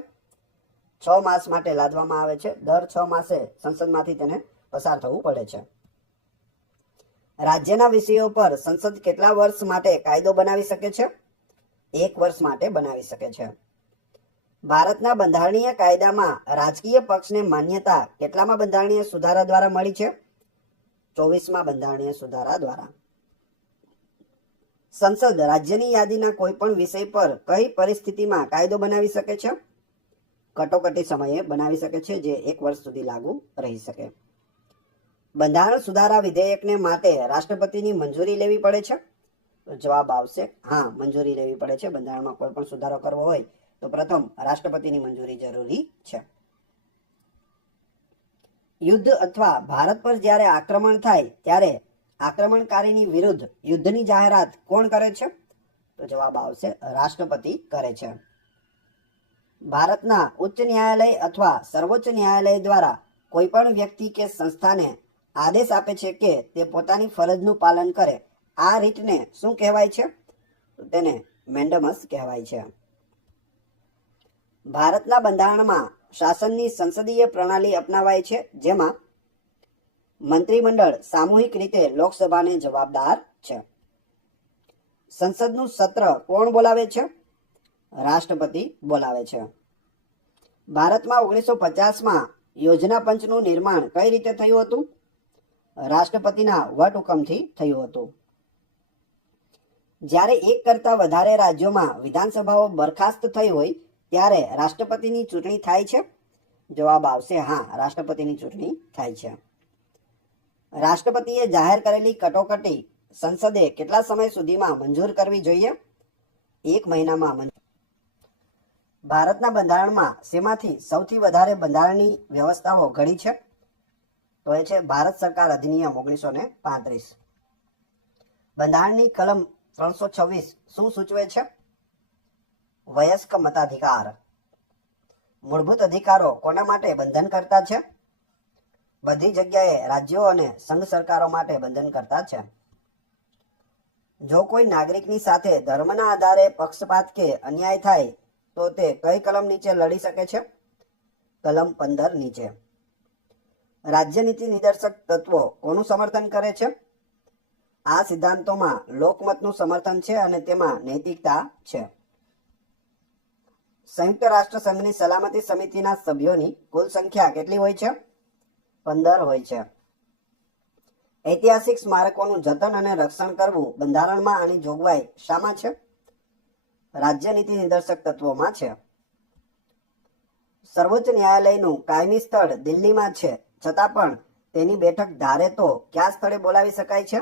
6 માસ માટે લાદવામાં આવે છે. દર 6 માસે સંસદમાંથી તેને પસાર થવું પડે છે. રાજ્યના વિષયો પર સંસદ કેટલા વર્ષ માટે કાયદો બનાવી શકે છે? 1 વર્ષ માટે બનાવી શકે છે. ભારતના બંધારણીય કાયદામાં રાજકીય પક્ષને માન્યતા કેટલામાં બંધારણીય સુધારા દ્વારા મળી છે? 24માં બંધારણીય સુધારા દ્વારા. સંસદ રાજ્યની યાદીના કોઈ પણ વિષય પર કઈ પરિસ્થિતિમાં કાયદો બનાવી શકે છે? કટોકટી સમયે બનાવી શકે છે, જે 1 વર્ષ સુધી લાગુ રહી શકે. બંધારણ સુધારા વિધેયકને માટે રાષ્ટ્રપતિની મંજૂરી લેવી પડે છે? તો જવાબ આવશે હા, મંજૂરી લેવી પડે છે. બંધારણમાં કોઈ પણ સુધારો કરવો હોય તો પ્રથમ રાષ્ટ્રપતિની મંજૂરી જરૂરી છે. યુદ્ધ અથવા ભારત પર જ્યારે આક્રમણ થાય ત્યારે આક્રમણકારીની વિરુદ્ધ યુદ્ધની જાહેરાત કોણ કરે છે? તો જવાબ આવશે રાષ્ટ્રપતિ કરે છે. ભારતના ઉચ્ચ ન્યાયાલય અથવા સર્વોચ્ચ ન્યાયાલય દ્વારા કોઈ પણ વ્યક્તિ કે સંસ્થાને આદેશ આપે છે કે તે પોતાની ફરજનું પાલન કરે. આ રીતને શું કહેવાય છે? તો તેને મેન્ડમસ કહેવાય છે. ભારતના બંધારણમાં શાસનની સંસદીય પ્રણાલી અપનાવાય છે, જેમાં મંત્રીમંડળ સામૂહિક રીતે લોકસભાને જવાબદાર છે. સંસદનું સત્ર કોણ બોલાવે છે? રાષ્ટ્રપતિ બોલાવે છે. ભારતમાં 1950માં યોજના પંચનું નિર્માણ કઈ રીતે થયું હતું? રાષ્ટ્રપતિના વટહુકમથી થયું હતું. જ્યારે 1 કરતાં વધારે રાજ્યોમાં વિધાનસભાઓ બરખાસ્ત થઈ હોય ત્યારે રાષ્ટ્રપતિની ચૂંટણી થાય છે? જવાબ આવશે હા, રાષ્ટ્રપતિની ચૂંટણી થાય છે. રાષ્ટ્રપતિએ જાહેર કરેલી કટોકટી સંસદે કેટલા સમય સુધીમાં મંજૂર કરવી જોઈએ? 1 મહિનામાં. ભારતના બંધારણમાં શેમાંથી સૌથી વધારે બંધારણની વ્યવસ્થાઓ ઘડી છે? તો એ છે ભારત સરકાર અધિનિયમ 1935. બંધારણની કલમ 326 શું સૂચવે છે? વયસ્ક મતાધિકાર. મૂળભૂત અધિકારો કોના માટે બંધન કરતા છે? બધી જગ્યાએ રાજ્યો અને સંઘ સરકારો માટે બંધન કરતા છે. જો કોઈ નાગરિકની સાથે ધર્મના આધારે પક્ષપાત કે અન્યાય થાય તો તે કઈ કલમ નીચે લડી શકે છે? કલમ 15 નીચે. રાજ્યનીતિ નિદર્શક તત્વો કોનું સમર્થન કરે છે? આ સિદ્ધાંતોમાં લોકમતનું સમર્થન છે અને તેમાં નૈતિકતા છે. સંયુક્ત રાષ્ટ્ર સંઘની સલામતી સમિતિના સભ્યોની કુલ સંખ્યા કેટલી હોય છે? 15 હોય છે. ઐતિહાસિક સ્મારકોનું જતન અને રક્ષણ કરવું બંધારણમાં આની જોગવાઈ શામાં છે? રાજ્યનીતિ નિદર્શક તત્વોમાં છે. સર્વોચ્ચ ન્યાયાલયનું કાયમી સ્થળ દિલ્હીમાં છે, છતાં પણ તેની બેઠક ધારે તો કયા સ્થળે બોલાવી શકાય છે?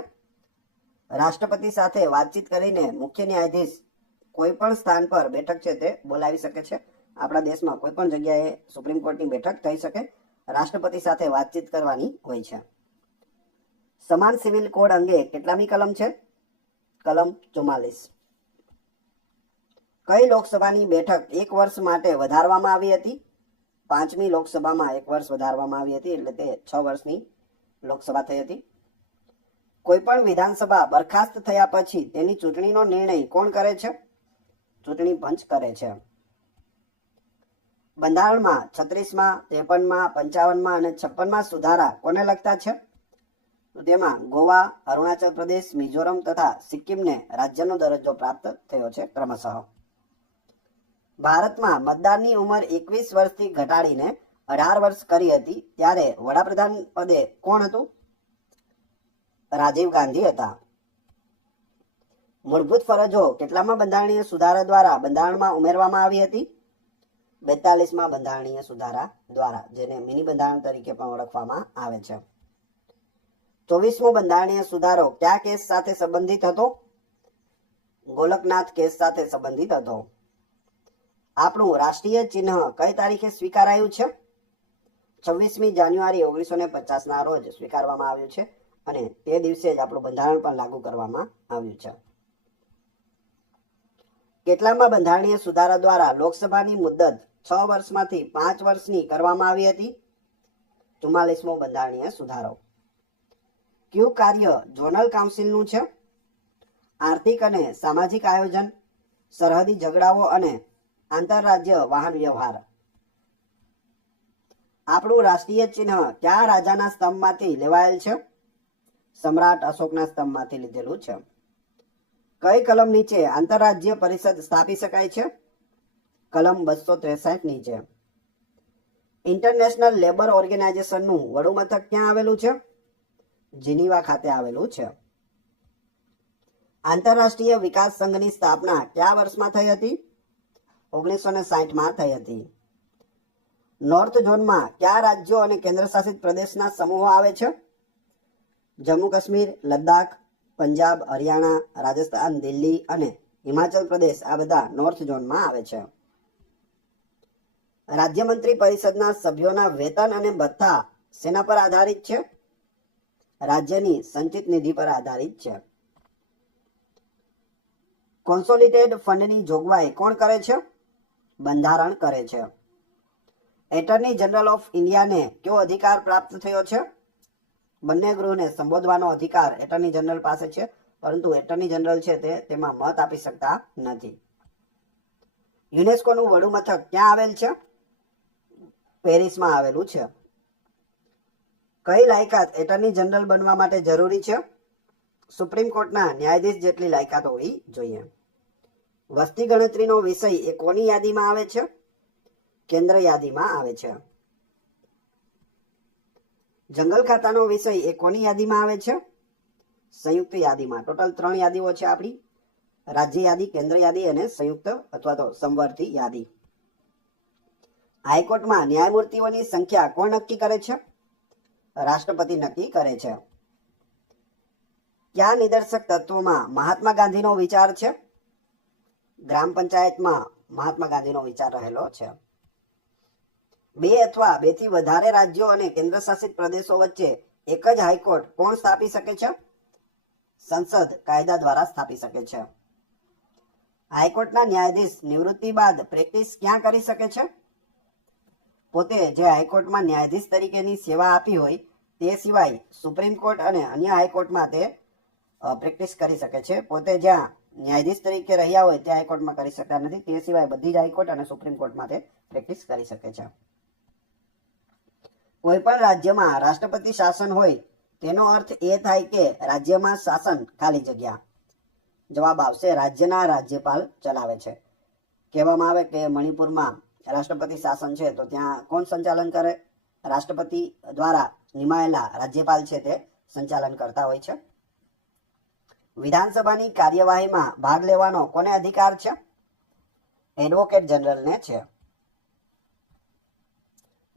રાષ્ટ્રપતિ સાથે વાતચીત કરીને મુખ્ય ન્યાયાધીશ કોઈ પણ સ્થાન પર બેઠક છે તે બોલાવી શકે છે. આપણા દેશમાં કોઈ પણ જગ્યાએ સુપ્રીમ કોર્ટની બેઠક થઈ શકે, રાષ્ટ્રપતિ સાથે વાતચીત કરવાની હોય છે. સમાન સિવિલ કોડ અંગે કેટલામી કલમ છે? કલમ 44. કઈ લોકસભાની બેઠક 1 વર્ષ માટે વધારવામાં આવી હતી? 5મી લોકસભામાં 1 વર્ષ વધારવામાં આવી હતી, એટલે તે 6 વર્ષની લોકસભા થઈ હતી. કોઈ પણ વિધાનસભા બરખાસ્ત થયા પછી તેની ચૂંટણીનો નિર્ણય કોણ કરે છે? ચૂંટણી પંચ કરે છે. બંધારણમાં 36માં, 53માં, 55માં અને 56માં સુધારા કોને લગતા છે? તો તેમાં ગોવા, અરુણાચલ પ્રદેશ, મિઝોરમ તથા સિક્કિમને રાજ્યનો દરજ્જો પ્રાપ્ત થયો છે ક્રમશઃ. ભારતમાં મતદાનની ઉંમર 21 વર્ષથી ઘટાડીને 18 વર્ષ કરી હતી, ત્યારે વડાપ્રધાન પદે કોણ હતું? રાજીવ ગાંધી હતા. મૂળભૂત ફરજો કેટલામાં બંધારણીય સુધારા દ્વારા બંધારણમાં ઉમેરવામાં આવી હતી? 42માં બંધારણીય સુધારા દ્વારા, જેને મિની બંધારણ તરીકે પણ ઓળખવામાં આવે છે. 24મો બંધારણીય સુધારો કયા કેસ સાથે સંબંધિત હતો? ગોલકનાથ કેસ સાથે સંબંધિત હતો. આપણું રાષ્ટ્રીય ચિહ્ન કઈ તારીખે સ્વીકારાયું છે? 26મી જાન્યુઆરી 1950ના રોજ સ્વીકારવામાં આવ્યું છે અને તે દિવસે જ આપણું બંધારણ પણ લાગુ કરવામાં આવ્યું છે. કેટલામાં બંધારણીય સુધારા દ્વારા લોકસભાની મુદ્દત 6 વર્ષમાંથી 5 વર્ષની કરવામાં આવી હતી? 44મો બંધારણીય સુધારો. કયું કાર્ય ઝોનલ કાઉન્સિલનું છે? આર્થિક અને સામાજિક આયોજન, સરહદી ઝઘડાઓ અને આંતરરાજ્ય વાહન વ્યવહાર. આપણું રાષ્ટ્રીય ચિહ્ન કયા રાજાના સ્તંભમાંથી લેવાયેલ છે? સમ્રાટ અશોકના સ્તંભમાંથી લીધેલું છે. કઈ કલમ નીચે આંતરરાજ્ય પરિષદ સ્થાપી શકાય છે? કલમ 263 નીચે. ઇન્ટરનેશનલ લેબર ઓર્ગેનાઇઝેશનનું વડુ મથક ક્યાં આવેલું છે? જીનીવા ખાતે આવેલું છે. આંતરરાષ્ટ્રીય વિકાસ સંઘની સ્થાપના કયા વર્ષમાં થઈ હતી? 1960માં થઈ હતી. નોર્થ ઝોનમાં કયા રાજ્યો અને કેન્દ્રશાસિત પ્રદેશના સમૂહો આવે છે? જમ્મુ કાશ્મીર, લદ્દાખ, પંજાબ, હરિયાણા, રાજસ્થાન, દિલ્હી અને હિમાચલ પ્રદેશ, આ બધા નોર્થ ઝોનમાં આવે છે. રાજ્યમંત્રી પરિષદના સભ્યોના વેતન અને ભથ્થા શેના પર આધારિત છે? રાજ્યની સંચિત નિધિ પર આધારિત છે. કોન્સોલિડેટેડ ફંડની જોગવાઈ કોણ કરે છે? બંધારણ કરે છે. એટર્ની જનરલ ઓફ ઇન્ડિયાને કયો અધિકાર પ્રાપ્ત થયો છે? બંને ગૃહને સંબોધવાનો અધિકાર એટર્ની જનરલ પાસે છે, પરંતુ એટર્ની જનરલ છે તેમાં મત આપી શકતા નથી. યુનેસ્કોનું વડુ મથક ક્યાં આવેલ છે? પેરિસમાં આવેલું છે. કઈ લાયકાત એટર્ની જનરલ બનવા માટે જરૂરી છે? સુપ્રીમ કોર્ટના ન્યાયાધીશ જેટલી લાયકાત હોવી જોઈએ. વસ્તી ગણતરીનો વિષય એ કોની યાદીમાં આવે છે? કેન્દ્ર યાદીમાં આવે છે. જંગલ ખાતાનો વિષય એ કોની યાદીમાં આવે છે? સંયુક્ત યાદીમાં. ટોટલ 3 યાદીઓ છે આપણી: રાજ્ય યાદી, કેન્દ્ર યાદી અને સંયુક્ત અથવા તો સમવર્તી યાદી. હાઈકોર્ટમાં ન્યાયમૂર્તિઓની સંખ્યા કોણ નક્કી કરે છે? રાષ્ટ્રપતિ નક્કી કરે છે. કયા નિદર્શક તત્વોમાં મહાત્મા ગાંધીનો વિચાર છે? ગ્રામ પંચાયતમાં મહાત્મા ગાંધીનો વિચાર રહેલો છે. 2 અથવા 2 થી વધારે રાજ્યો અને કેન્દ્રશાસિત પ્રદેશો વચ્ચે એક જ હાઈકોર્ટ કોણ સ્થાપી શકે છે? સંસદ કાયદા દ્વારા સ્થાપી શકે છે. હાઈકોર્ટના ન્યાયાધીશ નિવૃત્તિ બાદ પ્રેક્ટિસ ક્યાં કરી શકે છે? પોતે જે હાઈકોર્ટમાં ન્યાયાધીશ તરીકેની સેવા આપી હોય તે સિવાય સુપ્રીમ કોર્ટ અને અન્ય હાઈકોર્ટમાં તે પ્રેક્ટિસ કરી શકે છે. પોતે જ્યાં ન્યાયાધીશ તરીકે રહ્યા હોય ત્યાં હાઈકોર્ટમાં કરી શકતા નથી. તે સિવાય બધી જ હાઈકોર્ટ અને સુપ્રીમ કોર્ટમાં તે પ્રેક્ટિસ કરી શકે છે. કોઈ પણ રાજ્યમાં રાષ્ટ્રપતિ શાસન હોય તેનો અર્થ એ થાય કે રાજ્યમાં શાસન ખાલી જગ્યા. જવાબ આવશે રાજ્યના રાજ્યપાલ ચલાવે છે. કહેવામાં આવે કે મણિપુરમાં રાષ્ટ્રપતિ શાસન છે તો ત્યાં કોણ સંચાલન કરે? રાષ્ટ્રપતિ દ્વારા નિમાયેલા રાજ્યપાલ છે તે સંચાલન કરતા હોય છે. વિધાનસભાની કાર્યવાહીમાં ભાગ લેવાનો કોને અધિકાર છે? એડવોકેટ જનરલને છે.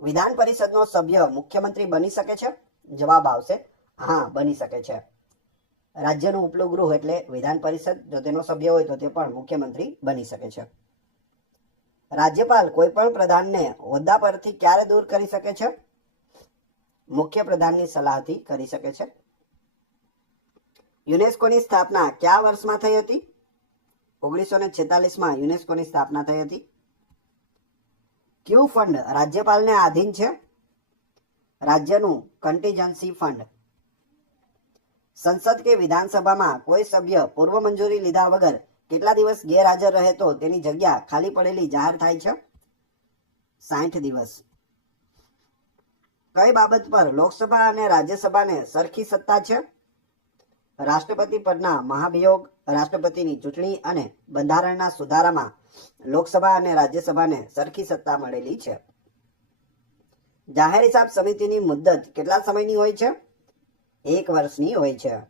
વિધાન પરિષદનો સભ્ય મુખ્યમંત્રી બની શકે છે? જવાબ આવશે હા, બની શકે છે. રાજ્યનું ઉપલું ગૃહ એટલે વિધાન પરિષદ, જો તેનો સભ્ય હોય તો તે પણ મુખ્યમંત્રી બની શકે છે. રાજ્યપાલ કોઈ પણ પ્રધાનને હોદ્દા પરથી ક્યારે દૂર કરી શકે છે? મુખ્ય પ્રધાનની સલાહથી કરી શકે છે. યુનેસ્કોની સ્થાપના કયા વર્ષમાં થઈ હતી? 1946માં યુનેસ્કોની સ્થાપના થઈ હતી. કયું ફંડ રાજ્યપાલને આધીન છે? રાજ્યનું કન્ટીજન્સી ફંડ. સંસદ કે વિધાનસભામાં કોઈ સભ્ય પૂર્વ મંજૂરી લીધા વગર કેટલા દિવસ ગેરહાજર રહે તો તેની જગ્યા ખાલી પડેલી જાહેર થાય છે? 60 દિવસ. કઈ બાબત પર લોકસભા અને રાજ્યસભાને સરખી સત્તા છે? રાષ્ટ્રપતિ પદના મહાભિયોગ, રાષ્ટ્રપતિની ચૂંટણી અને બંધારણના સુધારામાં લોકસભા અને રાજ્યસભાને સરખી સત્તા મળેલી છે. જાહેર હિસાબ સમિતિની મુદ્દત કેટલા સમયની હોય છે? 1 વર્ષની હોય છે.